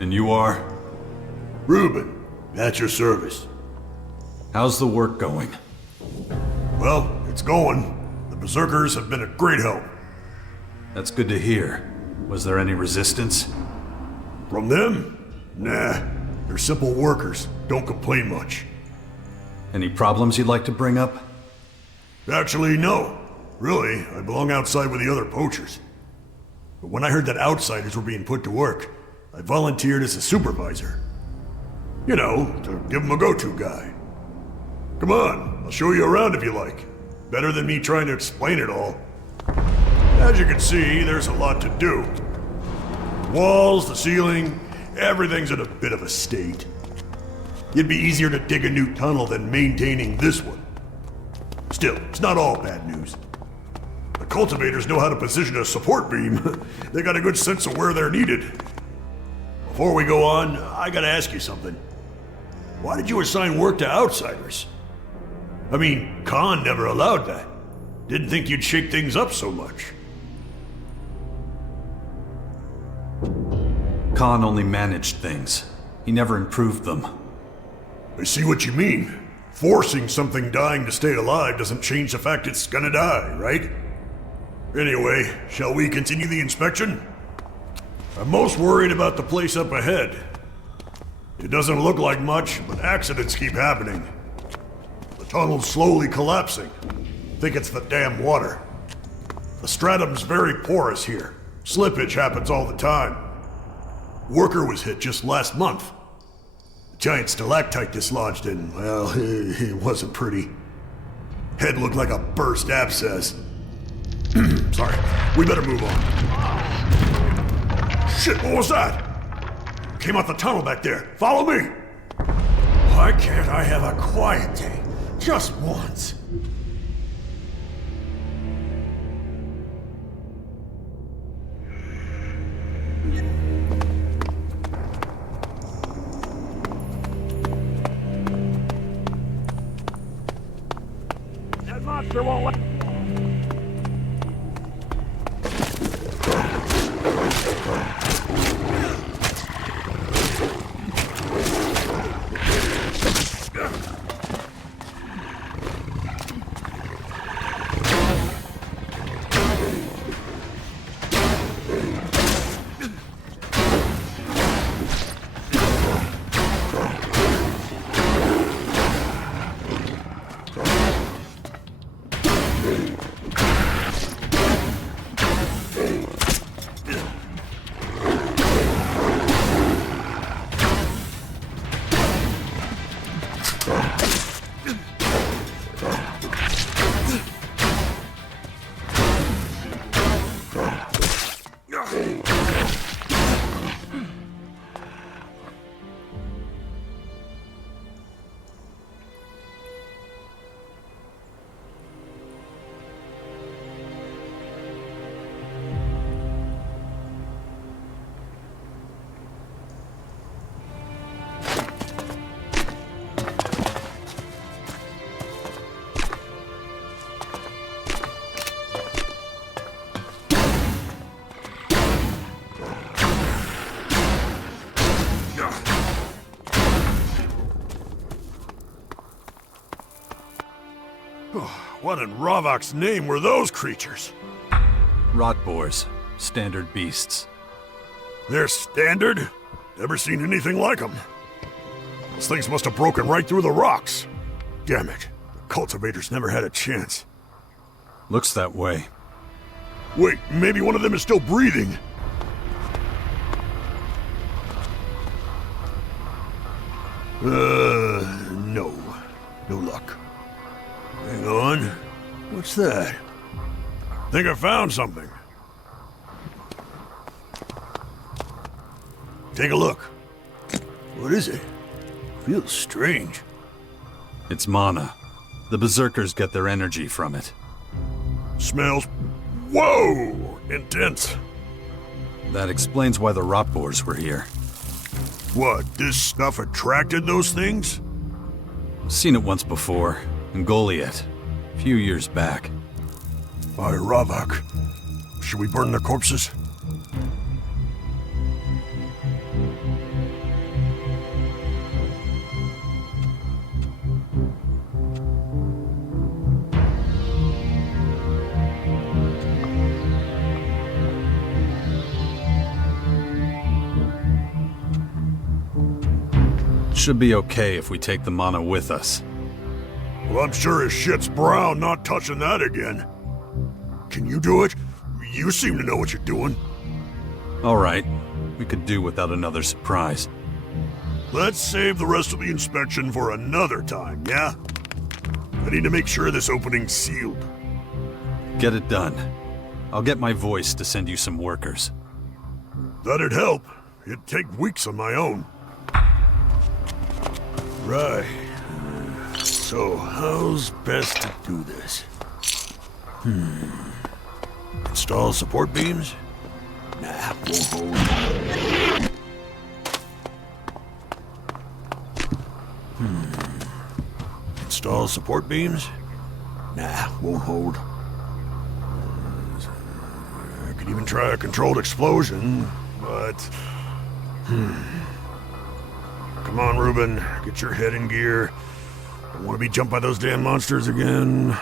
And you are? Reuben, at your service. How's the work going? Well, it's going. The Berserkers have been a great help. That's good to hear. Was there any resistance? From them? Nah. They're simple workers. Don't complain much. Any problems you'd like to bring up? Actually, no. Really, I belong outside with the other poachers. But when I heard that outsiders were being put to work, I volunteered as a supervisor. You know, to give them a go-to guy. Come on, I'll show you around if you like. Better than me trying to explain it all. As you can see, there's a lot to do. The walls, the ceiling, everything's in a bit of a state. It'd be easier to dig a new tunnel than maintaining this one. Still, it's not all bad news. The cultivators know how to position a support beam. They got a good sense of where they're needed. Before we go on, I gotta ask you something. Why did you assign work to outsiders? I mean, Khan never allowed that. Didn't think you'd shake things up so much. Khan only managed things. He never improved them. I see what you mean. Forcing something dying to stay alive doesn't change the fact it's gonna die, right? Anyway, shall we continue the inspection? I'm most worried about the place up ahead. It doesn't look like much, but accidents keep happening. The tunnel's slowly collapsing. Think it's the damn water. The stratum's very porous here. Slippage happens all the time. Worker was hit just last month. The giant stalactite dislodged and, well, it wasn't pretty. Head looked like a burst abscess. Sorry, we better move on. Shit, what was that? Came out the tunnel back there. Follow me! Why can't I have a quiet day? Just once. That monster won't let... What in Ravok's name were those creatures? Rot boars. Standard beasts. They're standard? Never seen anything like them. Those things must have broken right through the rocks. Damn it. The cultivators never had a chance. Looks that way. Wait, maybe one of them is still breathing. No. No luck. Hang on. What's that? Think I found something. Take a look. What is it? Feels strange. It's mana. The Berserkers get their energy from it. Smells... Whoa! Intense. That explains why the rot boars were here. What, this stuff attracted those things? Seen it once before. In Goliath. A few years back. By Ravok. Should we burn their corpses? should be okay if we take the mana with us. Well, I'm sure as shit's brown not touching that again. Can you do it? You seem to know what you're doing. All right. We could do without another surprise. Let's save the rest of the inspection for another time, yeah? I need to make sure this opening's sealed. Get it done. I'll get my voice to send you some workers. That'd help. It'd take weeks on my own. Right. So, how's best to do this? Install support beams? Nah, won't hold. Install support beams? Nah, won't hold. I could even try a controlled explosion, but... Come on, Reuben. Get your head in gear. Don't want to be jumped by those damn monsters again.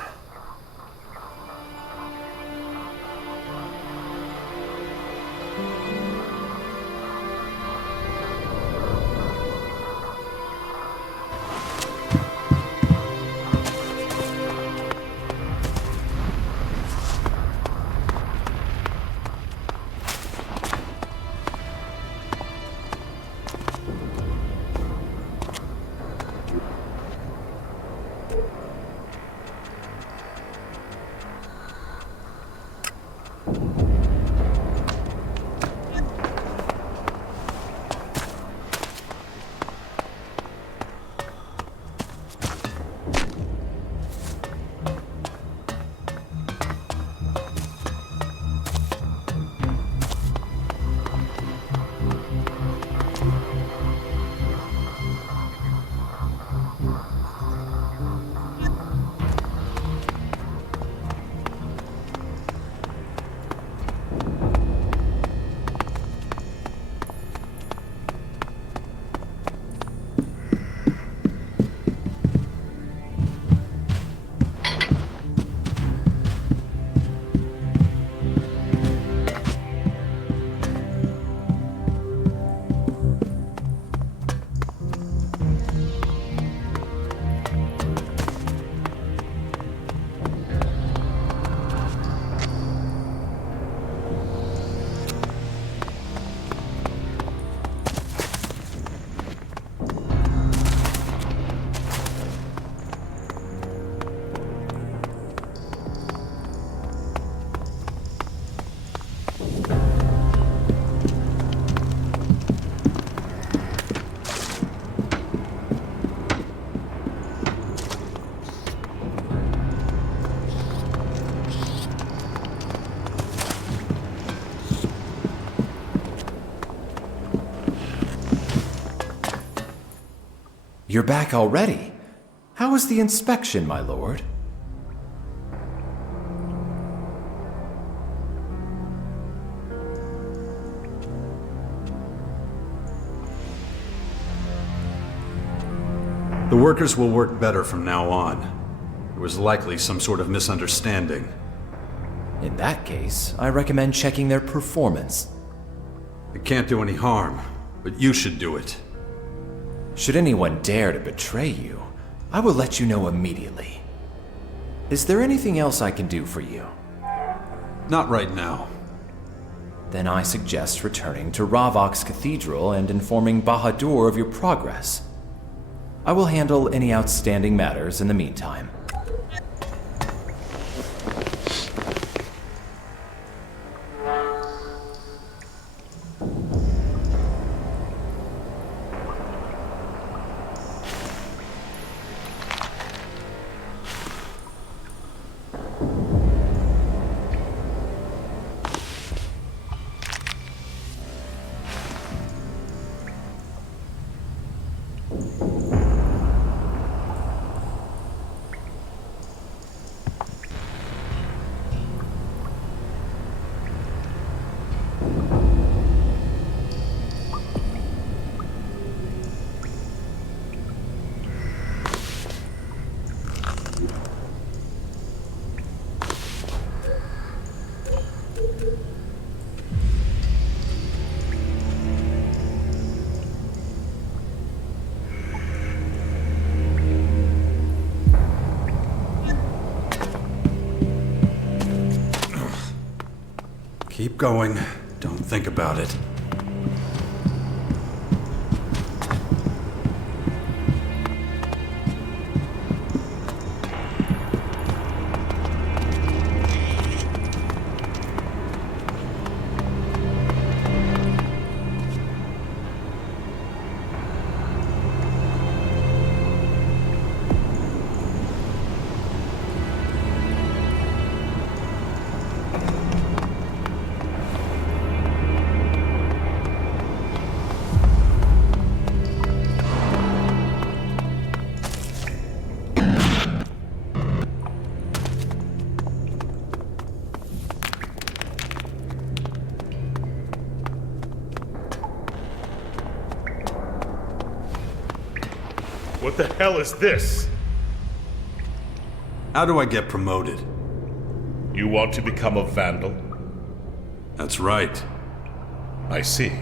You're back already. How was the inspection, my lord? The workers will work better from now on. There was likely some sort of misunderstanding. In that case, I recommend checking their performance. It can't do any harm, but you should do it. Should anyone dare to betray you, I will let you know immediately. Is there anything else I can do for you? Not right now. Then I suggest returning to Ravok's Cathedral and informing Bahadur of your progress. I will handle any outstanding matters in the meantime. Keep going. Don't think about it. What the hell is this? How do I get promoted? You want to become a Vandal? That's right. I see.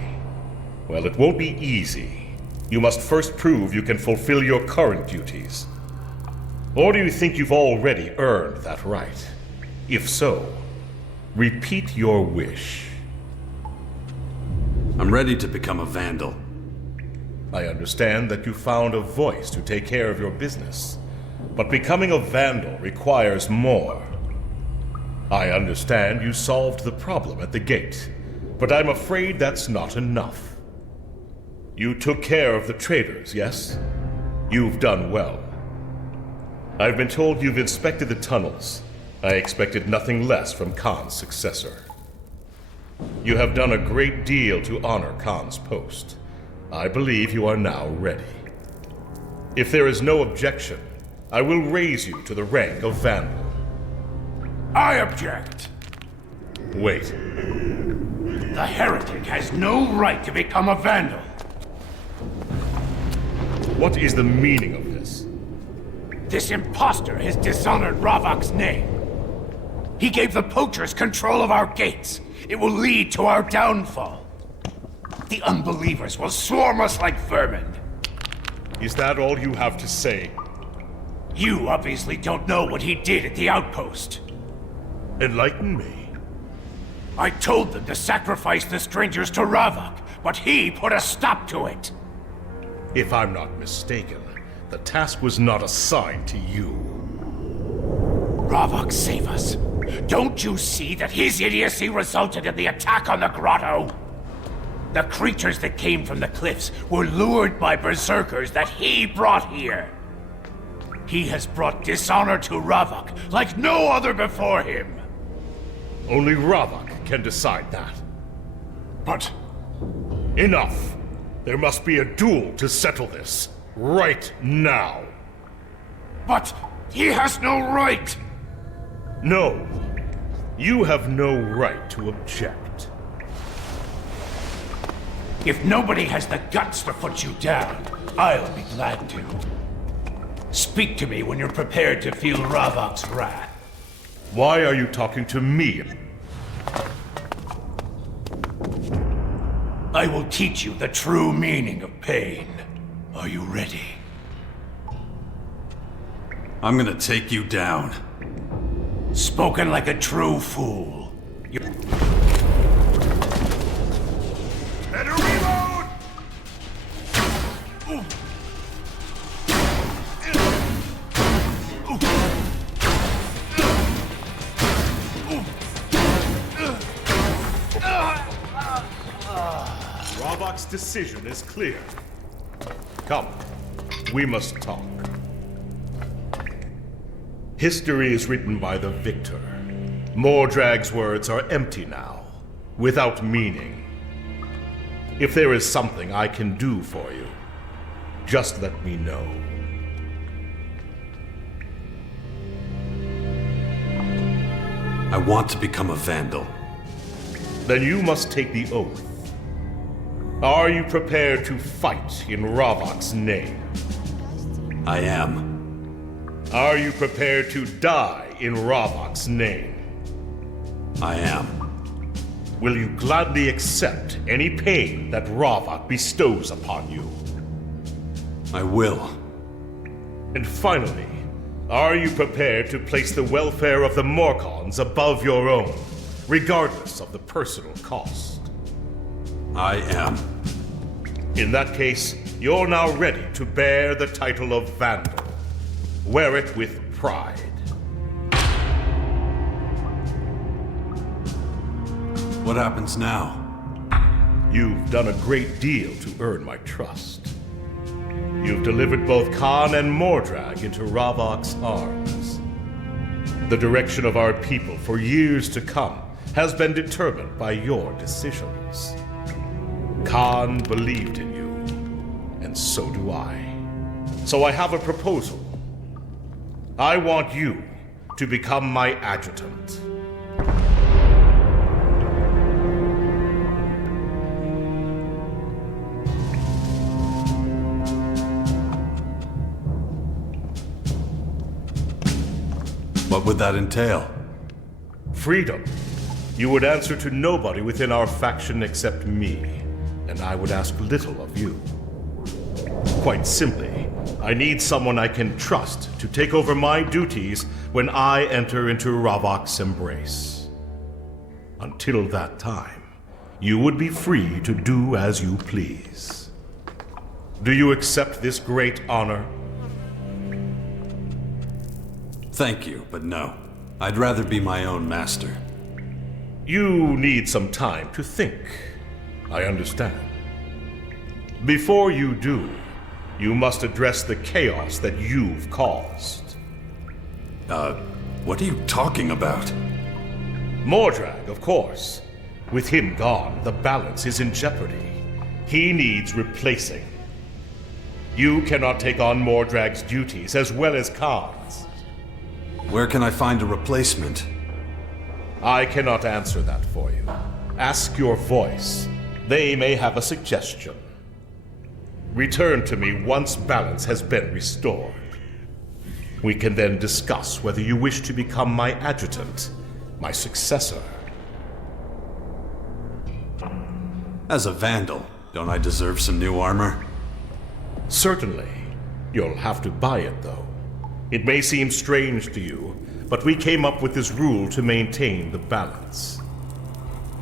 Well, it won't be easy. You must first prove you can fulfill your current duties. Or do you think you've already earned that right? If so, repeat your wish. I'm ready to become a Vandal. I understand that you found a voice to take care of your business, but becoming a Vandal requires more. I understand you solved the problem at the gate, but I'm afraid that's not enough. You took care of the traders, yes? You've done well. I've been told you've inspected the tunnels. I expected nothing less from Khan's successor. You have done a great deal to honor Khan's post. I believe you are now ready. If there is no objection, I will raise you to the rank of Vandal. I object. Wait. The heretic has no right to become a Vandal. What is the meaning of this? This impostor has dishonored Ravok's name. He gave the poachers control of our gates. It will lead to our downfall. The unbelievers will swarm us like vermin. Is that all you have to say? You obviously don't know what he did at the outpost. Enlighten me. I told them to sacrifice the strangers to Ravok, but he put a stop to it. If I'm not mistaken, the task was not assigned to you. Ravok, save us. Don't you see that his idiocy resulted in the attack on the grotto? The creatures that came from the cliffs were lured by berserkers that he brought here. He has brought dishonor to Ravok like no other before him. Only Ravok can decide that. But... enough! There must be a duel to settle this. Right now. But he has no right! No. You have no right to object. If nobody has the guts to put you down, I'll be glad to. Speak to me when you're prepared to feel Ravok's wrath. Why are you talking to me? I will teach you the true meaning of pain. Are you ready? I'm gonna take you down. Spoken like a true fool. Better reload! Ravok's decision is clear. Come, we must talk. History is written by the victor. Mordrag's words are empty now, without meaning. If there is something I can do for you, just let me know. I want to become a Vandal. Then you must take the oath. Are you prepared to fight in Ravok's name? I am. Are you prepared to die in Ravok's name? I am. Will you gladly accept any pain that Ravok bestows upon you? I will. And finally, are you prepared to place the welfare of the Morkons above your own? regardless of the personal cost. I am. In that case, you're now ready to bear the title of Vandal. Wear it with pride. What happens now? You've done a great deal to earn my trust. You've delivered both Khan and Mordrag into Ravok's arms. The direction of our people for years to come has been determined by your decisions. Khan believed in you, and so do I. So I have a proposal. I want you to become my adjutant. What would that entail? Freedom. You would answer to nobody within our faction except me, and I would ask little of you. Quite simply, I need someone I can trust to take over my duties when I enter into Ravok's embrace. Until that time, you would be free to do as you please. Do you accept this great honor? Thank you, but no. I'd rather be my own master. You need some time to think. I understand. Before you do, you must address the chaos that you've caused. What are you talking about? Mordrag, of course. With him gone, the balance is in jeopardy. He needs replacing. You cannot take on Mordrag's duties as well as Khan's. Where can I find a replacement? I cannot answer that for you. Ask your voice. They may have a suggestion. Return to me once balance has been restored. We can then discuss whether you wish to become my adjutant, my successor. As a Vandal, don't I deserve some new armor? Certainly. You'll have to buy it, though. It may seem strange to you, but we came up with this rule to maintain the balance.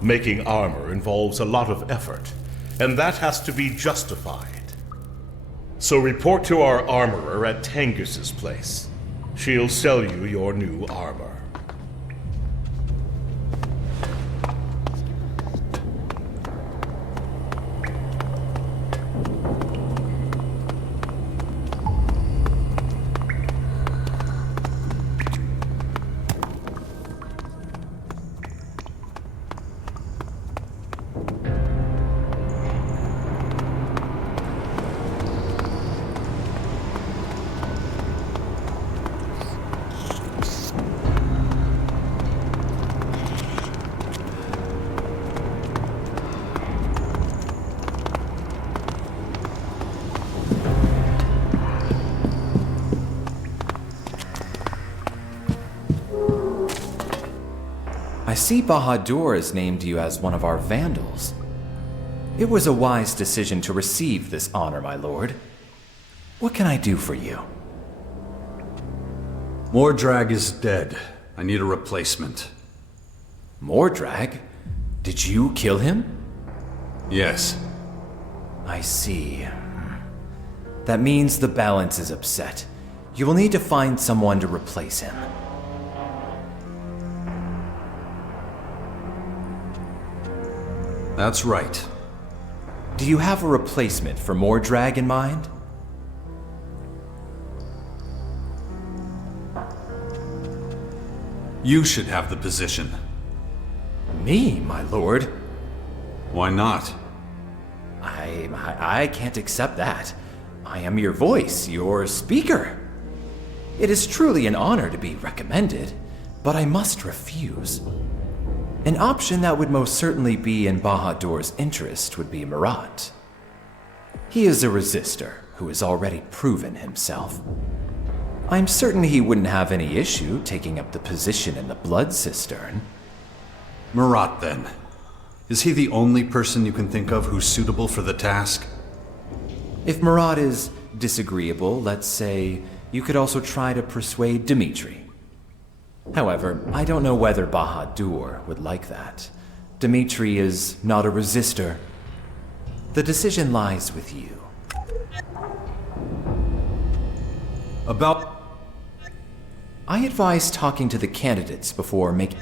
Making armor involves a lot of effort, and that has to be justified. So report to our armorer at Tangus's place. She'll sell you your new armor. I see Bahadur has named you as one of our Vandals. It was a wise decision to receive this honor, my lord. What can I do for you? Mordrag is dead. I need a replacement. Mordrag? Did you kill him? Yes. I see. That means the balance is upset. You will need to find someone to replace him. That's right. Do you have a replacement for Mordrag in mind? You should have the position. Me, my lord? Why not? I can't accept that. I am your voice, your speaker. It is truly an honor to be recommended, but I must refuse. An option that would most certainly be in Bahadur's interest would be Marat. He is a resistor who has already proven himself. I'm certain he wouldn't have any issue taking up the position in the Blood Cistern. Marat, then. Is he the only person you can think of who's suitable for the task? If Marat is disagreeable, let's say, you could also try to persuade Dmitri. However, I don't know whether Bahadur would like that. Dmitri is not a resistor. The decision lies with you. I advise talking to the candidates before making...